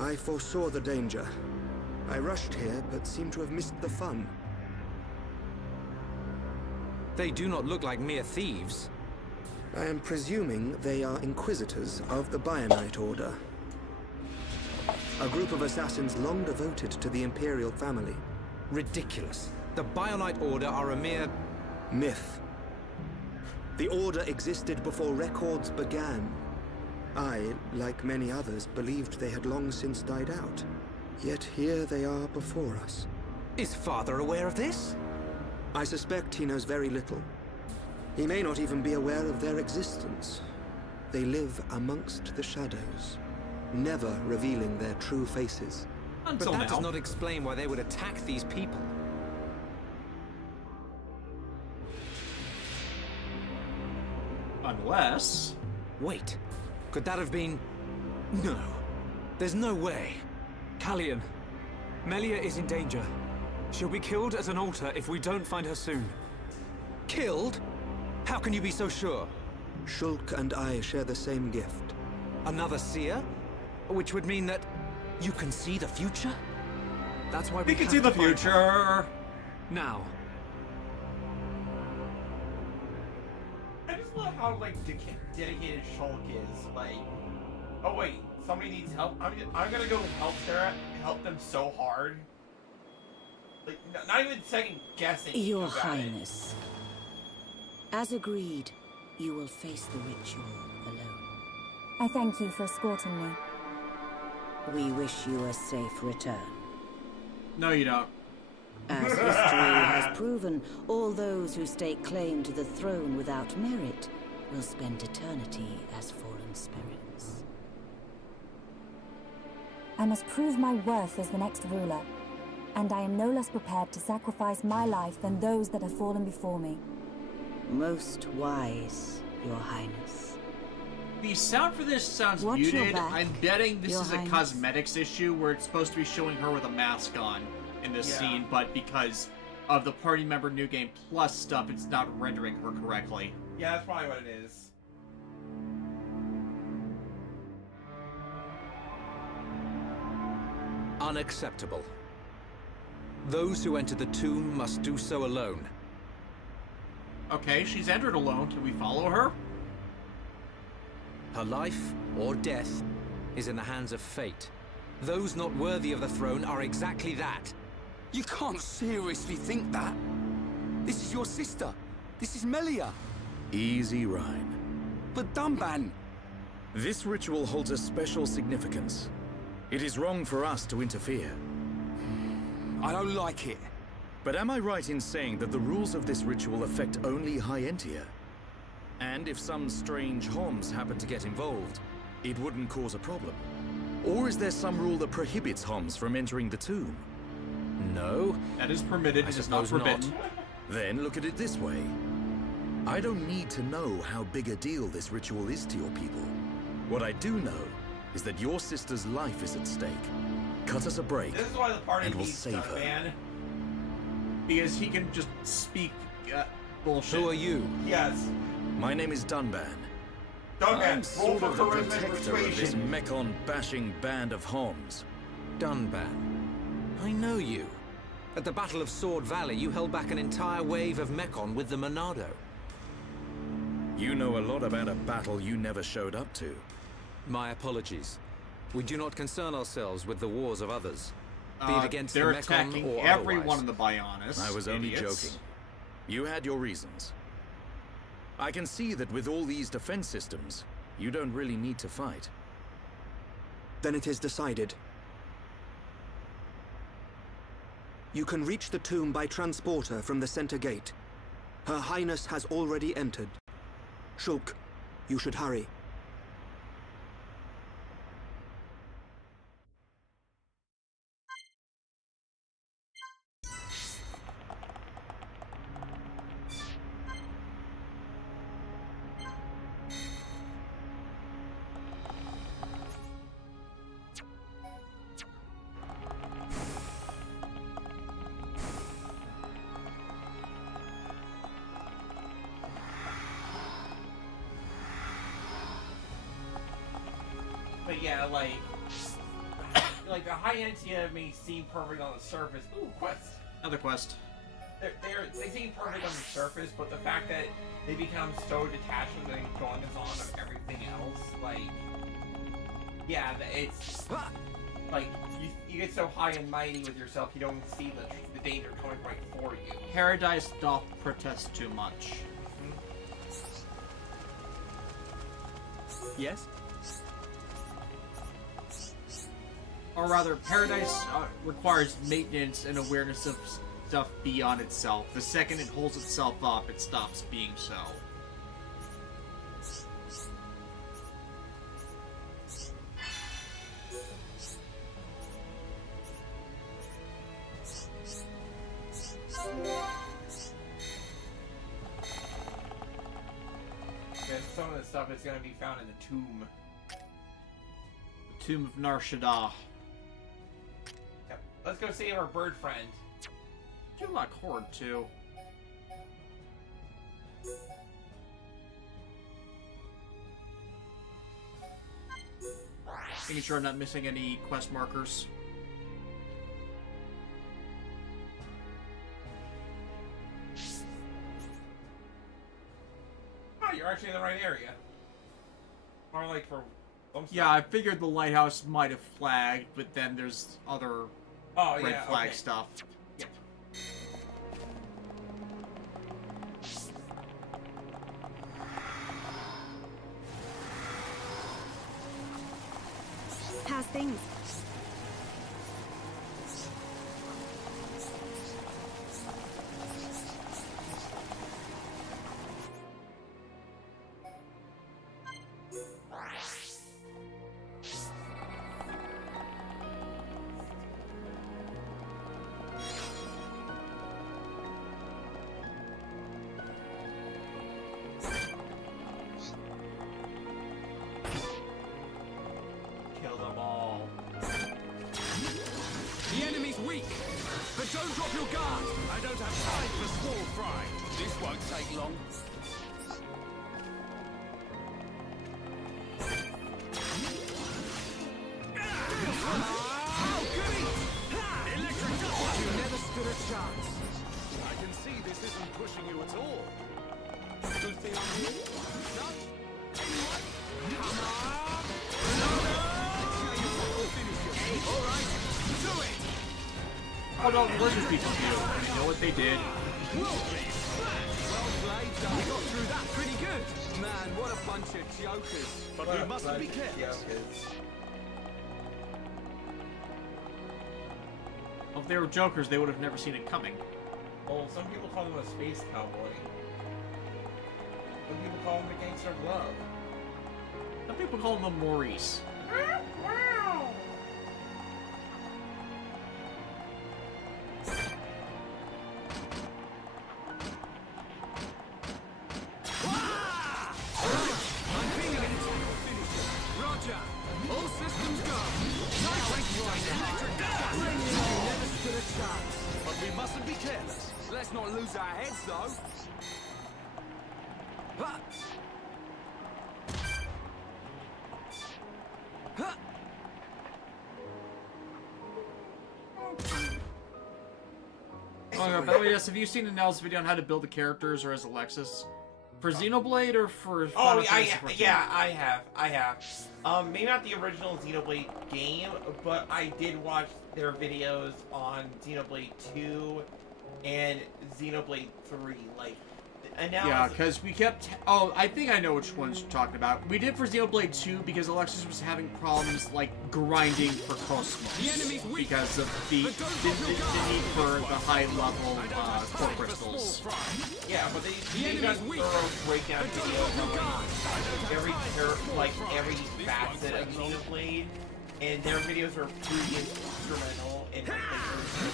I foresaw the danger. I rushed here, but seem to have missed the fun. They do not look like mere thieves. I am presuming they are Inquisitors of the Bionite Order. A group of assassins long devoted to the Imperial family. Ridiculous. The Bionite Order are a mere... myth. The Order existed before records began. I, like many others, believed they had long since died out. Yet here they are before us. Is Father aware of this? I suspect he knows very little. He may not even be aware of their existence. They live amongst the shadows, never revealing their true faces. But that does not explain why they would attack these people. Unless... Wait, could that have been... No. There's no way. Callian, Melia is in danger. She'll be killed at an altar if we don't find her soon. Killed? How can you be so sure? Shulk and I share the same gift. Another seer? Which would mean that you can see the future? That's why we can have see the to find future. her. Now. I just love how like dedicated Shulk is. Like, oh wait, somebody needs help. I'm gonna go help them so hard. Like, not even second guessing. Your about Highness, as agreed, you will face the ritual alone. I thank you for escorting me. We wish you a safe return. No, you don't. As history has proven, all those who stake claim to the throne without merit will spend eternity as fallen spirits. I must prove my worth as the next ruler, and I am no less prepared to sacrifice my life than those that have fallen before me. Most wise, Your Highness. The sound for this sounds Watch your muted. back, I'm betting this Your is a Highness. cosmetics issue where it's supposed to be showing her with a mask on in this scene, but because of the party member New Game Plus stuff, it's not rendering her correctly. Yeah, that's probably what it is. Unacceptable. Those who enter the tomb must do so alone. Okay, she's entered alone. Can we follow her? Her life, or death, is in the hands of fate. Those not worthy of the throne are exactly that. You can't seriously think that. This is your sister. This is Melia. Easy, Rhyne. But Dunban... This ritual holds a special significance. It is wrong for us to interfere. I don't like it. But am I right in saying that the rules of this ritual affect only High Entia? And if some strange Homs happen to get involved, it wouldn't cause a problem? Or is there some rule that prohibits Homs from entering the tomb? No. That is permitted, it is not forbidden. Then look at it this way. I don't need to know how big a deal this ritual is to your people. What I do know is that your sister's life is at stake. Cut us a break, This is why the party and we'll needs save her. man. Because he can just speak bullshit. Who are you? Yes. My name is Dunban. Dunban, I'm roll sort for of the charisma and protector of this persuasion. Mekon-bashing band of Homs. Dunban. I know you. At the Battle of Sword Valley, you held back an entire wave of Mekon with the Monado. You know a lot about a battle you never showed up to. My apologies. We do not concern ourselves with the wars of others. Be it against they're the Mekon attacking or everyone otherwise. in the Bionis. I was only idiots. joking. You had your reasons. I can see that with all these defense systems, you don't really need to fight. Then it is decided. You can reach the tomb by transporter from the center gate. Her Highness has already entered. Shulk, you should hurry. But yeah, like the high Entia may seem perfect on the surface. Ooh, quest. Another quest. They seem perfect on the surface, but the fact that they become so detached from the goings-on of everything else, like, yeah, it's like you get so high and mighty with yourself, you don't see the danger coming right for you. Paradise doth protest too much. Yes? Or rather, Paradise requires maintenance and awareness of stuff beyond itself. The second it holds itself up, it stops being so. stuff is going to be found in the tomb. The Tomb of Nar Shaddaa. Yep. Let's go save our bird friend. Do like Horde too. Making sure I'm not missing any quest markers. Oh, you're actually in the right area. Or like for... Yeah, I figured the lighthouse might have flagged, but then there's other red flag stuff. Yeah. How's things? Kill them all. The enemy's weak, but don't drop your guard. I don't have time for small fry. This won't take long. Oh, goody! Electric double! You never stood a chance. I can see this isn't pushing you at all. Good thing I'm here. No? Anyone? Come on! All right, do it! Oh no, the lizard people do. You know what they did? Well played, though. We got through that pretty good. Man, what a bunch of jokers. But we mustn't be careless. If they were jokers, they would have never seen it coming. Well, some people call him a space cowboy. Some people call him the gangster of love. Some people call him Maurice. Wow! I'm feeling it. Roger. All systems go. Electric gas. You never stood a chance. But we mustn't be careless. Let's not lose our heads, though. But... Oh, by the way, yes, have you seen Nell's video on how to build the characters or as Alexis? For Xenoblade or for Final Fantasy 14? Yeah, I have. Maybe not the original Xenoblade game, but I did watch their videos on Xenoblade 2 and Xenoblade 3. Like, yeah, because we kept... Oh, I think I know which ones you're talking about. We did for Xenoblade 2 because Alexis was having problems, like, grinding for Cosmos. Because of the need for the high-level core crystals. Yeah, but they've got thorough breakdown videos on every facet of Xenoblade, and their videos are pretty instrumental in making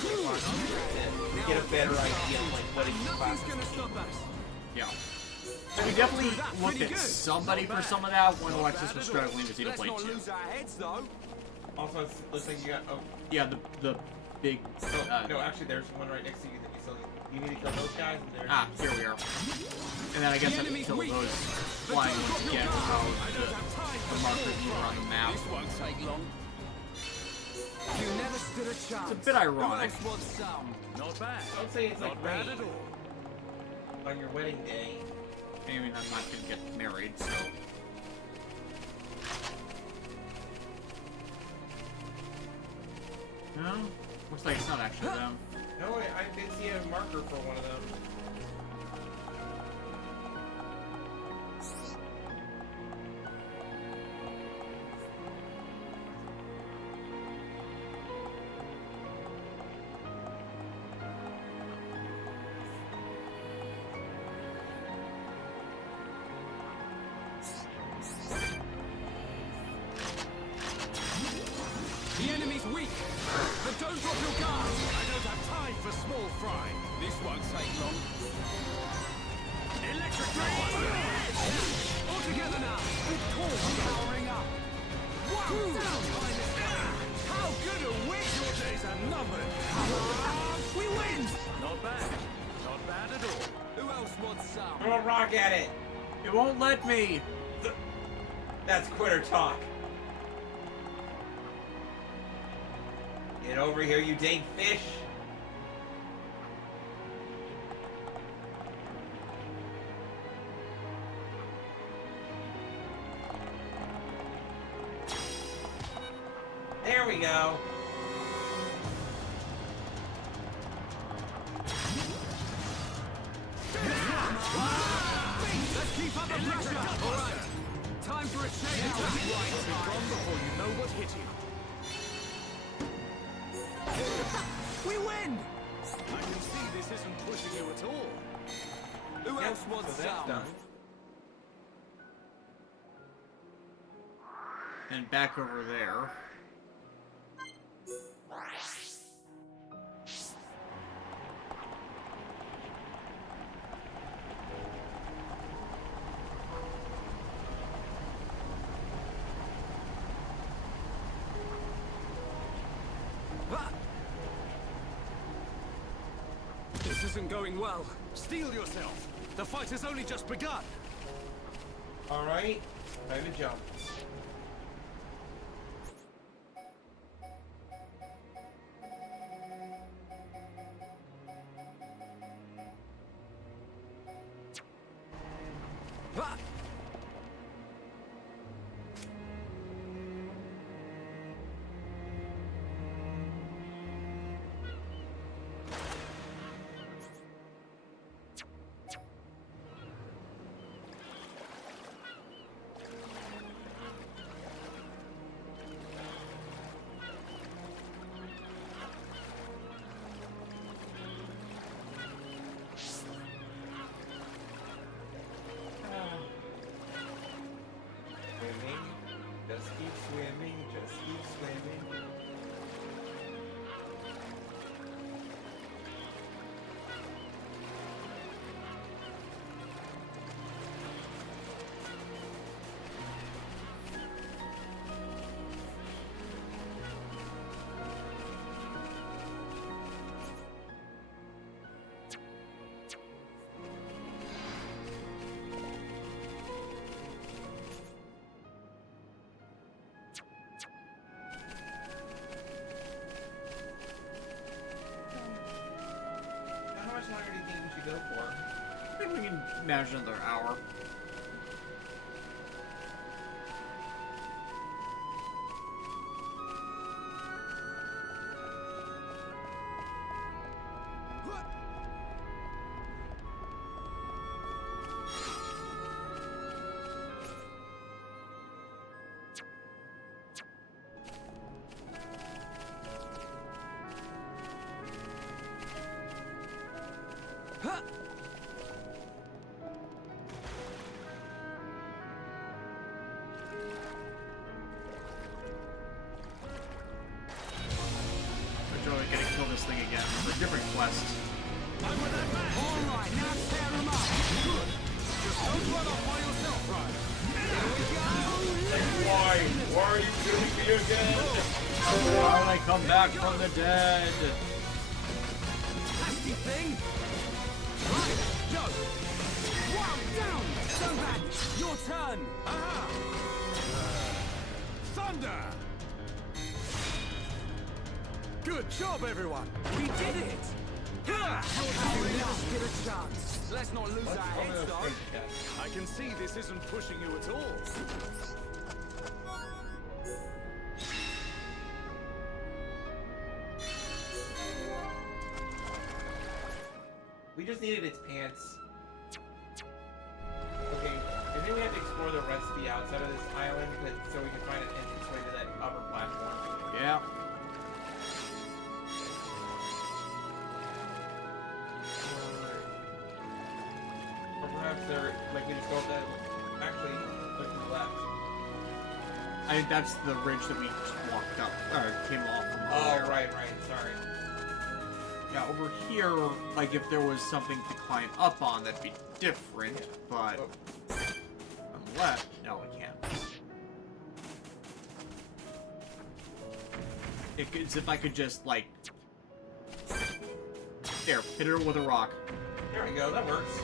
sure to get a better idea of like what each class is. Yeah. We definitely looked at somebody for some of that when Alexis was struggling with Xenoblade 2. Also, it looks like you got... Oh. Yeah, the big... no, actually, there's one right next to you that you still... You need to kill those guys, and there's... Ah, here we are. And then I guess I have to kill those flying ones to get the markers on the map. This won't take long. You never stood a chance. It's a bit ironic. Not bad. Don't say it's not like bad rain at all. On your wedding day. I mean, I'm not gonna get married, so... No? Looks like it's not actually them. No, I did see a marker for one of them. The enemy's weak, but don't drop your guard. I don't have time for small fry. This won't take long. Electric together now. Good call. Powering up. Wow. How good a win! Your days are numbered. We win. Not bad. Not bad at all. Who else wants some? Throw a rock at it. It won't let me. That's quitter talk. Get over here, you dang fish. There we go. Let's keep up the pressure. All right. Time for a chain attack. Right. Be gone before you know what hit you. We win. I can see this isn't pushing you at all. Who else wants some? And back over there. This isn't going well. Steel yourself. The fight has only just begun. Alright, time to jump. Just keep swimming, just keep swimming. How much longer do you think we should go for? I think we can manage another hour. Thing again for a different quest. Alright, now tear him up. Good. Just don't run off by yourself, right? Here we go. Why? Why are you killing me again? Why did I come back from the dead? Nasty thing. Right, go. Wow, down. Stand back. Your turn. Aha. Thunder. Good job, everyone! We did it! You never stood a chance. Let's not lose our heads, though. I can see this isn't pushing you at all. We just needed its pants. Okay, I think we have to explore the rest of the outside of this island so we can find an entranceway to that upper platform. Yeah. Or perhaps they're like we just go up that. Actually, look to the left. I think that's the ridge that we just walked up, or came off from. Oh, right, sorry. Yeah, over here, like if there was something to climb up on, that'd be different, but left. No, I can't. It's if I could just, like... There, hit her with a rock. There we go, that works.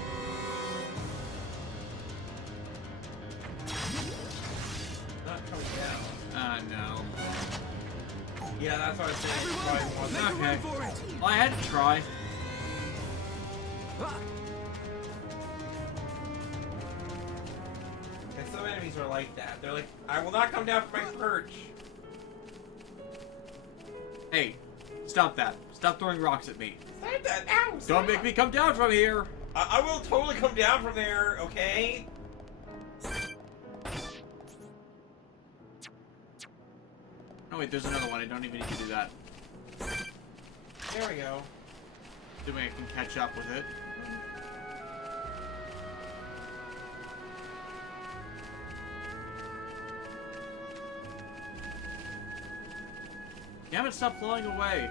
Not coming down. No. Yeah, that's what I was saying. Okay. Well, I had to try. And some enemies are like that. They're like, I will not come down from my perch. Hey, stop that. Stop throwing rocks at me. Stop that. Ow, stop. Don't make me come down from here. I will totally come down from there, okay? Oh wait, there's another one. I don't even need to do that. There we go. Assuming I can catch up with it. Damn it, stop flowing away.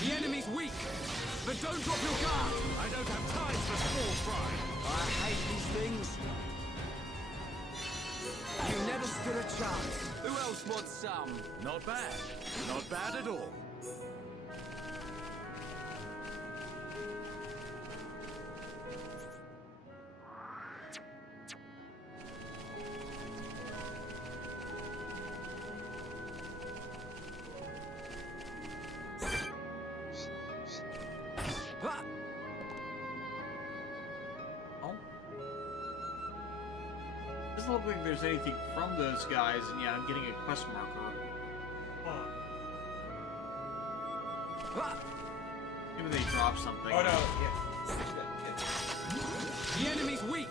The enemy's weak, but don't drop your guard. I don't have time for small fry. I hate these things. You never stood a chance. Who else wants some? Not bad. Not bad at all. Doesn't look like there's anything from those guys, and yeah, I'm getting a quest marker. Maybe they dropped something. Oh no, yeah. The enemy's weak,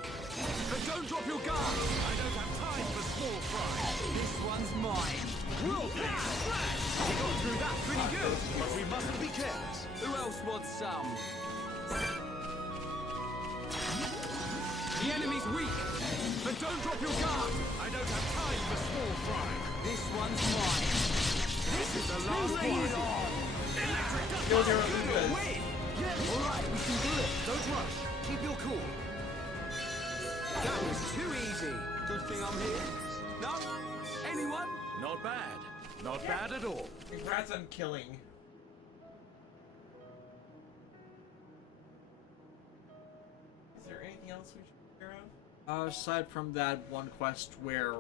but don't drop your guard. I don't have time for small fry. This one's mine. Whirlpool splash! We got through that pretty good, but we mustn't be careless. Who else wants some? The enemy's weak, but don't drop your guard. I don't have time for small fry. This one's mine. This is the last one. Electric dust. Still zero good. Win. Yeah, all right, we can do it. Don't rush. Keep your cool. That was too easy. Good thing I'm here. No? Anyone? Not bad. Not bad at all. Congrats on killing. Is there anything else we should be aware of? Aside from that one quest where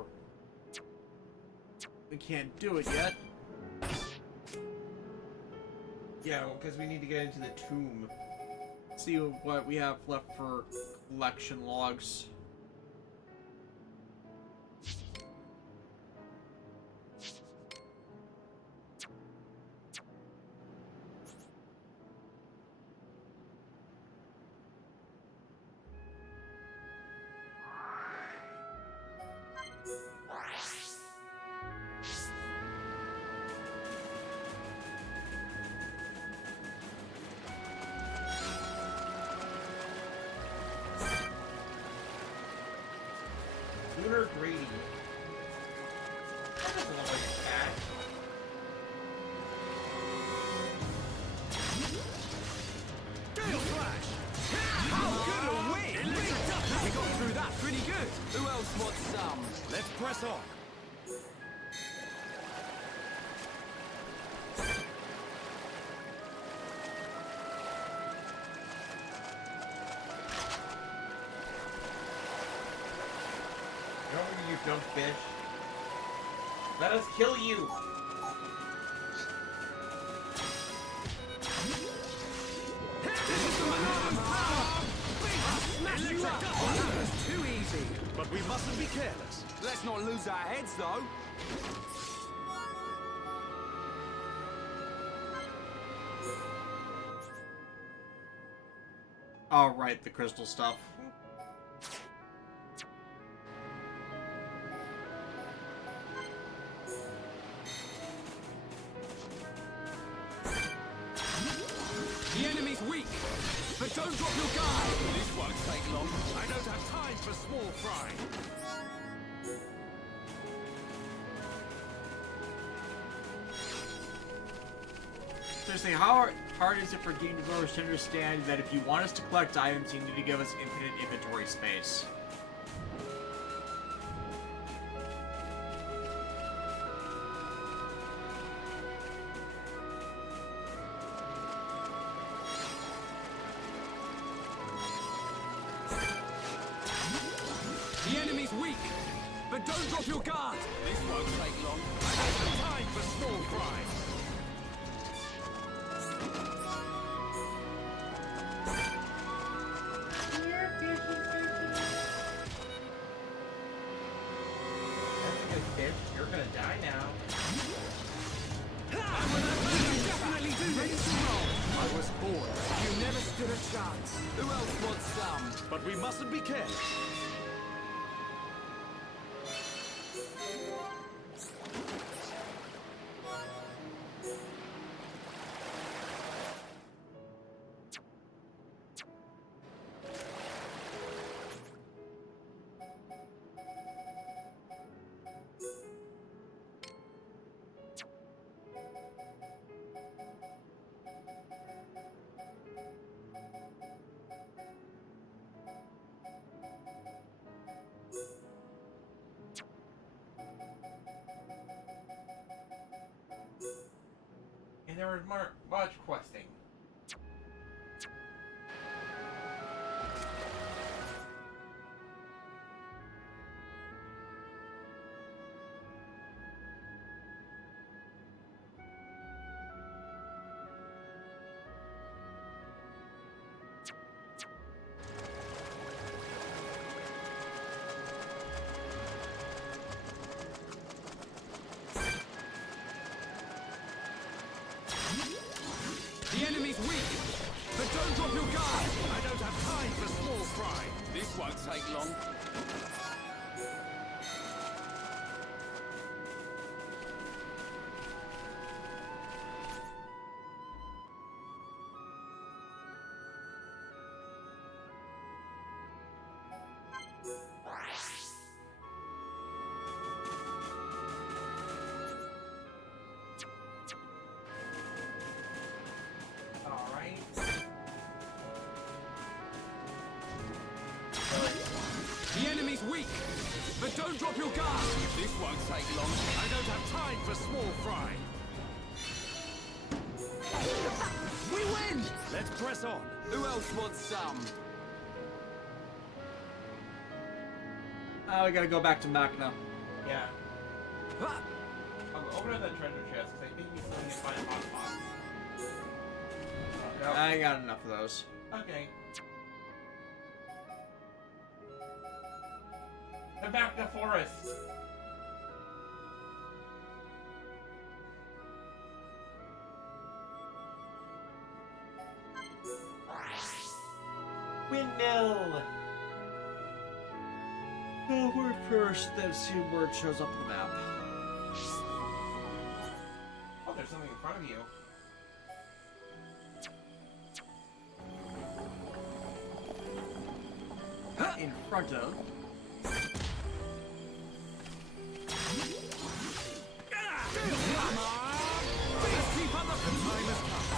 we can't do it yet. Yeah, because we need to get into the tomb. See what we have left for collection logs. Lunar Grady. That doesn't look like a cat. Gale Flash! How good a win! Electric dust. We got through that pretty good. Who else wants some? Let's press on. You dumb fish. Let us kill you! Smash you up! That was too easy. But we mustn't be careless. Let's not lose our heads, though. All right, the crystal stuff. The enemy's weak, but don't drop your guard. This won't take long. I don't have time for small fry. Seriously, how hard is it for game developers to understand that if you want us to collect items, you need to give us infinite inventory space? The enemy's weak, but don't drop your guard. This won't take long. I don't have time for small fry. You're gonna die now. Definitely do this. I was born. You never stood a chance. Who else wants some? But we mustn't be careless. And there was much questing. The enemy's weak, but don't drop your guard. I don't have time for small fry. This won't take long. The enemy's weak, but don't drop your guard. This won't take long. I don't have time for small fry. We win! Let's press on. Who else wants some? Oh, we gotta go back to Machna. Yeah. I'll open up that treasure chest because I think we still need to find hot pots. I got enough of those. Okay. The back to forest. Windmill. Oh, we're first, then see where it shows up on the map. Oh, there's something in front of you. In front of.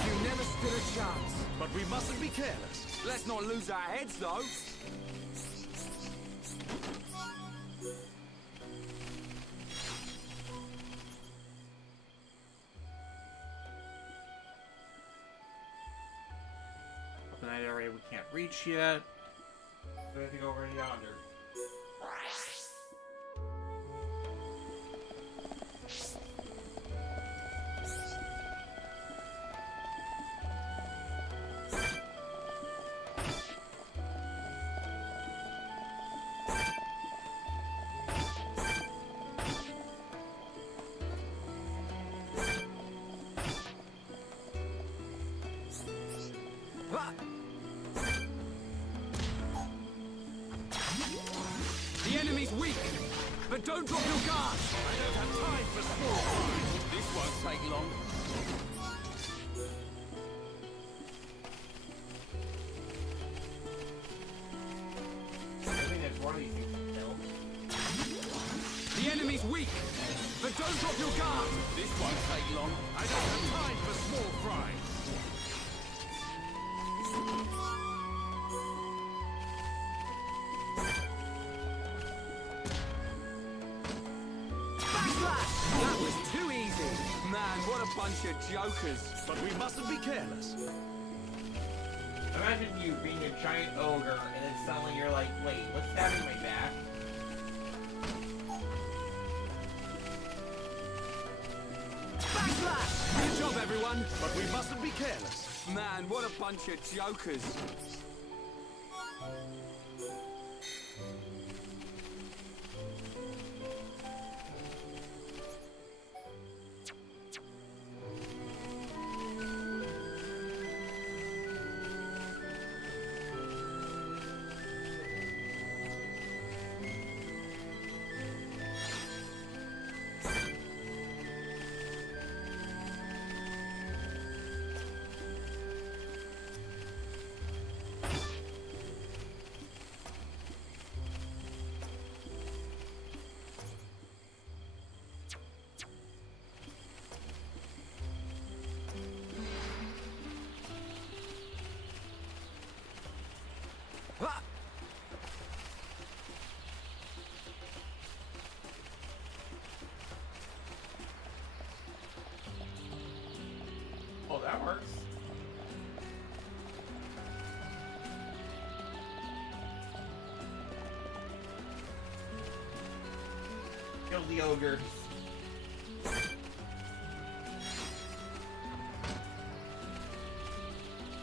You never stood a chance. But we mustn't be careless. Let's not lose our heads, though. Up in that area we can't reach yet. We have to go over yonder. The enemy's weak, but don't drop your guard. I don't have time for small fry. This won't take long. I think there's one of these things to kill. The enemy's weak, but don't drop your guard. This won't take long. I don't have time for small fry. Backslash! That was too easy. Man, what a bunch of jokers. But we mustn't be careless. Imagine you being a giant ogre and then suddenly you're like, wait, what's stabbing my back? Backslash! Good job, everyone. But we mustn't be careless. Man, what a bunch of jokers. Oh, that works. Kill the ogres.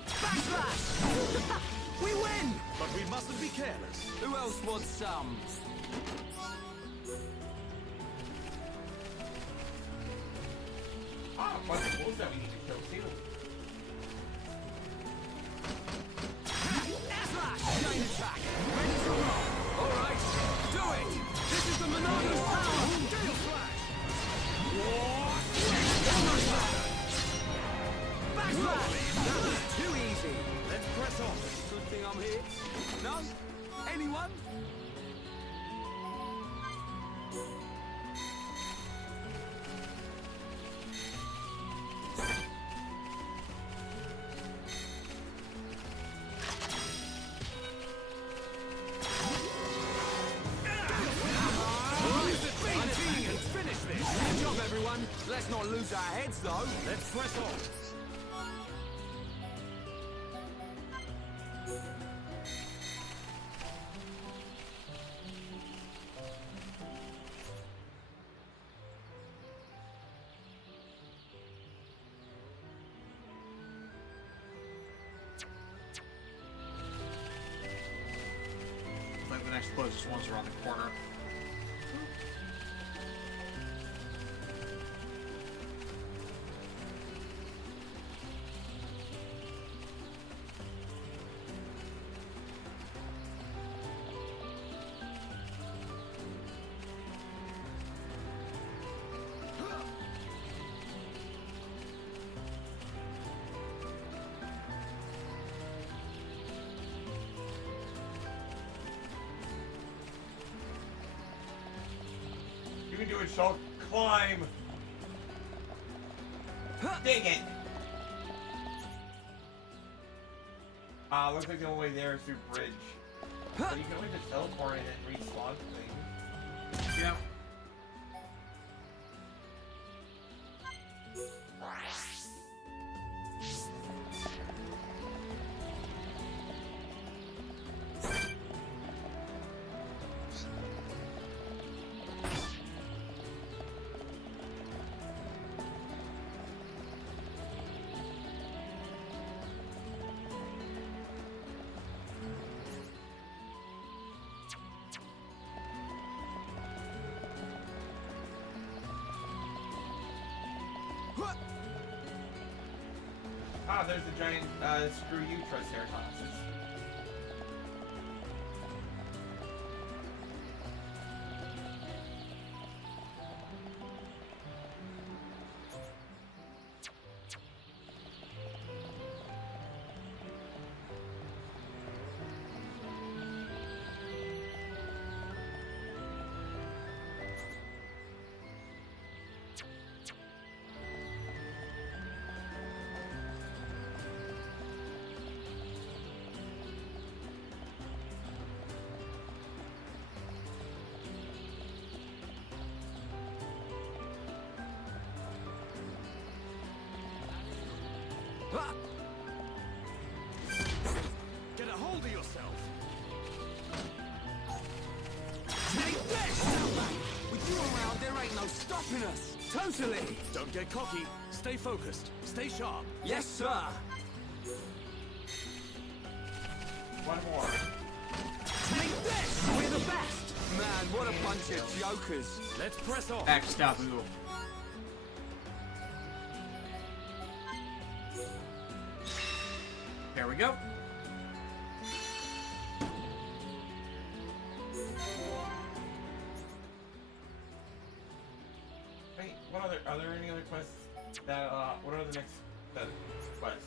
Backslash! We win! But we mustn't be careless. Who else wants some? Ah, a bunch of wolves that we need to kill too. Backslash! Chain attack! Ready to roll! Alright, do it! This is the Monado's power! Gale Slash! Almost there! Backslash! That was too easy! Let's press on. Good thing I'm here. No? Anyone? Finish this! Good job, everyone! Let's not lose our heads, though! Let's press on. Like the next closest one's around the corner. You can do it, Shulk. Climb! Dang it! Looks like the only way there is through bridge. But you can always just teleport and then respawn things. Yeah. Ah, there's the giant, screw you, Triceratops. Get a hold of yourself! Take this! With you around, there ain't no stopping us! Totally! Don't get cocky. Stay focused. Stay sharp. Yes, sir! One more. Take this! We're the best! Man, what a bunch of jokers! Let's press on. Backstab you. There we go. Wait, are there any other quests that, what are the next, quests?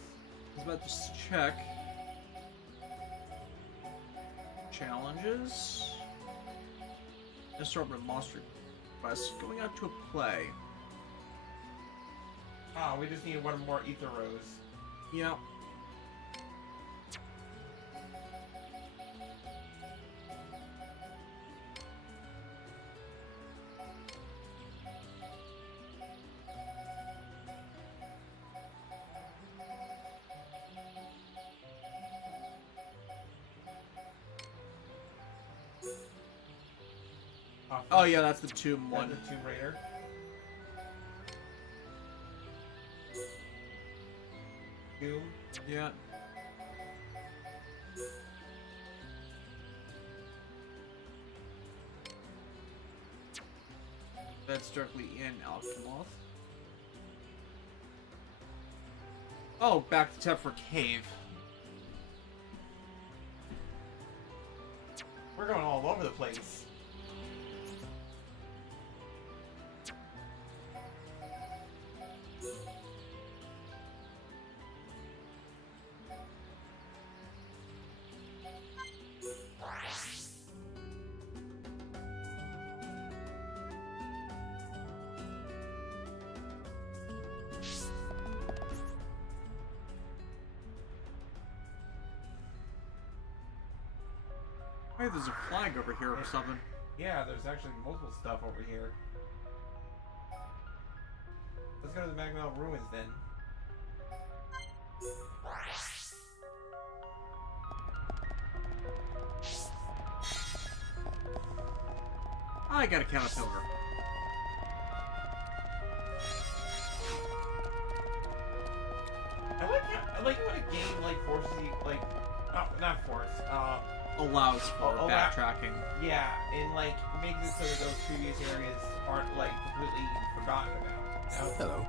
I was about to just check. Challenges. Assortment monster quest. Going out to a play. Ah, we just need one more ether rose. Yep. Oh yeah, that's the Tomb one. The Tomb Raider. Tomb. Yeah. That's directly in Alchemoth. Oh, back to Tefra Cave. We're going all over the place. Hey, there's a flag over here or something. Yeah, there's actually multiple stuff over here. Let's go to the Magmel Ruins then. I got a caterpillar. I like when a game like forces you, like, not force, allows for backtracking. Yeah, and like makes it so that those previous areas aren't like completely forgotten about. You know? Hello.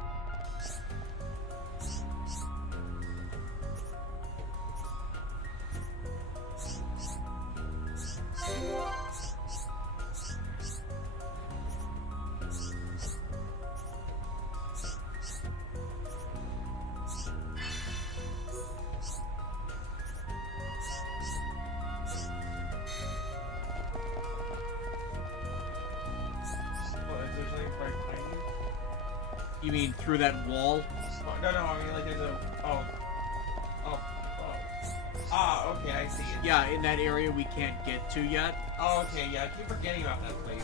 You mean through that wall? Oh, no, I mean like there's a Ah, okay, I see it. Yeah, in that area we can't get to yet. Oh, okay, yeah, I keep forgetting about that place.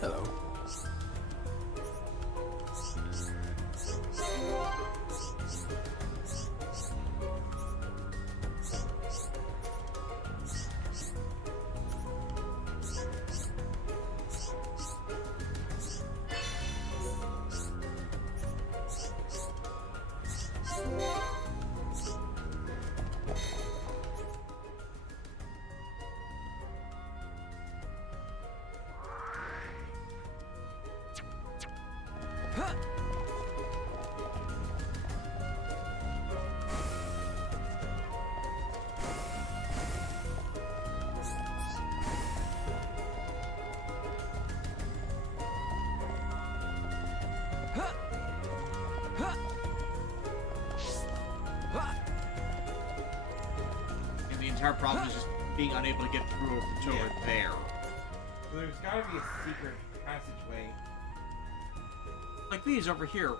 Hello. entire problem is just being unable to get through to over there. So there's gotta be a secret passageway. Like these over here.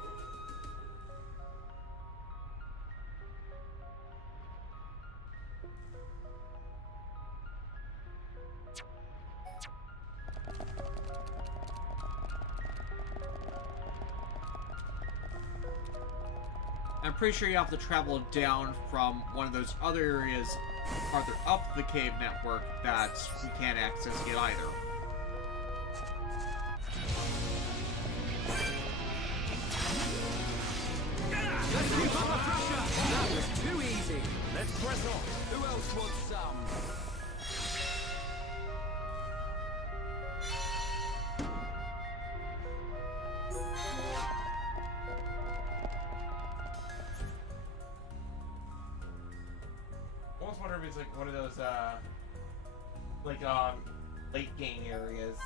I'm pretty sure you have to travel down from one of those other areas farther up the cave network that we can't access yet either. Let's keep up the pressure! That was too easy. Let's press on. Who else wants some? I almost wonder if it's like one of those, late game areas.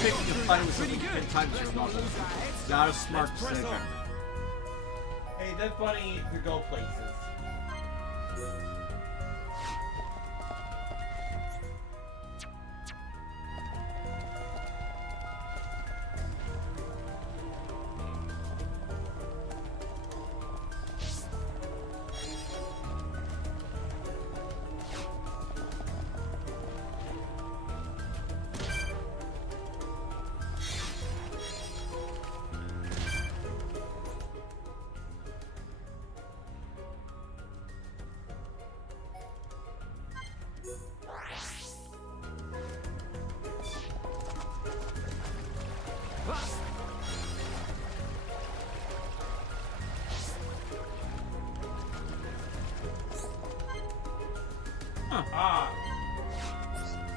Picking a fight with something 10 times your level. Not a smart decision. Hey, that bunny could go places.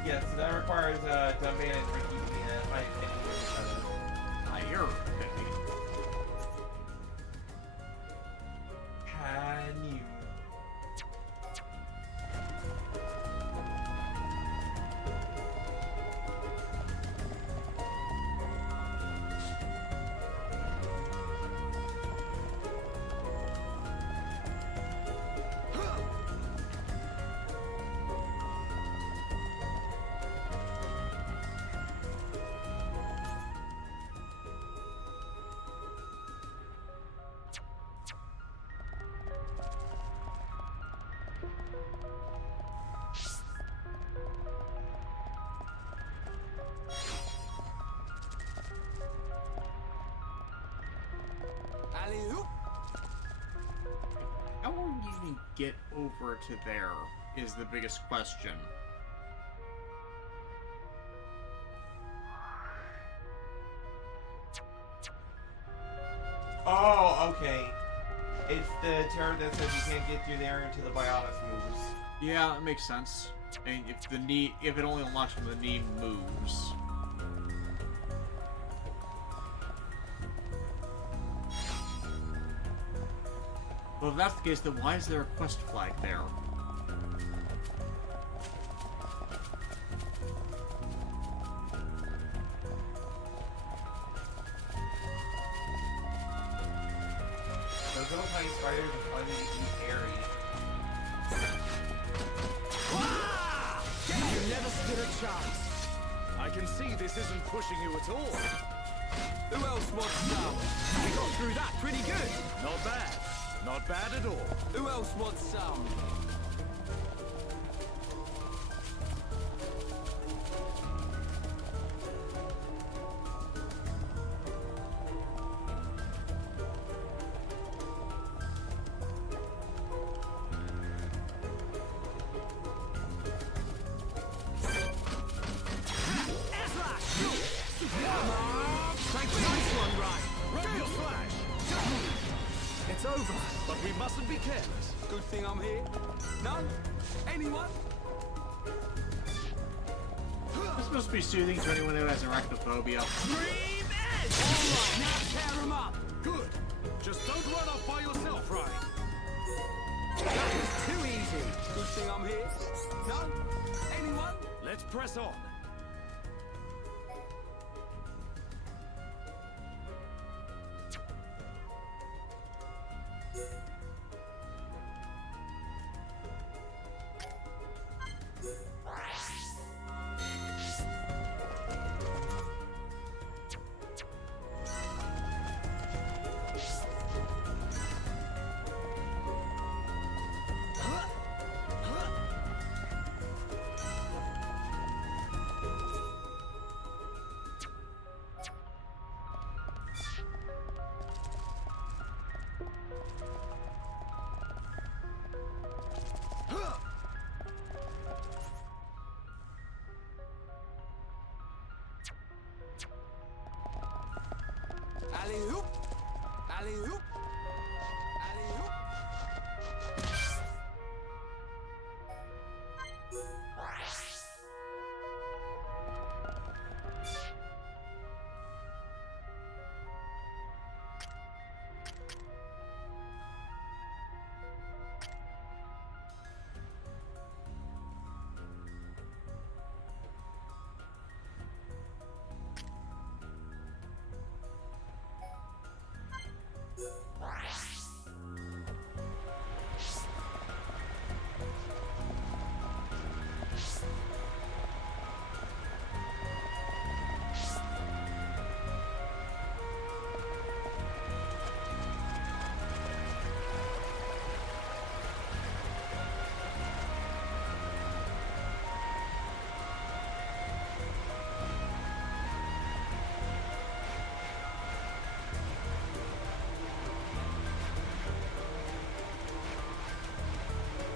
Yeah, so that requires Dunban and Ricky to be in a high opinion with each other. Higher opinion. Can you? How will you even get over to there is the biggest question. Oh, okay. It's the turret that says you can't get through there until the Bionis moves. Yeah, it makes sense. And if it only unlocks when the knee moves. Well, if that's the case, then why is there a quest flag there? Those little tiny spiders are finding you carry. You never stood a chance. I can see this isn't pushing you at all. Who else wants some? We got through that pretty good. Not bad. Not bad at all. Who else wants some? It's over, but we mustn't be careless. Good thing I'm here. None? Anyone? This must be soothing to anyone who has arachnophobia. Dream Edge! Alright, now tear him up! Good. press on. Alley-oop! Alley-oop! Alley-oop!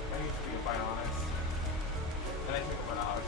I need to be quite honest. And I think about hours.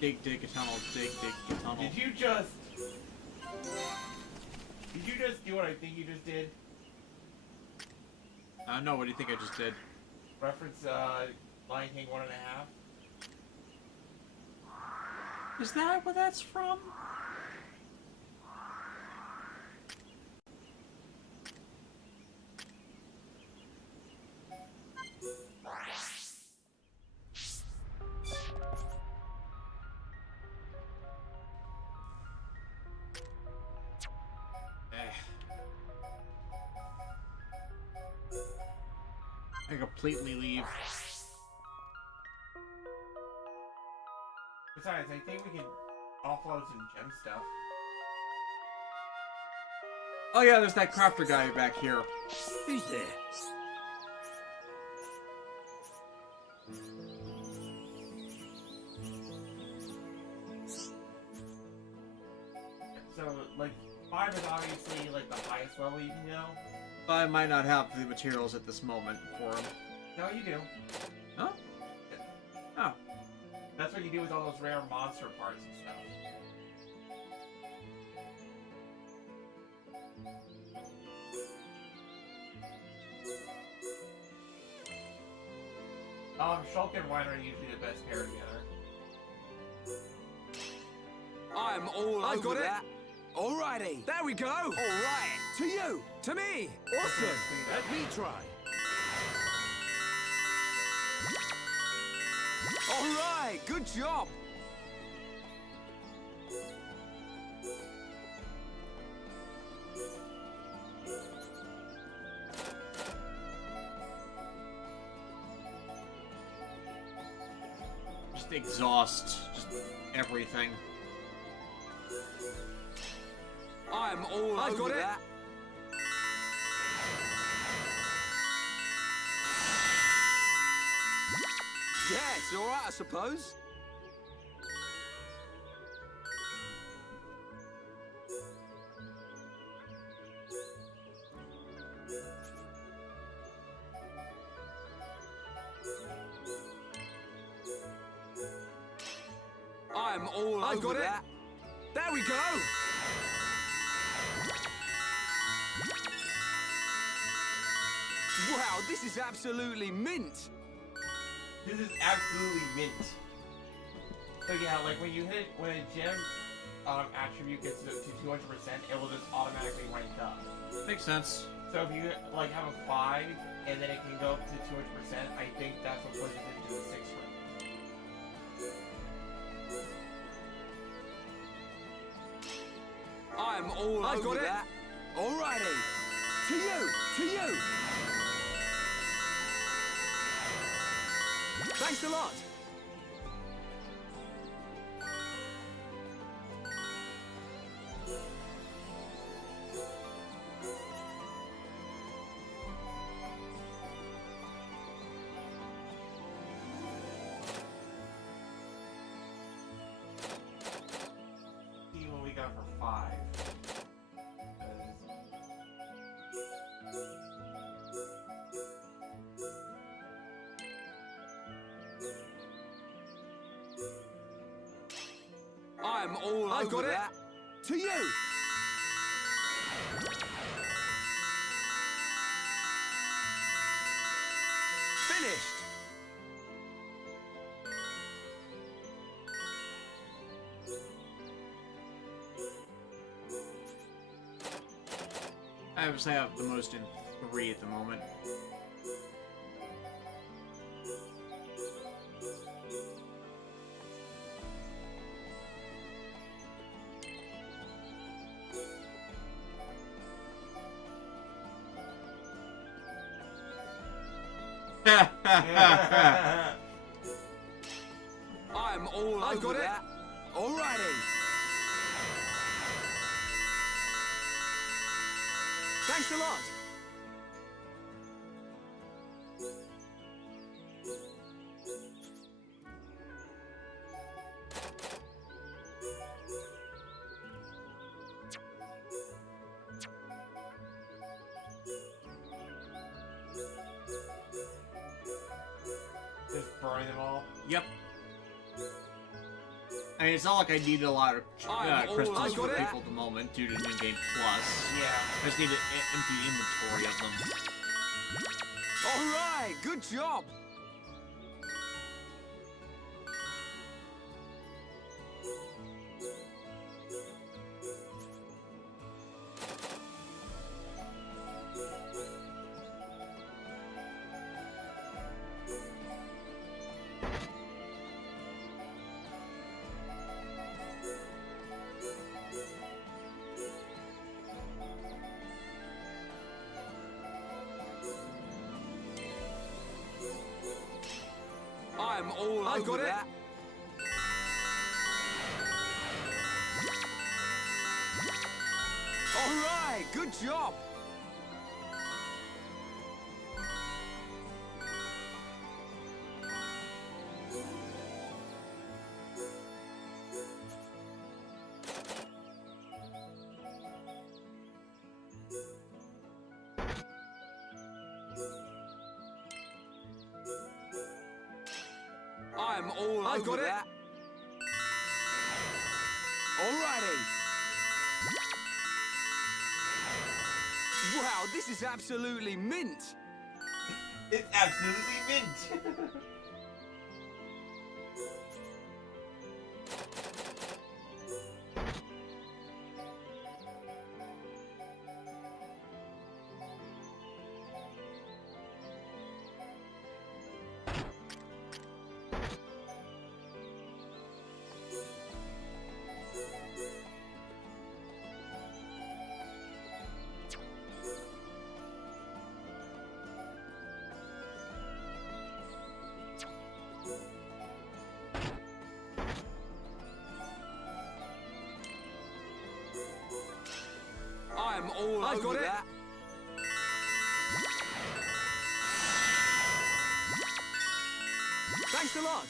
Dig a tunnel, dig a tunnel. Did you just do what I think you just did? No, what do you think I just did? Reference, Lion King 1.5? Is that where that's from? I completely leave. Besides, I think we can offload some gem stuff. Oh yeah, there's that crafter guy back here. Who's there? So, like, 5 is obviously, like, the highest level you can go. I might not have the materials at this moment for him. No, you do. Huh? Oh. That's what you do with all those rare monster parts and stuff. Shulk and Wine are usually the best pair together. I'm all I've over got it. that. Alrighty. There we go! Alright. To you. To me! Awesome. Let me try. Alright. Good job. exhaust just everything. I'm all over that. Yeah, it's all right, I suppose. I'm all over that. There we go. Wow, this is absolutely mint. This is absolutely mint. So yeah, like when a gem attribute gets to 200%, it will just automatically rank up. Makes sense. So if you like have a 5 and then it can go up to 200%, I think that's what pushes it to the 6th rank. I'm all over that. Alrighty. To you. Thanks a lot. See what we got for 5. I'm all over that. To you. Finished. I would say I have the most in 3 at the moment. I'm all over that. Alrighty. Thanks a lot. Just burning them all. Yep. I mean, it's not like I need a lot of crystals for people at the moment due to New Game Plus. Yeah. I just need an empty inventory of them. Alright, good job. I'm all over that. Alright, good job. I'm all over that. Alrighty. Wow, this is absolutely mint. It's absolutely mint. all I've over got it. that. Thanks a lot.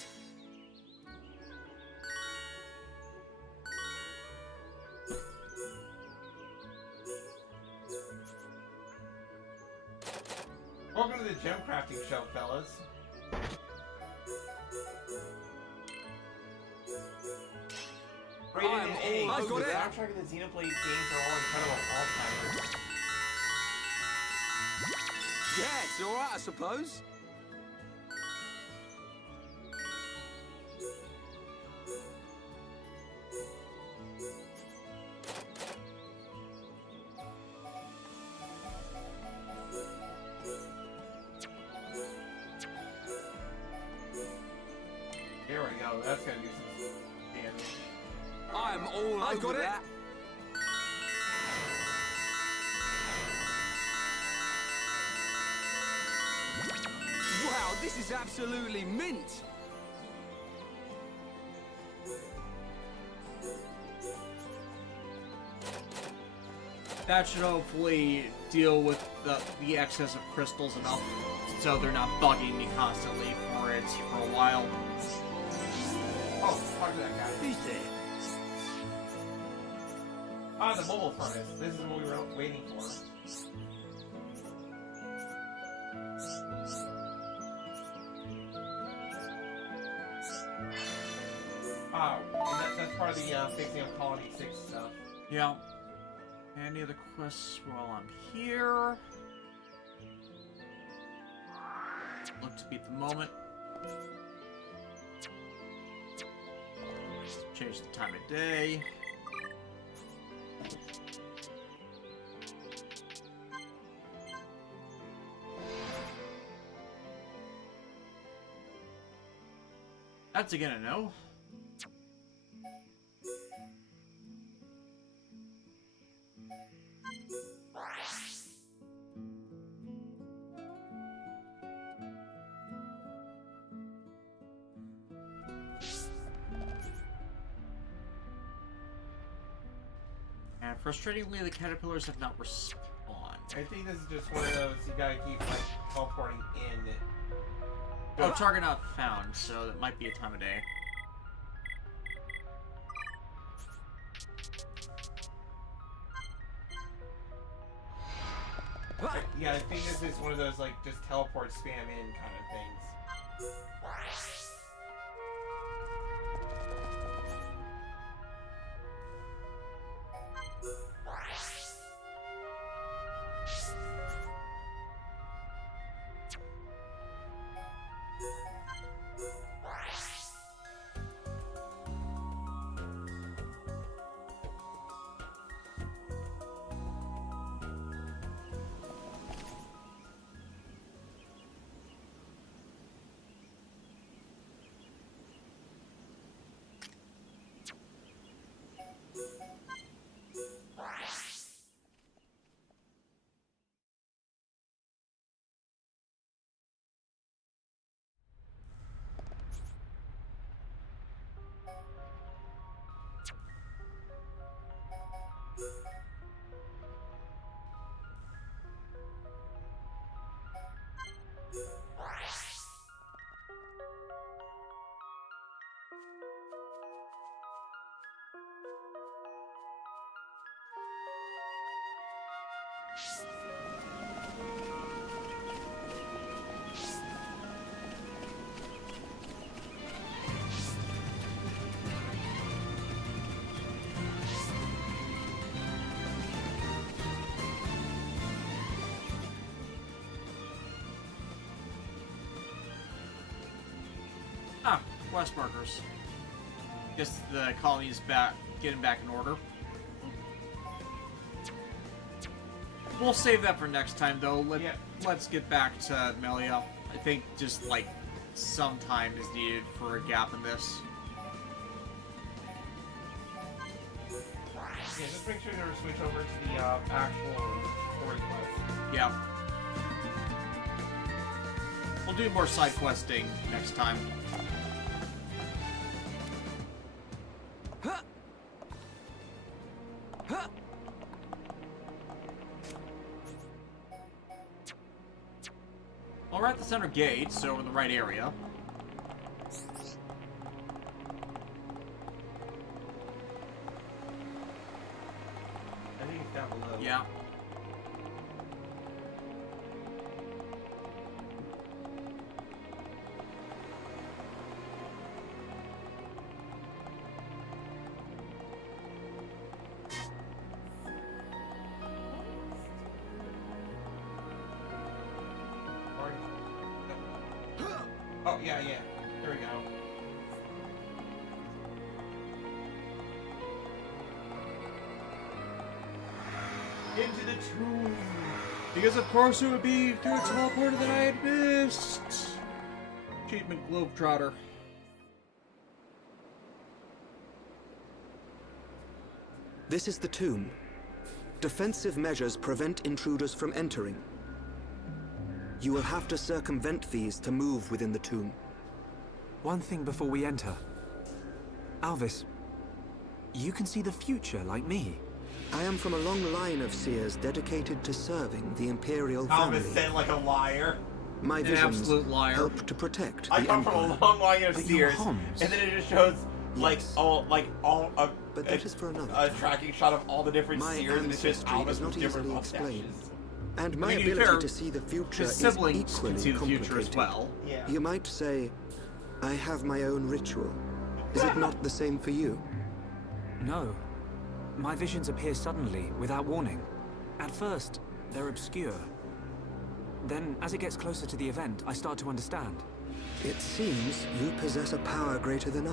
Welcome to the gem crafting show, fellas. Rated an A. I've got The it. soundtrack of the Xenoblade games are all incredible all-timers. Yeah, it's all right, I suppose. Here we go. That's gonna do some damage. I'm all I've over got it. that. Wow, this is absolutely mint. That should hopefully deal with the excess of crystals enough so they're not bugging me constantly for it for a while. Oh, talk to that guy. Who's there? Ah, the mobile furnace. This is what we were waiting for. Ah, and that's part of the fixing of Colony 6 stuff. Yeah. Any other quests while I'm here? Look to beat the moment. Change the time of day. That's again a no. And frustratingly, the caterpillars have not respawned. I think this is just one of those you gotta keep like teleporting in. Oh, target not found, so that might be a time of day. Yeah, I think this is one of those like just teleport spam in kind of things. Ah, quest markers. Guess the colony is back, getting back in order. We'll save that for next time, though. Let's get back to Melia. I think just, like, some time is needed for a gap in this. Yeah, just make sure to switch over to the actual story quest. Yeah. We'll do more side questing next time. center gate, so we're in the right area. I think it's down below. Yeah. Oh, yeah. There we go. Into the tomb. Because of course it would be through a teleporter that I had missed. Achievement Globetrotter. This is the tomb. Defensive measures prevent intruders from entering. You will have to circumvent these to move within the tomb. One thing before we enter. Alvis, you can see the future like me. I am from a long line of seers dedicated to serving the Imperial family. Thomas said like a liar. My An visions absolute liar. help to protect I the come from Empire. a long line of But you're seers, Homs. and then it just shows like Yes. But that is for another a time. tracking shot of all the different My seers, and it's just ancestry Albus is not with different easily mustaches. explained. And my I mean, to be ability fair, to see the future His is siblings equally can see the future as complicated. well. Yeah. You might say, I have my own ritual. Is it not the same for you? No. My visions appear suddenly, without warning. At first, they're obscure. Then, as it gets closer to the event, I start to understand. It seems you possess a power greater than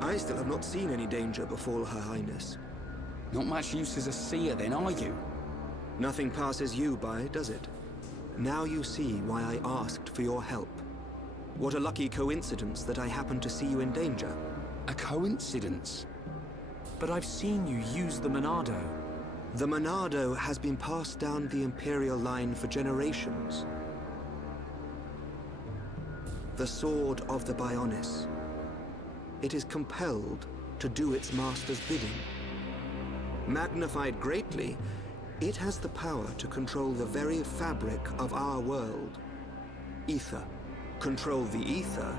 I still have not seen any danger befall Her Highness. Not much use as a seer then, are you? Nothing passes you by, does it? Now you see why I asked for your help. What a lucky coincidence that I happened to see you in danger. A coincidence? But I've seen you use the Monado. The Monado has been passed down the Imperial line for generations. The sword of the Bionis. It is compelled to do its master's bidding. Magnified greatly, it has the power to control the very fabric of our world. Ether. Control the ether,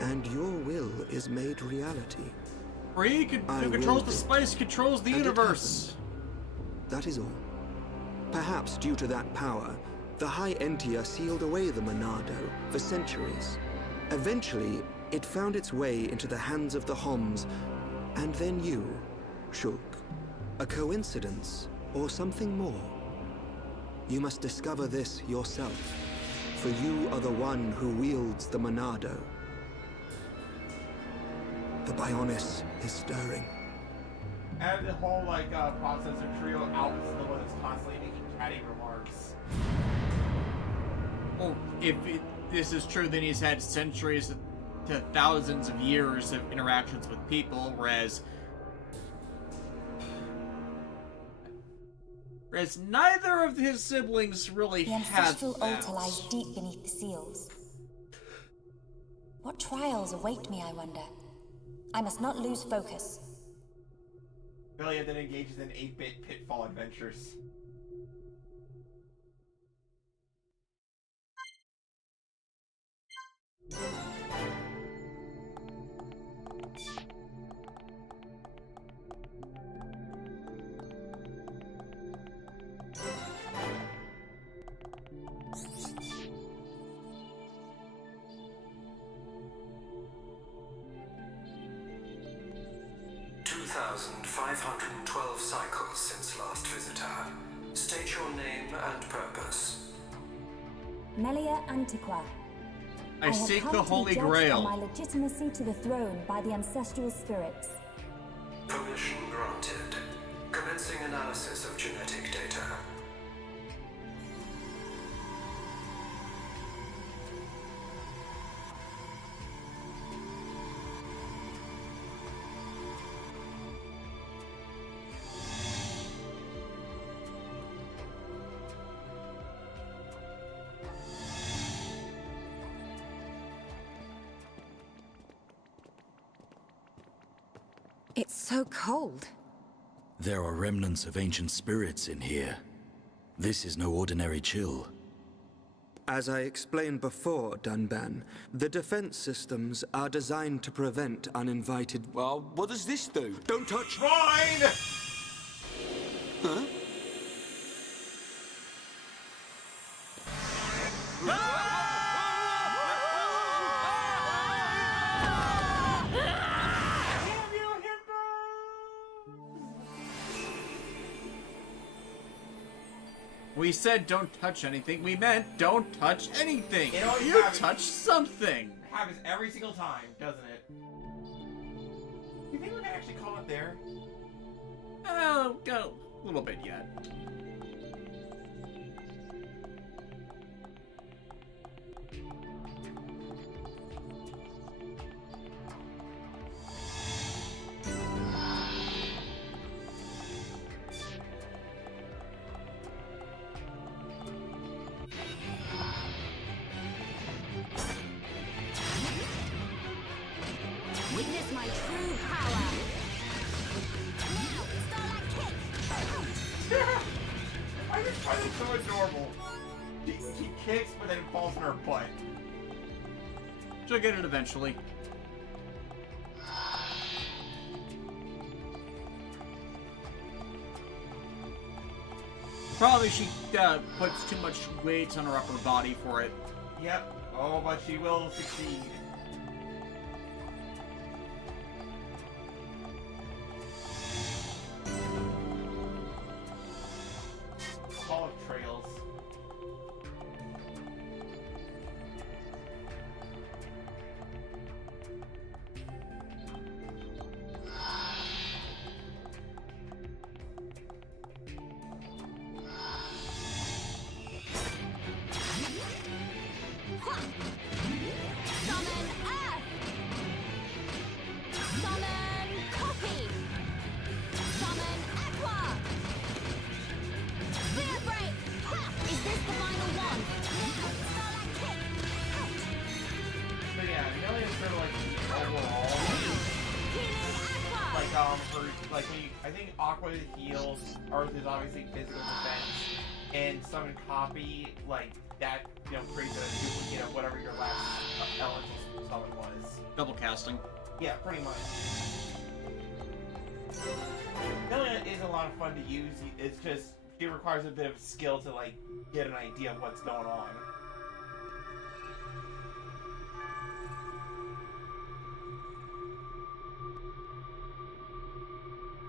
and your will is made reality. Or he who controls the spice controls the universe. That is all. Perhaps due to that power, the High Entia sealed away the Monado for centuries. Eventually, it found its way into the hands of the Homs, and then you, Shulk. A coincidence, or something more? You must discover this yourself, for you are the one who wields the Monado. The Bionis is stirring. And the whole process of trio, Albus is the one that's constantly making catty remarks. Well, if this is true, then he's had centuries to thousands of years of interactions with people, whereas neither of his siblings really The had ancestral that. altar lies deep beneath the seals. What trials await me, I wonder? I must not lose focus. Belia then engages in 8-bit pitfall adventures. $2,512 cycles since last visitor. State your name and purpose. Melia Antiqua. I have seek come the to be Holy judged Grail. on my legitimacy to the throne by the ancestral spirits. Permission granted. Commencing analysis of genetic data. It's so cold. There are remnants of ancient spirits in here. This is no ordinary chill. As I explained before, Dunban, the defense systems are designed to prevent uninvited... Well, what does this do? Don't touch... Fine! Huh? We said don't touch anything. We meant don't touch anything. It always You happens. touched something. It happens every single time, doesn't it? You think we're gonna actually call it there? Oh, go a little bit yet. Witness my true power. Now, Starlight Kick. I just find it so adorable. He kicks, but then falls in her butt. She'll get it eventually. Probably she puts too much weight on her upper body for it. Yep. Oh, but she will succeed. Hall of Trails. Summon Earth. Summon Copy. Summon Aqua. Spear Break. Ha! Is this the final one? Starlight Kick. So yeah, Millions sort of like overall. I think Aqua heals, Earth is obviously physical defense, and Summon Copy, like, that, creates a duplicate of whatever your last elemental summon was. Double casting. Yeah, pretty much. Million is a lot of fun to use, it's just, it requires a bit of skill to, like, get an idea of what's going on.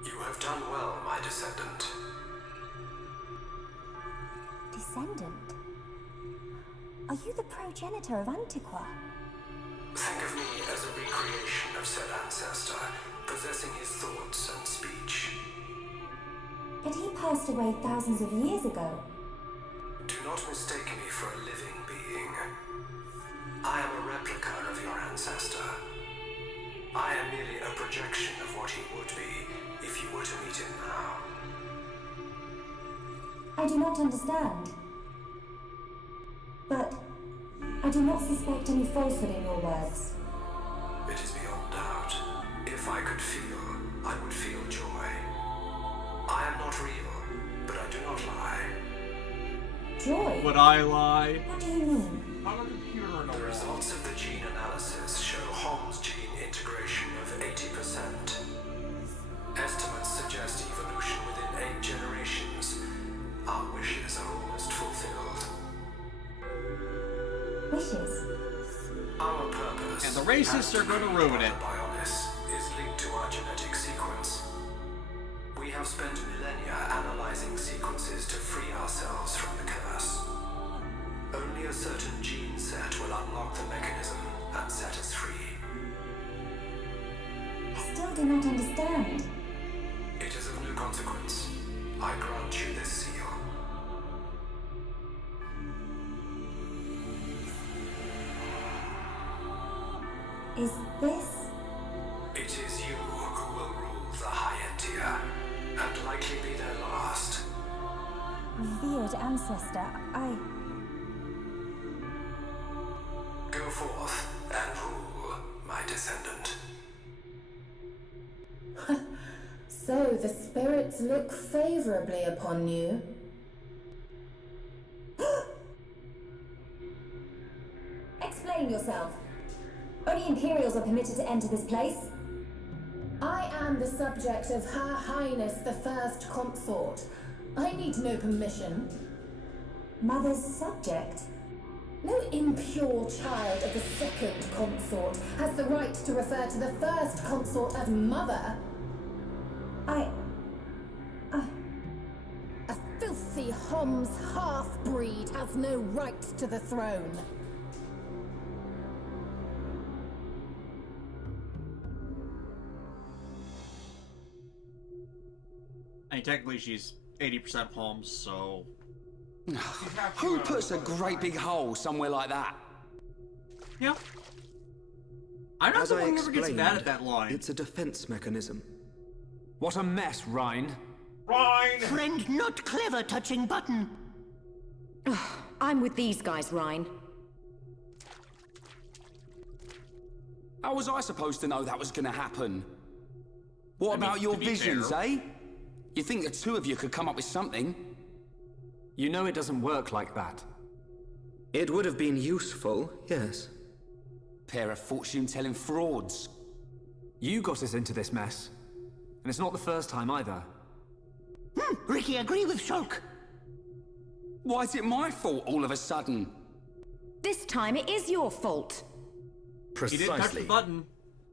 You have done well, my descendant. Descendant? Are you the progenitor of Antiqua? Think of me as a recreation of said ancestor, possessing his thoughts and speech. But he passed away thousands of years ago. Do not mistake me for a living being. I am a replica of your ancestor. I am merely a projection of what he would be if you were to meet him now. I do not understand. But I do not suspect any falsehood in your words. It is beyond doubt. If I could feel, I would feel joy. I am not real, but I do not lie. Joy? Would I lie? What do you mean? I'm a computer in a The wall. results of the gene analysis show Holmes' gene integration of 80%. Estimates suggest evolution within 8 generations. Our wishes are almost fulfilled. Wishes? Our purpose, And the racists are going to ruin it. Bionis, is linked to our genetic sequence. We have spent millennia analyzing sequences to free ourselves from the curse. Only a certain gene set will unlock the mechanism and set us free. I still do not understand. It is of no consequence. I grant you this seal. Is this? It is you who will rule the High Entia, and likely be their last. Revered ancestor, Go forth and rule, my descendant. So the spirits look favorably upon you. explain yourself. Only Imperials are permitted to enter this place. I am the subject of Her Highness the First Consort. I need no permission. Mother's subject? No impure child of the Second Consort has the right to refer to the First Consort as Mother. A filthy Homs half-breed has no right to the throne. I mean, technically she's 80% Homs, so... Who puts a great big hole somewhere like that? Yeah. I'm not As the I one who ever gets mad at explained, that line. it's a defense mechanism. What a mess, Rhine. Rhine! Friend not clever touching button. I'm with these guys, Rhine. How was I supposed to know that was gonna happen? What I mean, about your to be visions, fair. eh? You think the two of you could come up with something? You know it doesn't work like that. It would have been useful, yes. Pair of fortune-telling frauds. You got us into this mess. And it's not the first time either. Ricky, agree with Shulk. Why is it my fault all of a sudden? This time it is your fault. You didn't touch the button.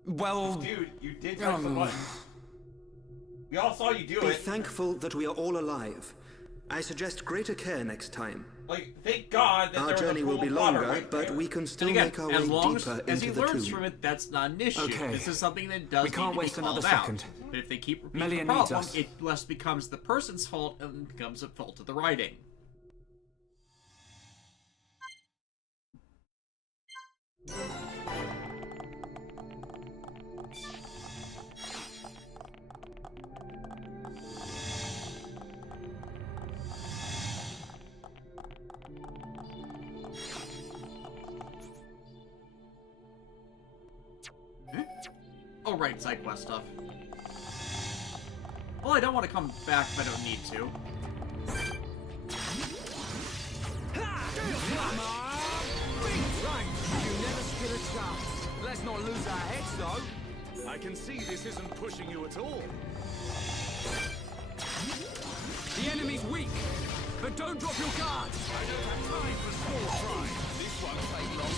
Well... Dude, you did touch the button. We all saw you do Be it. thankful that we are all alive. I suggest greater care next time. Like, thank God that Our there was a journey will pool be of water longer, right but there. we can still And again, make our as way long deeper as he into the learns tomb. from it, that's not an issue. Okay. This is something that does We can't need to waste be another called out. second. But if they keep repeating Melia the needs problem, us. it less becomes the person's fault and becomes a fault of the writing. Alright, side quest stuff. Well, I don't want to come back if I don't need to. Come on! Right, you never stood a chance. Let's not lose our heads, though. I can see this isn't pushing you at all. The enemy's weak, but don't drop your guard. I don't have time for small fry. This won't take long.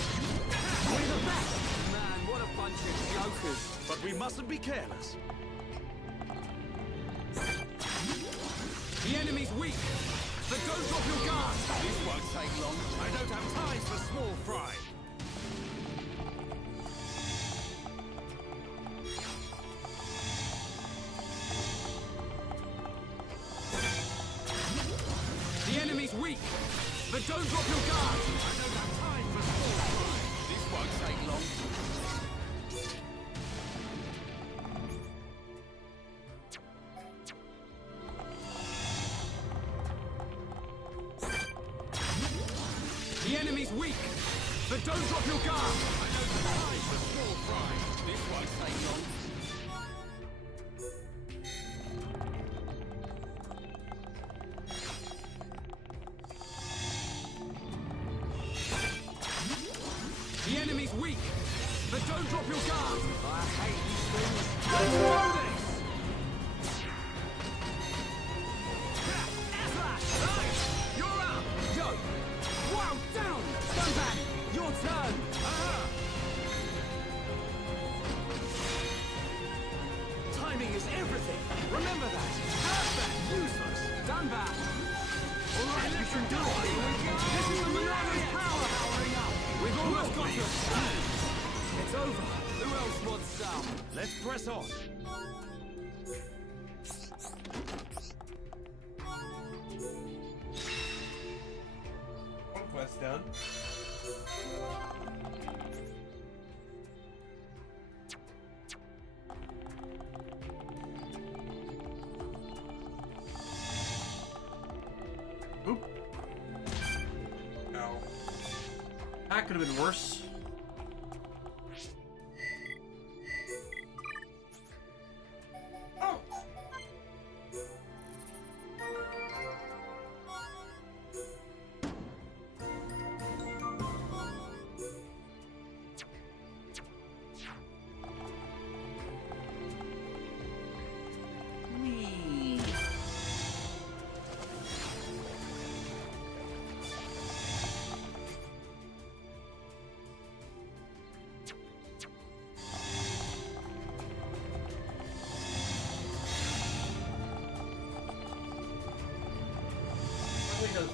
We're the best! Man, what a bunch of jokers. But we mustn't be careless. The enemy's weak, but don't drop your guard. This won't take long. I don't have time for small fry. The enemy's weak, but don't drop your guard. I don't have time for small fry. This won't take long. The enemy's weak, but don't drop your guard. I don't have time for small fry. This won't take long. The enemy's weak, but don't drop your guard. I hate these things. Let's do this! Slash! You're up! Yo! Wow, down! Stand back! Your turn! Timing is everything. Remember that. Perfect! Useless! Stand back! Alright, you can do it! Here we go! This is the Monada's power powering up! We've almost got you! It's over! Who else wants some? Let's press on. One quest done. Oop. No. That could have been worse. Oh!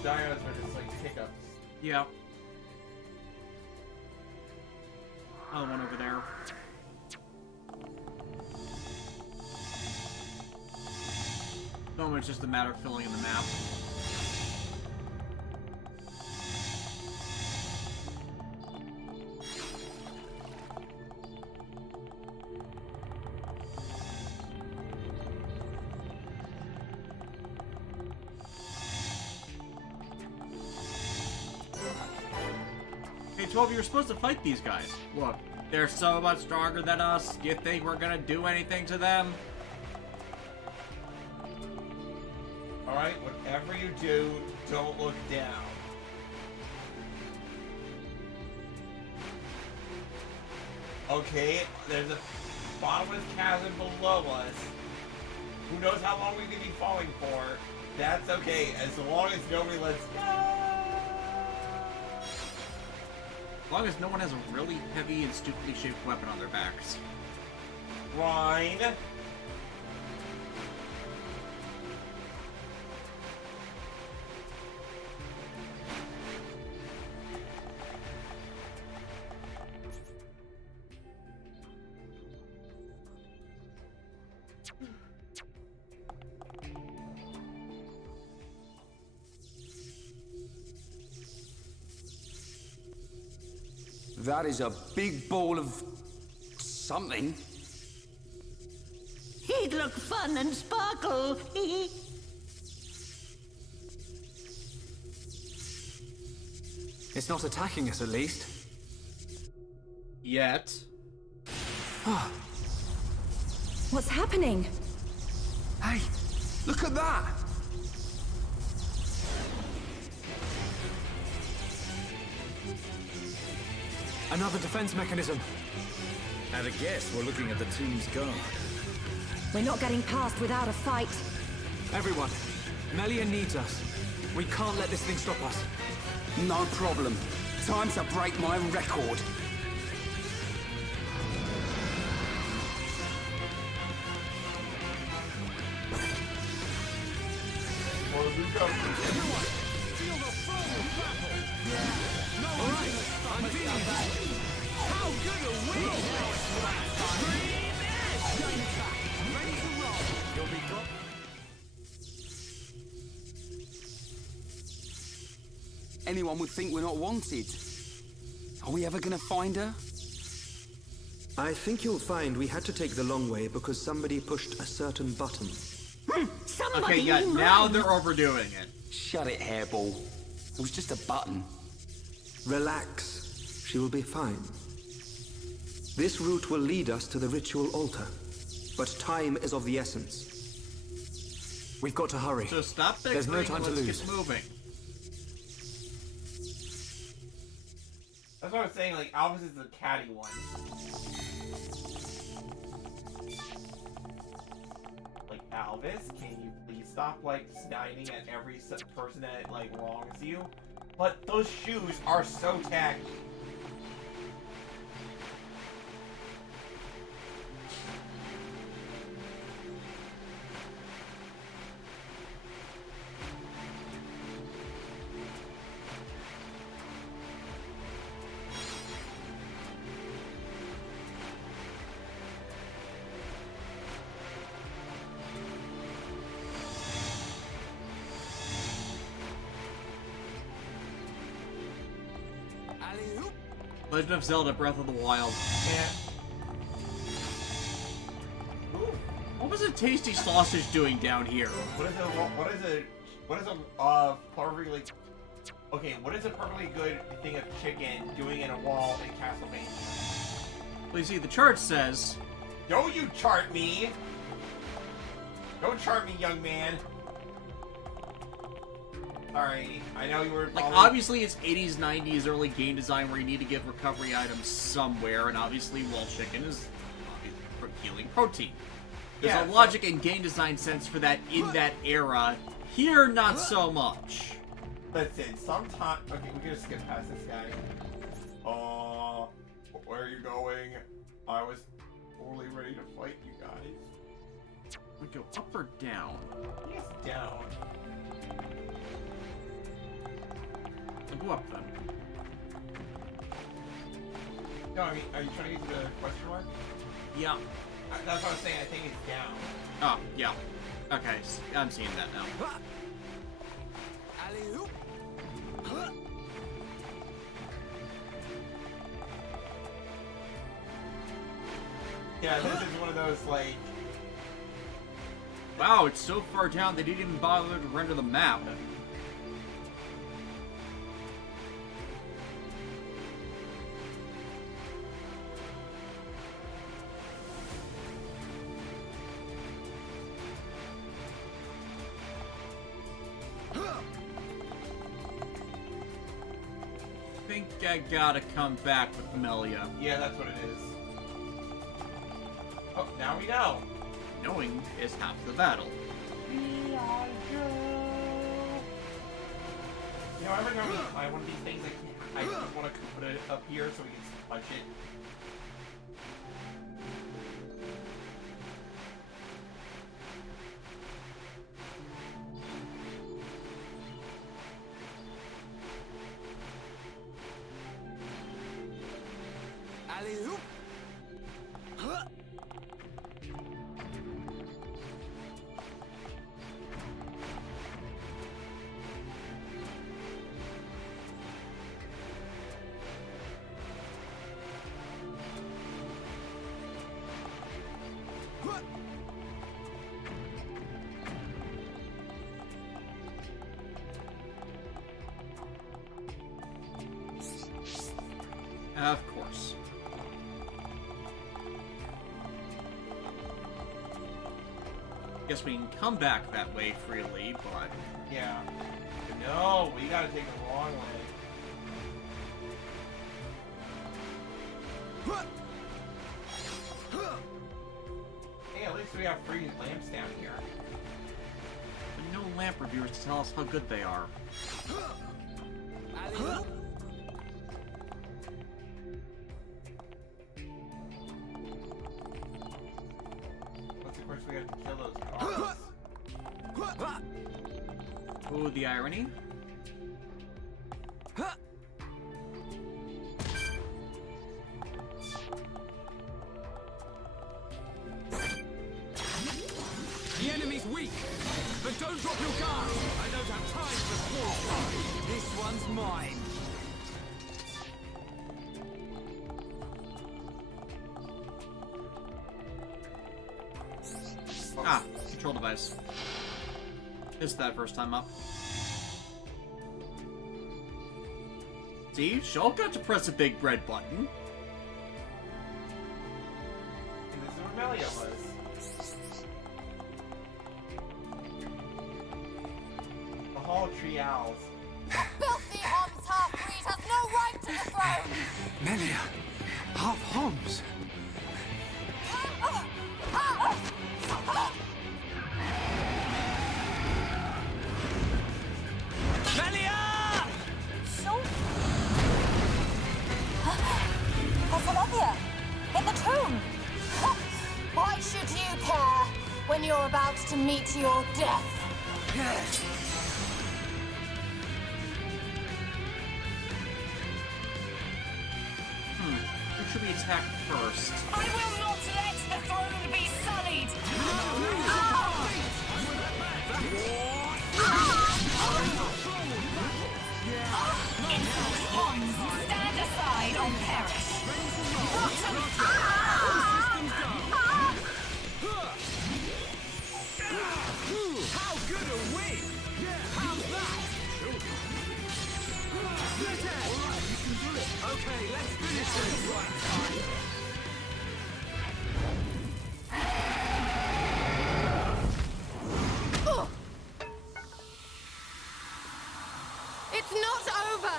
diodes are just like hiccups. Yeah. Another one over there. No, it's just a matter of filling in the map. Hey, 12, you were supposed to fight these guys. Look, they're so much stronger than us. You think we're gonna do anything to them? Alright, whatever you do, don't look down. Okay, there's a bottomless chasm below us. Who knows how long we could be falling for. That's okay, as long as nobody lets go. As long as no one has a really heavy and stupidly shaped weapon on their backs. Fine. That is a big ball of something. He'd look fun and sparkle. It's not attacking us, at least. Yet. What's happening? Hey, look at that! Another defense mechanism. At a guess, we're looking at the tomb's guard. We're not getting past without a fight. Everyone, Melia needs us. We can't let this thing stop us. No problem. Time to break my record. Everyone, feel the flow of battle. No one I'm feeling that. How good are we? Scream it! Ready to roll. You'll be got. Anyone would think we're not wanted. Are we ever gonna find her? I think you'll find we had to take the long way because somebody pushed a certain button. Okay, yeah, now they're overdoing it. Shut it, hairball. It was just a button. Relax. She will be fine. This route will lead us to the ritual altar, but time is of the essence. We've got to hurry. So stop bickering. There's no time to let's lose. Get moving. That's what I was saying, like, Albus is the catty one. Like, Albus, can you please stop, like, sniding at every person that, like, wrongs you? But those shoes are so tacky. Legend of Zelda: Breath of the Wild. Yeah. What was a tasty sausage doing down here? What is a perfectly, like, okay, what is a perfectly good thing of chicken doing in a wall in Castlevania? Well, you see, the chart says... Don't you chart me! Don't chart me, young man! Sorry, I know you were... Like, obviously it's 80s, 90s, early game design where you need to get recovery items somewhere, and obviously wall chicken is healing protein. There's a logic and game design sense for that in that era. Here, not so much. Listen, sometimes... Okay, we can just skip past this guy. Where are you going? I was totally ready to fight you guys. We go up or down? Yes, down. I'll go up then. No, I mean, are you trying to get to the question mark? Yeah. That's what I'm saying. I think it's down. Oh, yeah. Okay, I'm seeing that now. Alley-oop. Yeah, this is one of those, like... Wow, it's so far down they didn't even bother to render the map. I think I gotta come back with Melia. Yeah, that's what it is. Oh, now we know. Knowing is half the battle. You know, every time we buy one of these things, I just want to put it up here so we can punch it. Alley-oop. Of course. Guess we can come back that way freely, but... Yeah. No, we gotta take the long way. Hey, at least we have free lamps down here. But no lamp reviewers to tell us how good they are. What's the course we have to kill those cars? Ooh, the irony. The enemy's weak, but don't drop your guard. I don't have time for small fry. This one's mine. Ah, control device. Missed that first time up. See, Shulk got to press a big red button. And this is where Melia was. The Hall Tree Owls. Filthy Homs half-breed has no right to the throne! Melia, half Homs. Melia! So... That's Olivia! In the tomb! Why should you care when you're about to meet your death? Who should we attack first? I will not let the throne be sullied! Insolent Homs, stand aside or perish! How good are we? Yeah, how's that? Alright, you can do it. Okay, let's finish this right. It's not over!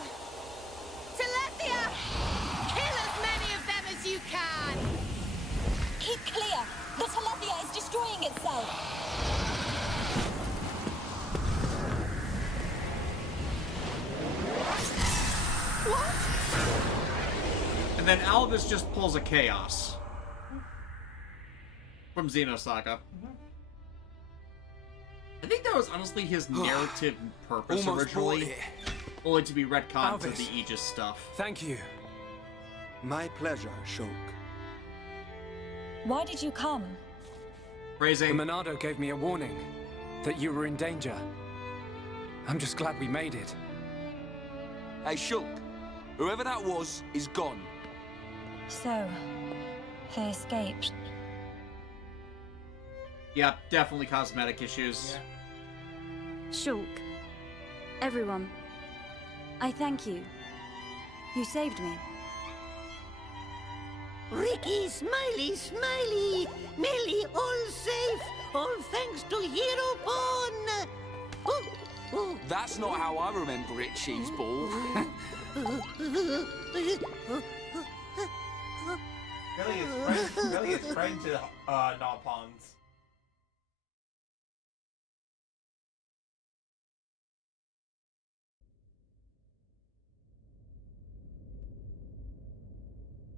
Telethia! Kill as many of them as you can! Keep clear! The Telethia is destroying itself! And then Alvis just pulls a Chaos. From Xenosaga. I think that was honestly his narrative purpose Almost originally. bought it. only to be retconned to Alvis. the Aegis stuff. Thank you. My pleasure, Shulk. Why did you come? Phrasing. The Monado gave me a warning that you were in danger. I'm just glad we made it. Hey, Shulk. Whoever that was is gone. So, they escaped. Yep, definitely cosmetic issues. Shulk. Everyone. I thank you. You saved me. Ricky, Smiley, Smiley! Millie, all safe! All thanks to Hero Pawn! Oh, oh. That's not how I remember it, Cheeseball. Billy is friend to Nopons.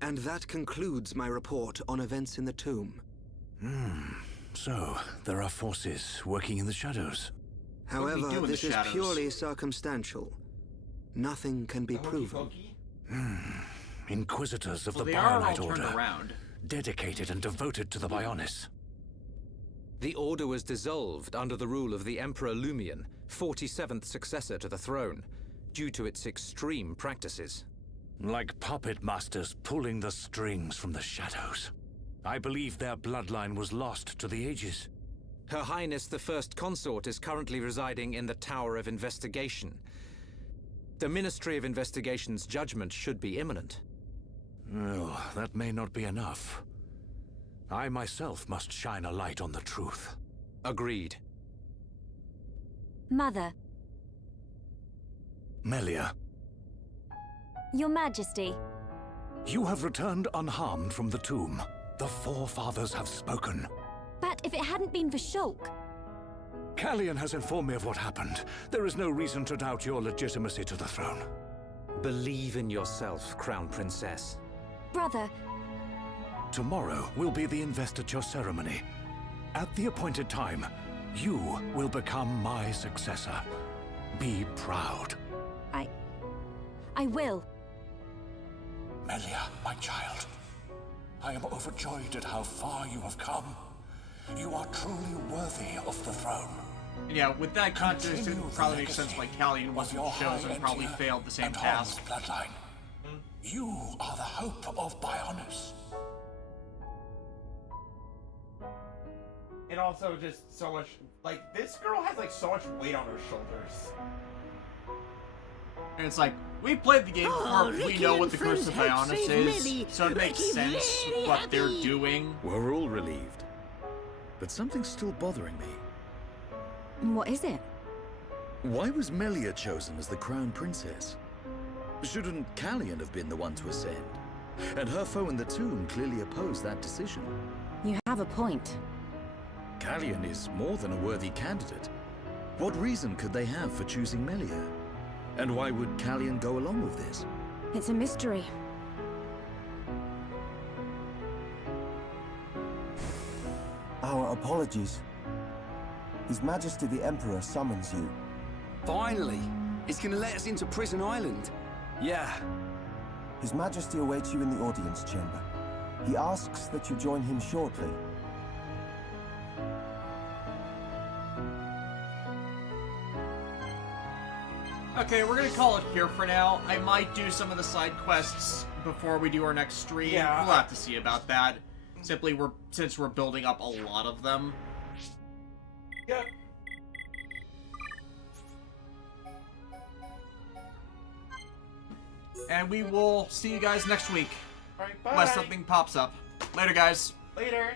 And that concludes my report on events in the tomb. So, there are forces working in the shadows. However, this is purely circumstantial. Nothing can be proven. Inquisitors of the they are all Bionite turned Order. around. Dedicated and devoted to the Bionis. The Order was dissolved under the rule of the Emperor Lumion, 47th successor to the throne, due to its extreme practices. Like puppet masters pulling the strings from the shadows. I believe their bloodline was lost to the ages. Her Highness the First Consort is currently residing in the Tower of Investigation. The Ministry of Investigation's judgment should be imminent. Well, that may not be enough. I myself must shine a light on the truth. Agreed. Mother. Melia, Your Majesty. you have returned unharmed from the tomb. The forefathers have spoken. But if it hadn't been for Shulk... Callian has informed me of what happened. There is no reason to doubt your legitimacy to the throne. Believe in yourself, Crown Princess. Brother... Tomorrow will be the investiture ceremony. At the appointed time, you will become my successor. Be proud. I will. Melia, my child. I am overjoyed at how far you have come. You are truly worthy of the throne. And yeah, with that context, it probably makes sense why Callian wasn't chosen and probably failed the same task. Bloodline. You are the hope of Bionis. And also just so much, like, this girl has like so much weight on her shoulders. And it's like, we played the game before, we know what the Curse of Bionis is, so it makes sense what they're doing. We're all relieved. But something's still bothering me. What is it? Why was Melia chosen as the Crown Princess? Shouldn't Callian have been the one to ascend? And her foe in the tomb clearly opposed that decision. You have a point. Callian is more than a worthy candidate. What reason could they have for choosing Melia? And why would Callian go along with this? It's a mystery. Our apologies. His Majesty the Emperor summons you. Finally! He's gonna let us into Prison Island. Yeah. His Majesty awaits you in the audience chamber. He asks that you join him shortly. Okay, we're gonna call it here for now. I might do some of the side quests before we do our next stream. Yeah. We'll have to see about that. Simply, since we're building up a lot of them. Yep. And we will see you guys next week. Alright, bye. Unless something pops up. Later, guys. Later.